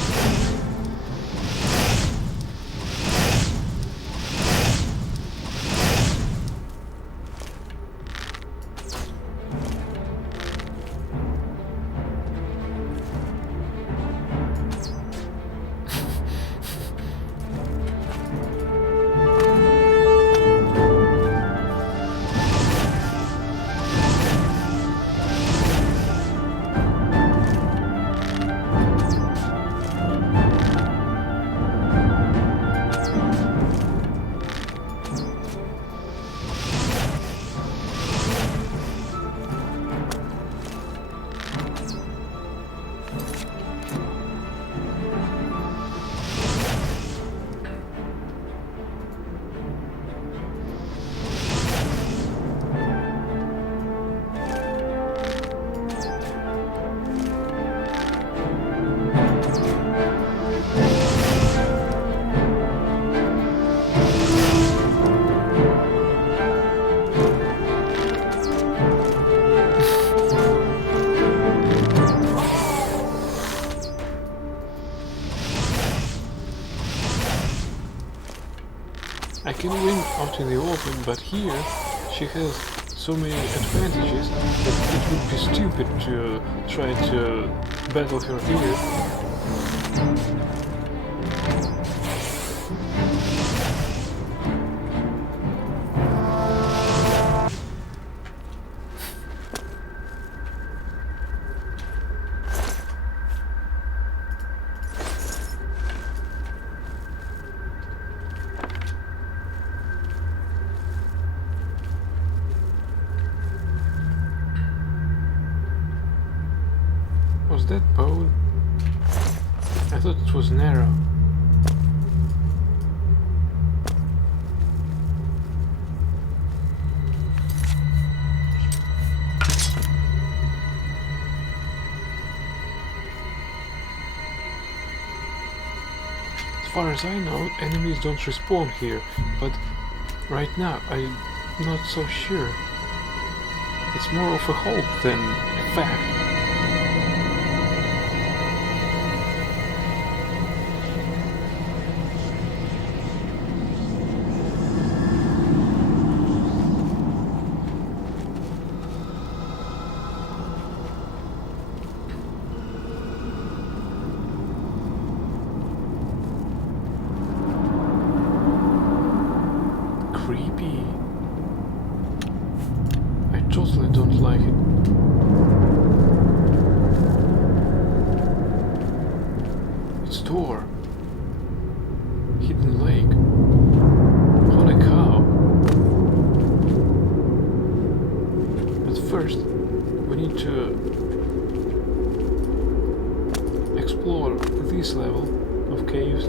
I can win out in the open, but here she has so many advantages that it would be stupid to try to battle her here. Was that bone? I thought it was narrow. far as I know, enemies don't respawn here, but right now I'm not so sure. It's more of a hope than a fact. Creepy. I totally don't like it. It's door. Hidden lake. Holy cow. But first, we need to explore this level of caves.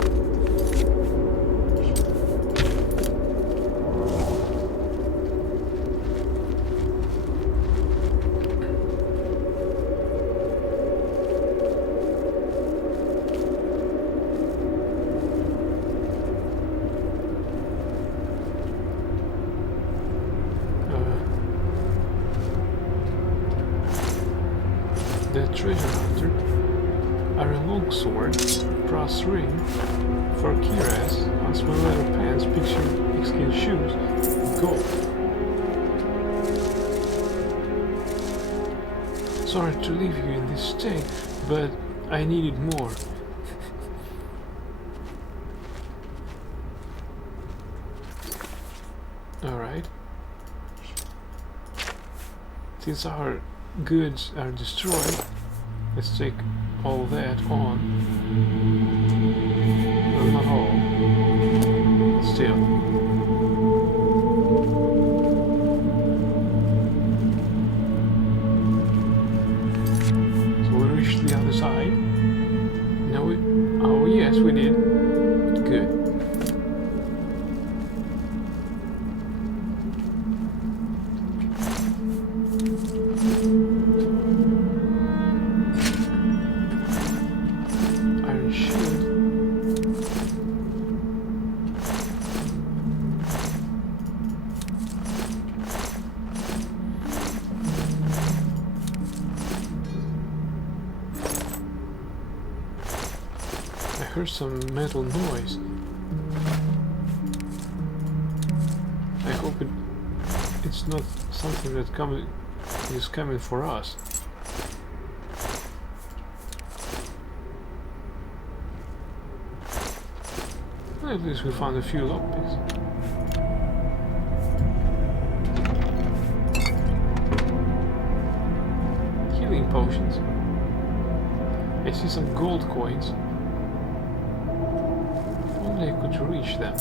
The treasure hunter, iron longsword, brass ring, fur cuirass, huntsman leather pants, pigskin shoes, gold. Sorry to leave you in this state, but I needed more. Alright. Since our goods are destroyed, let's take all that on. Well, not all, but still. So we reached the other side. No, oh yes, we did. Good. I heard some metal noise. I hope it's not something that is coming for us. Well, at least we found a few lockpicks. Healing potions. I see some gold coins. Only I could reach them.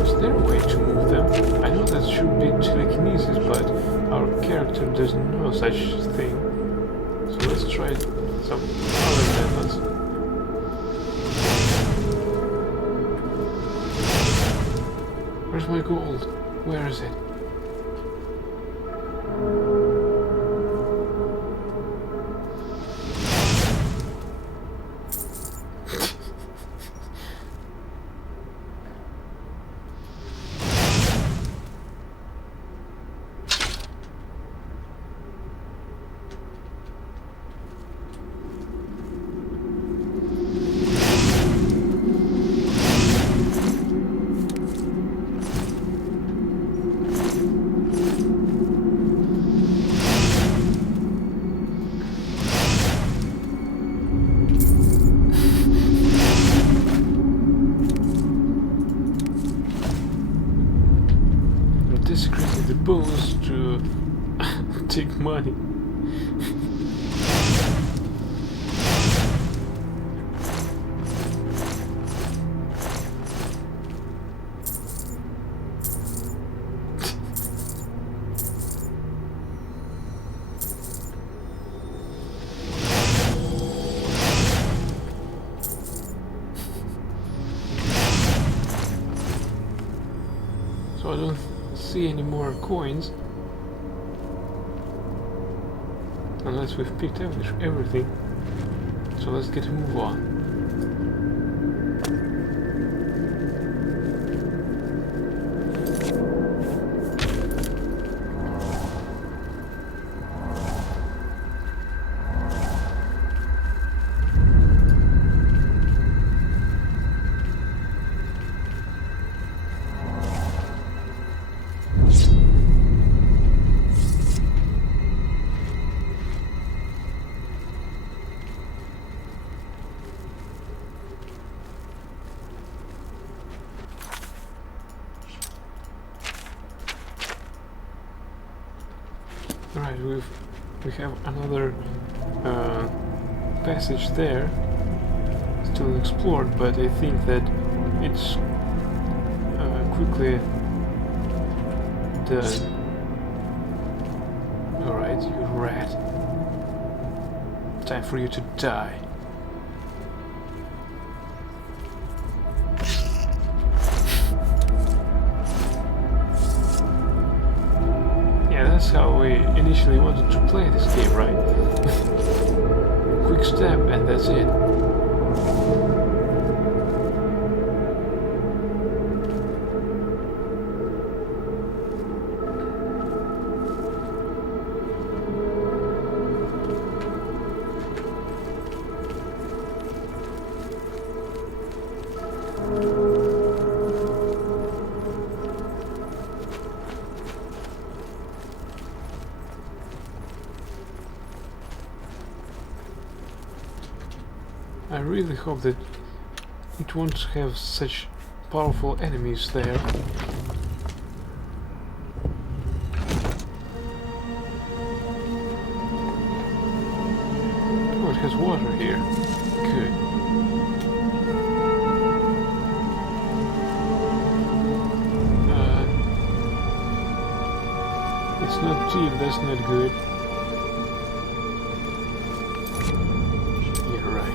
Is there a way to move them? I know that should be telekinesis, but our character doesn't know such thing. So let's try some other methods. Where's my gold? Where is it? Desecrating the bones to take money. So I don't see any more coins. Unless we've picked everything. So let's get a move on. Right, we have another passage there, still explored, but I think that it's quickly done. Alright, you rat. Time for you to die. That's how we initially wanted to play this game, right? Quick step and that's it. I really hope that it won't have such powerful enemies there. Oh, it has water here. Good. It's not deep, that's not good. Yeah, right.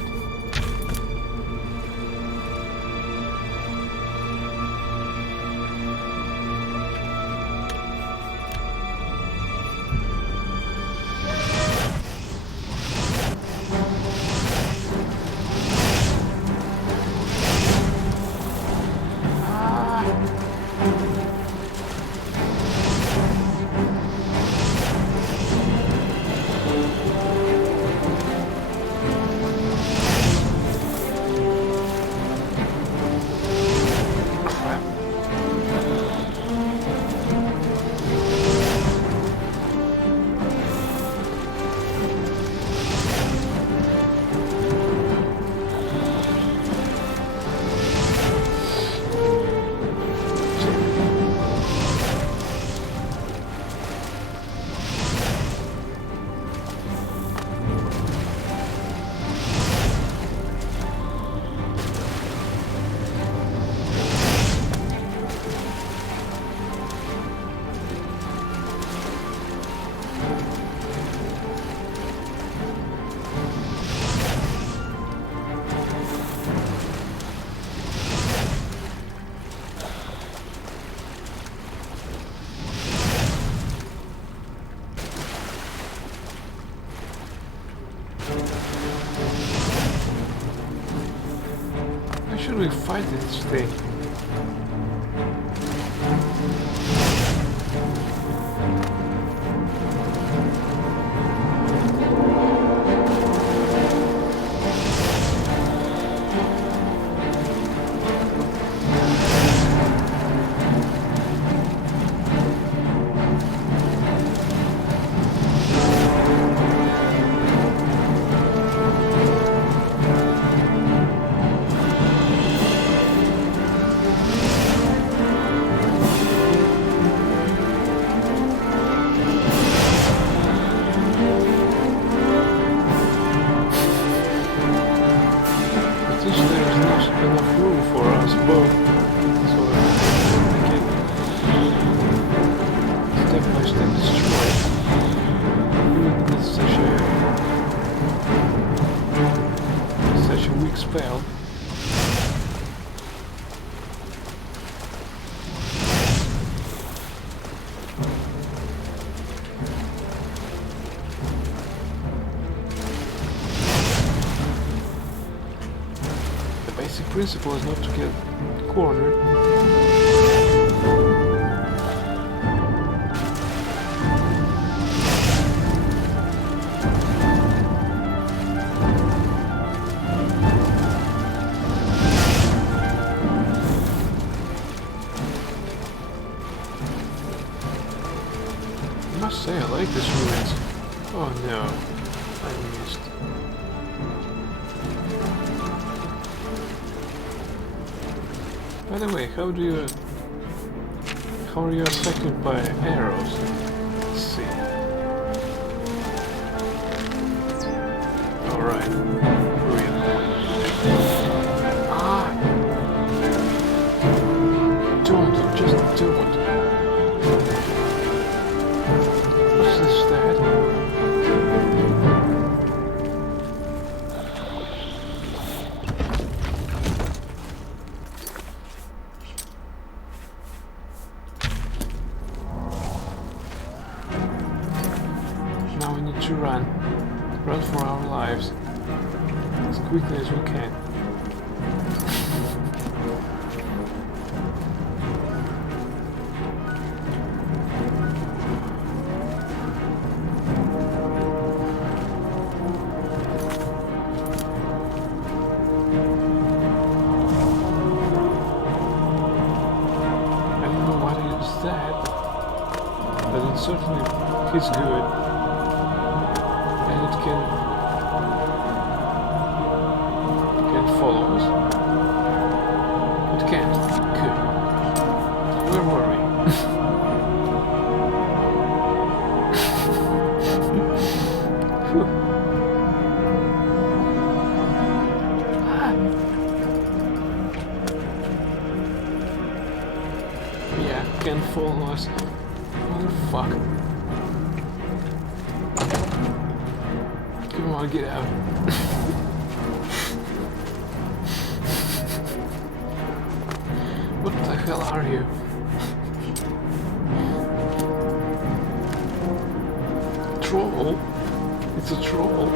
Why should we fight this thing? principle is not to get cornered. I must say, I like this ruins. Oh no, I missed. By the way, how are you affected by arrows? Let's see. Alright. Ah! Don't, just don't. What's this stat? Now we need to run. Run for our lives. As quickly as we can. I don't know what is that, but it certainly is good. And it can follow us. It can't. Good. Where were we? Phew. Ah. Yeah, can't follow us. Motherfuck. Come on, get out. What the hell are you? Troll? It's a troll.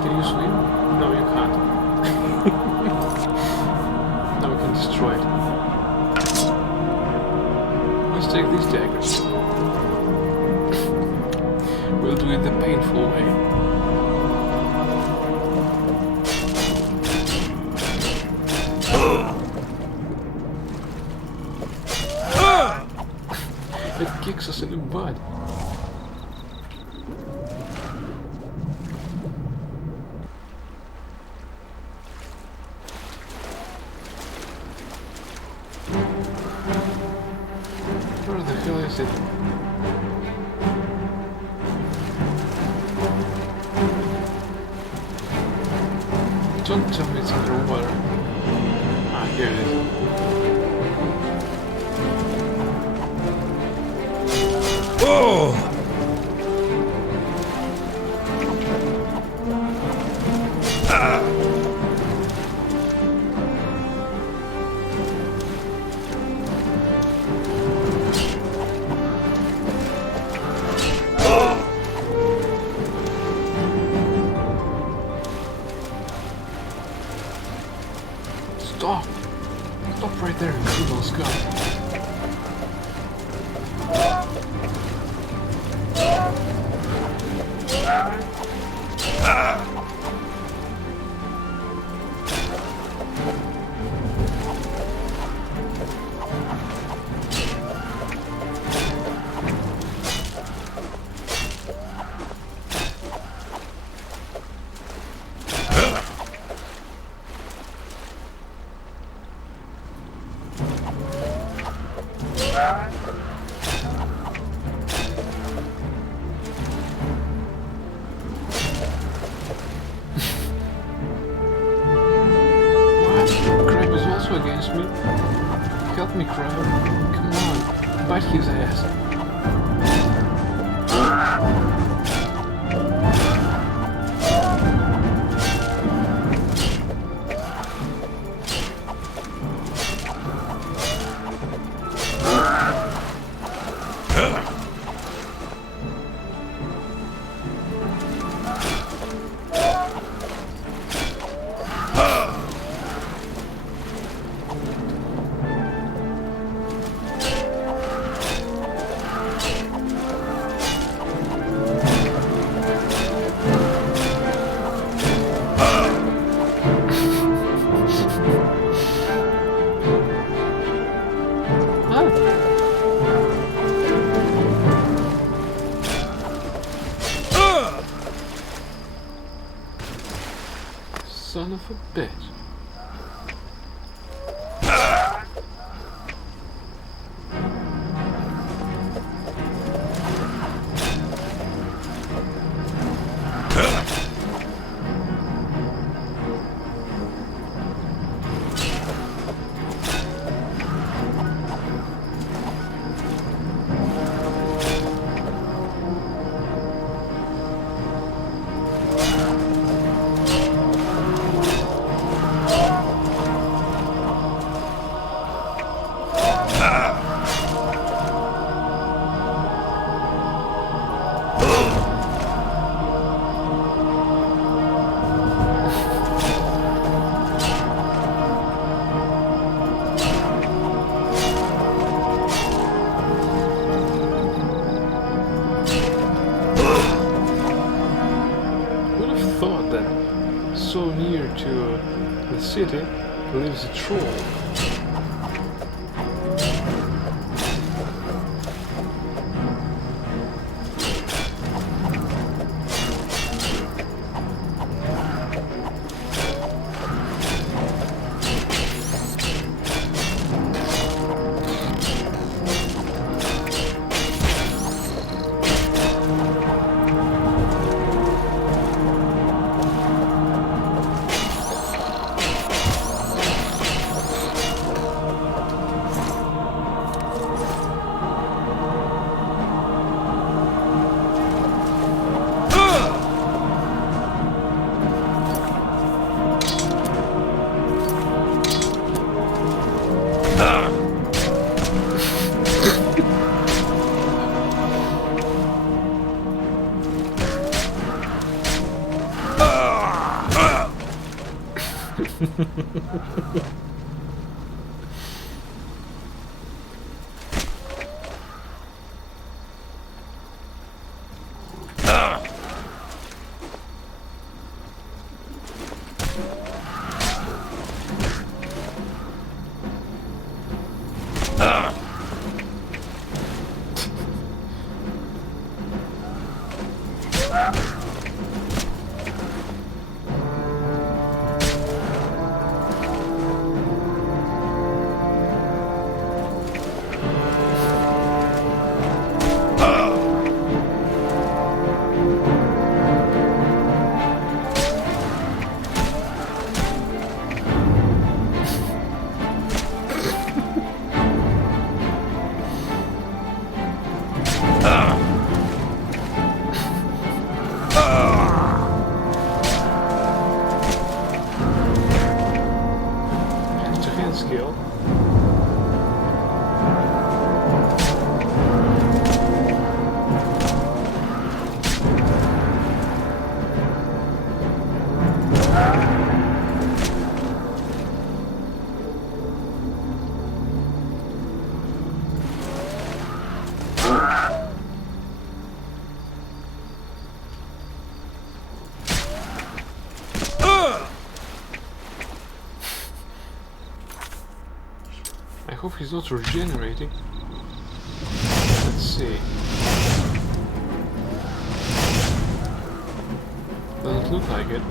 Can you swim? No, you can't. Now we can destroy it. Let's take these daggers. We'll do it the painful way. It kicks us in the butt. Where the hell is it? Don't tell me it's underwater. Ah, here it is. Oh! Stop! Stop right there, evil scum. Crab is also against me. Help me, Crab. Come on, bite his ass. Son of a bitch. So near to the city lives a troll. Skill. I hope he's not regenerating. Let's see. Doesn't look like it.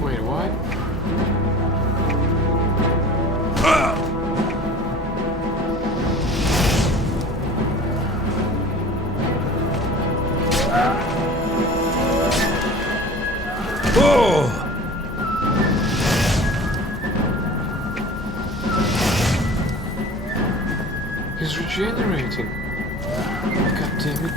Wait, what? Oh! He's regenerating. God damn it.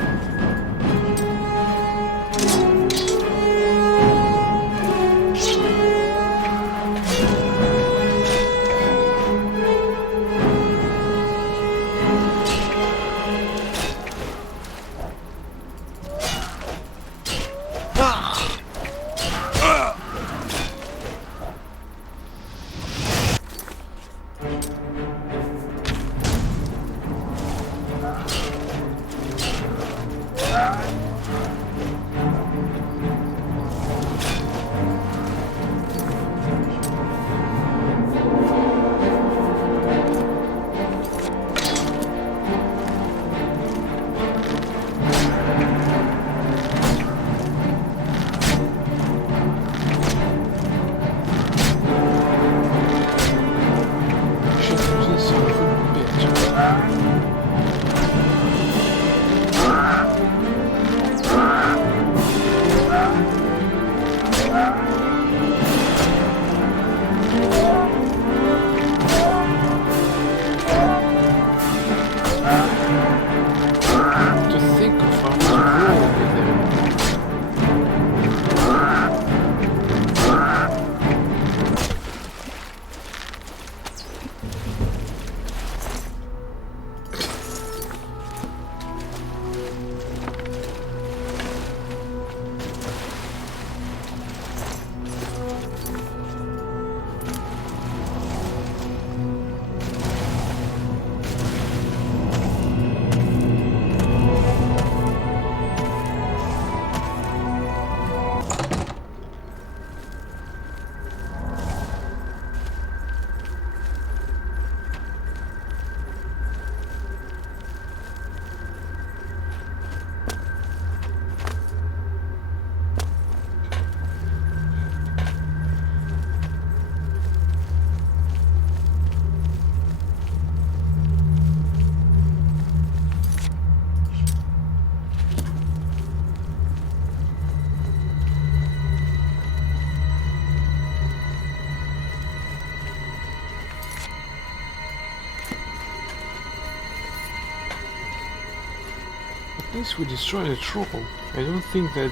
At least we destroyed a troll. I don't think that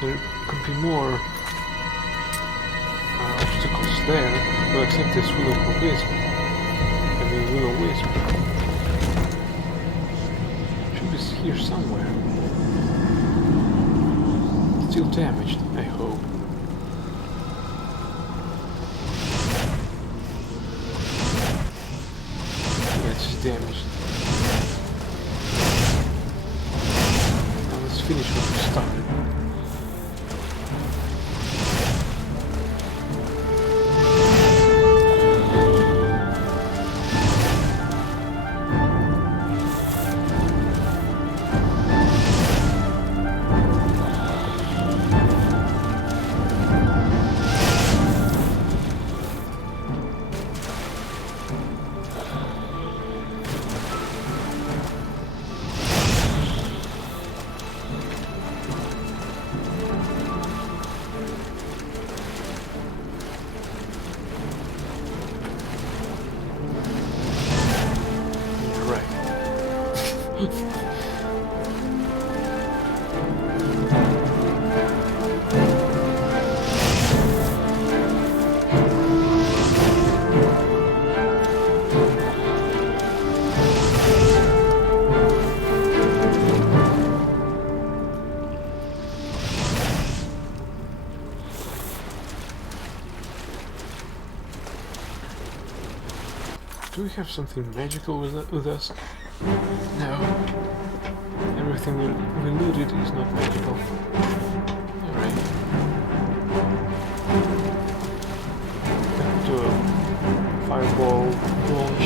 there could be more obstacles there. Well, except this will-o-wisp. I mean, will-o-wisp. Should be here somewhere. Still damaged, I hope. Yeah, it's just damaged. Now let's finish what we started. Do we have something magical with us? No. Everything we looted is not magical. Alright. Back to a fireball launch.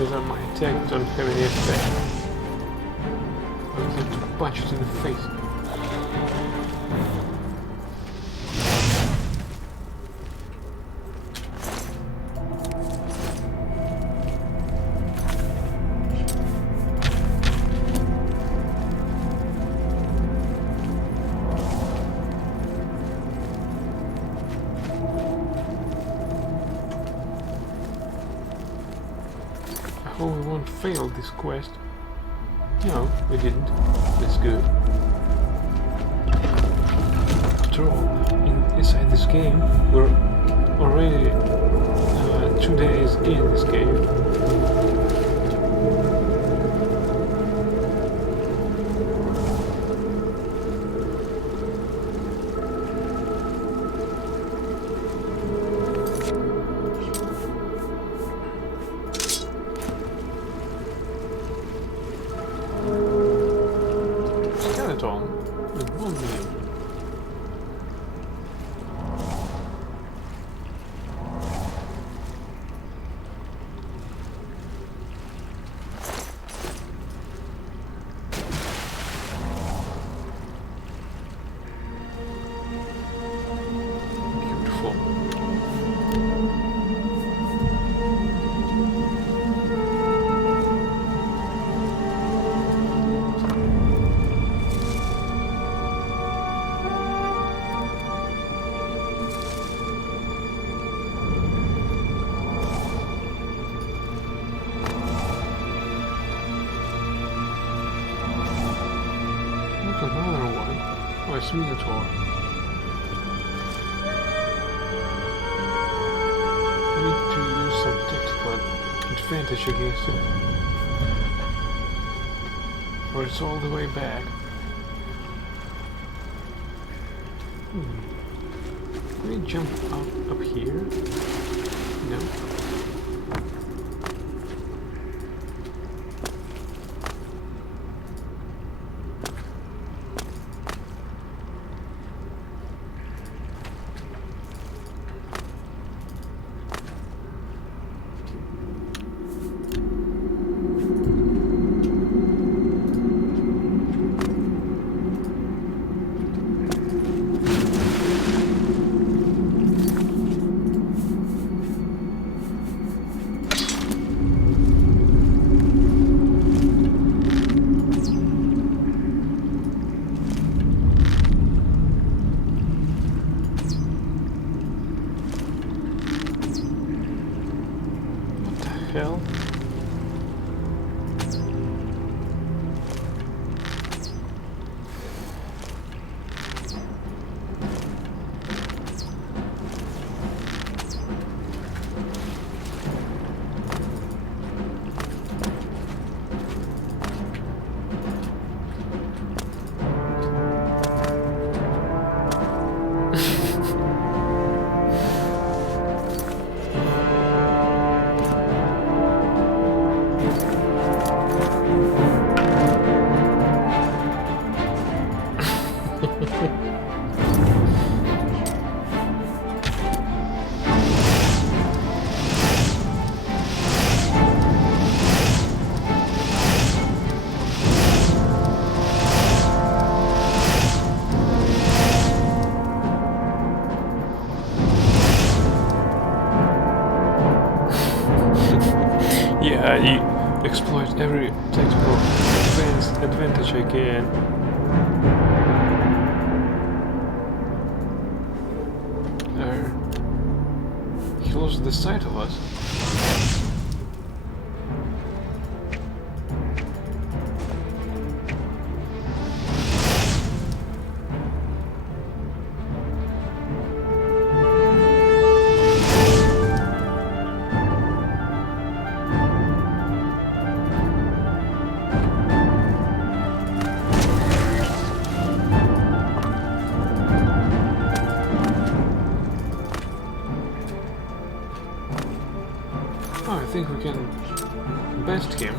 because my attack don't have any effect. I would like to punch it in the face. I hope we won't fail this quest. No, we didn't. That's good. After all, inside this game, we're already 2 days in this game. Skeleton with 1 million. Beautiful. What's another one? Oh, it's Minotaur. I need to use some tactical advantage against it. Or it's all the way back. Can we jump up here? No. Hell. Yeah, you exploit every tactical advantage I can. He lost the sight of us. Oh, I think we can best him.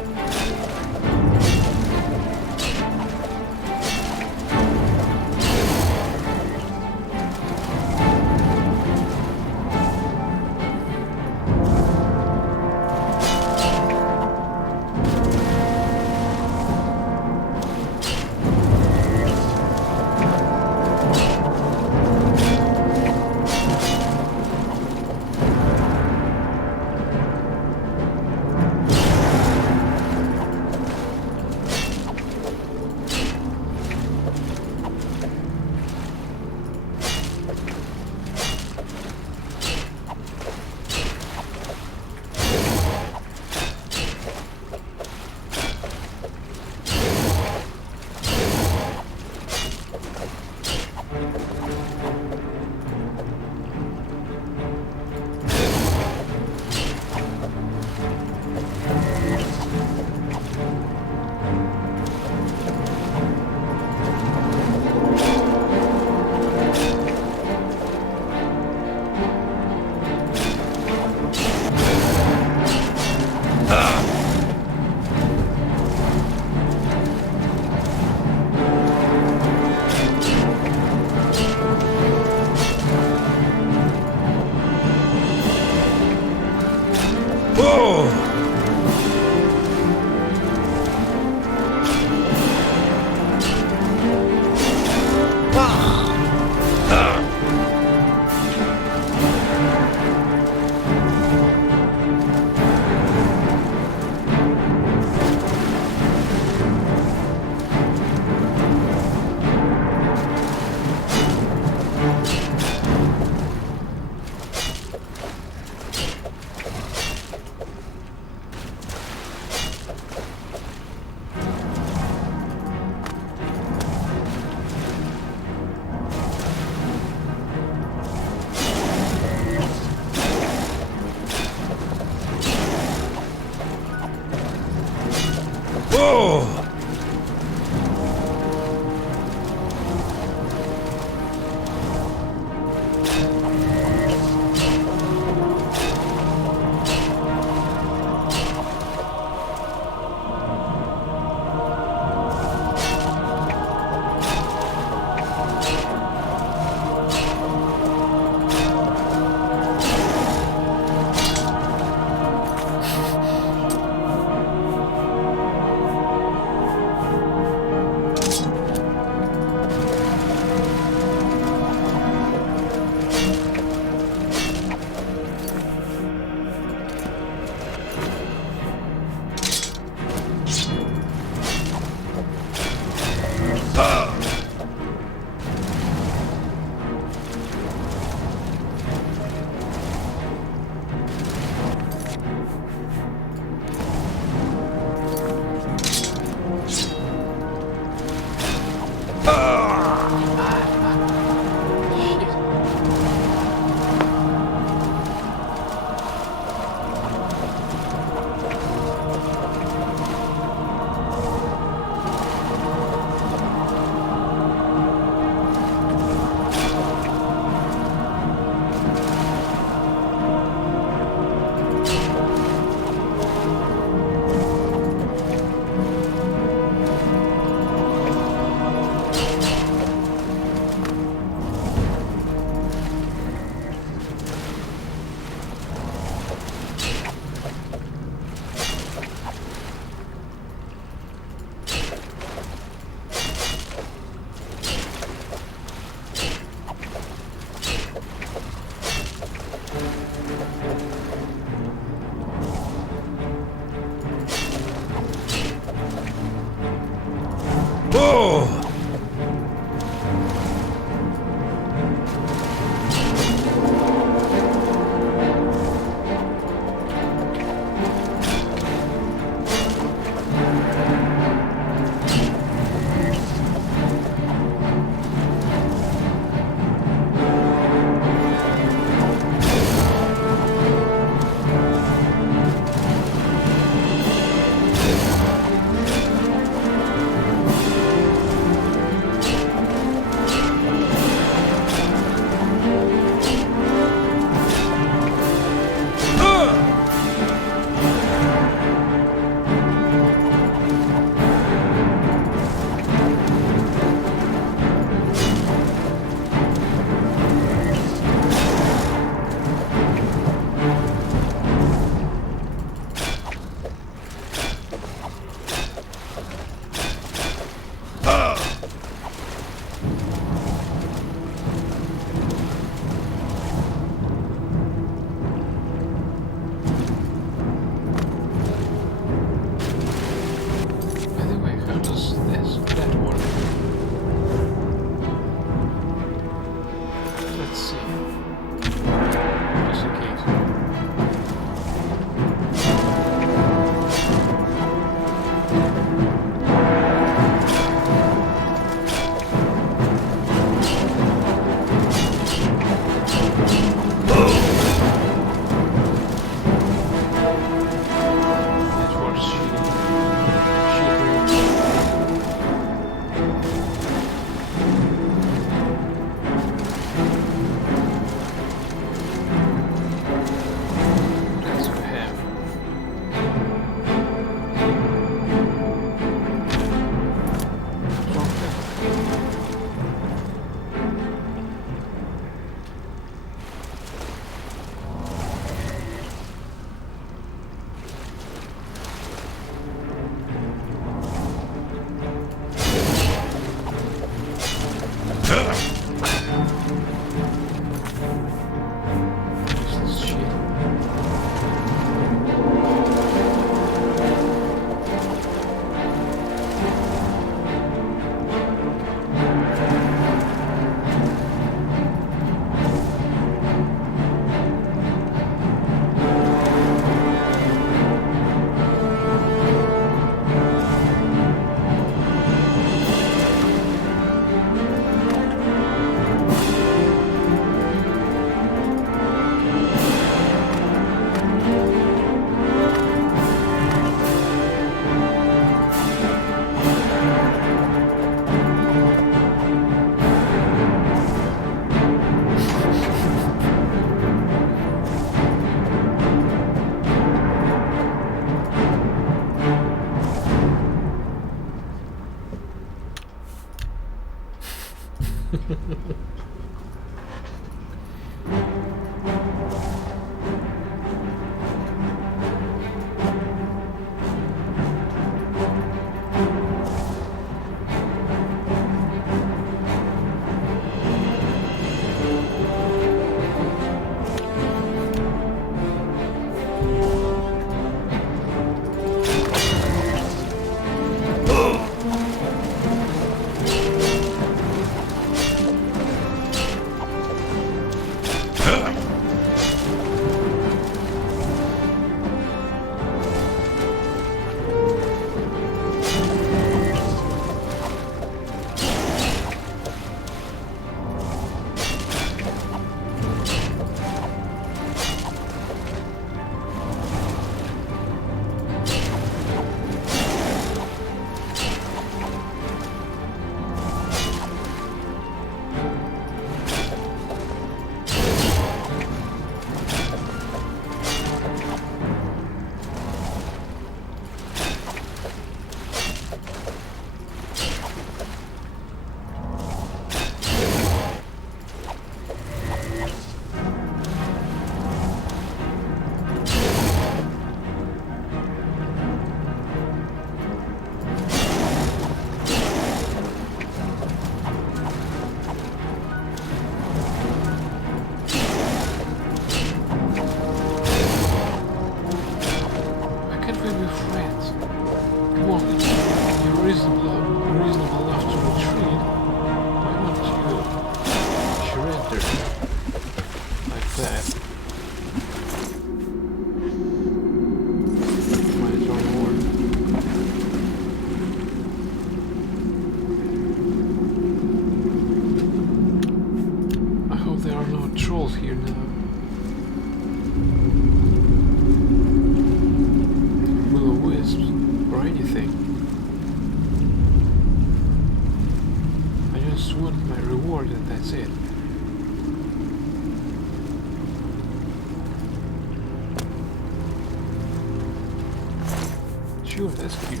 Sure, that's cute.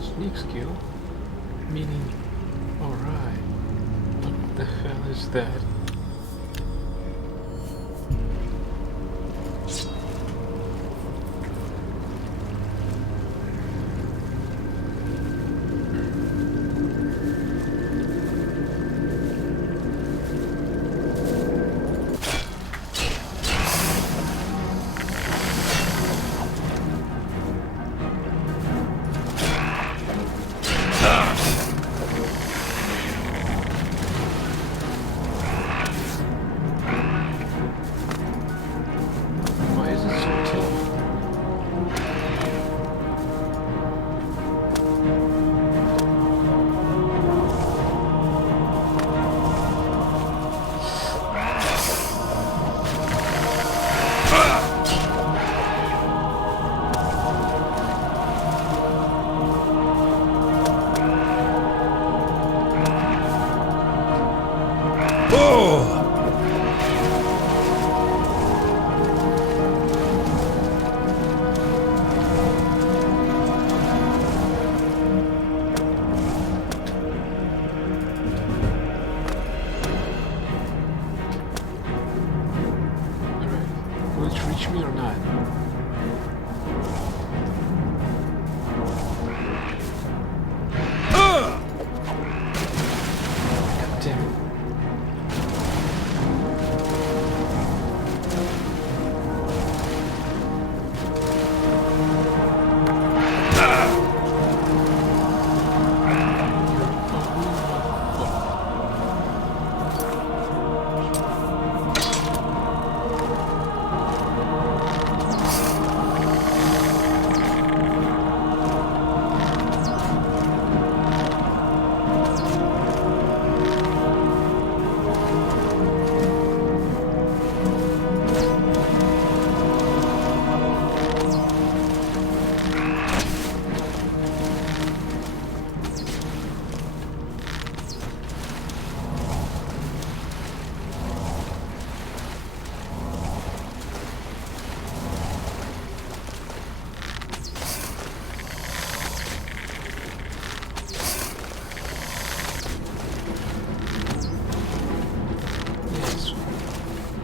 Sneak skill? Meaning, alright. What the hell is that?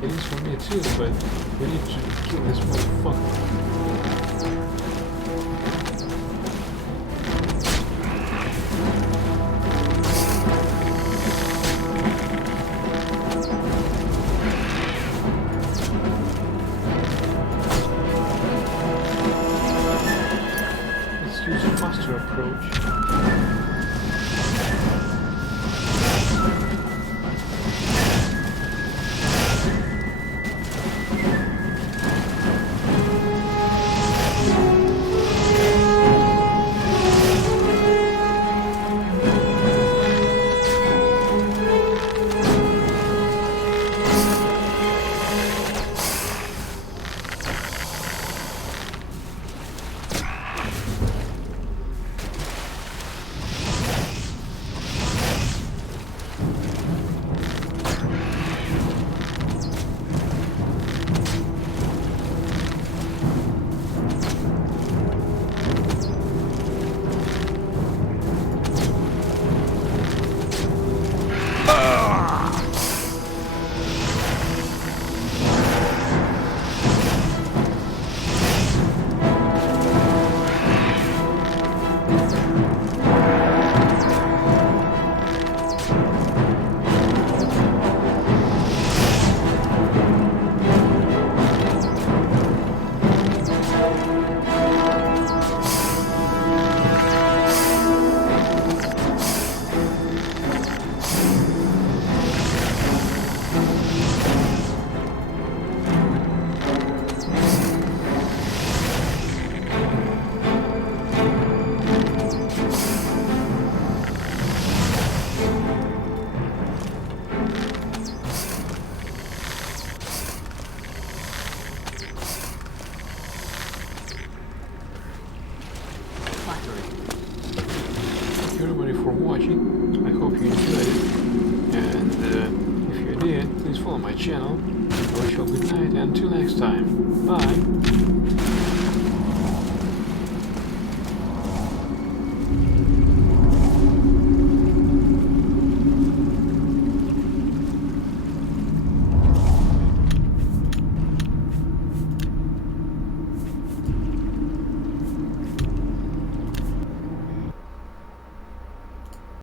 It is for me too, but we need to kill this motherfucker. Let's use a faster approach. Thank you everybody for watching. I hope you enjoyed it. And if you did, please follow my channel. I wish you a good night and until next time. Bye.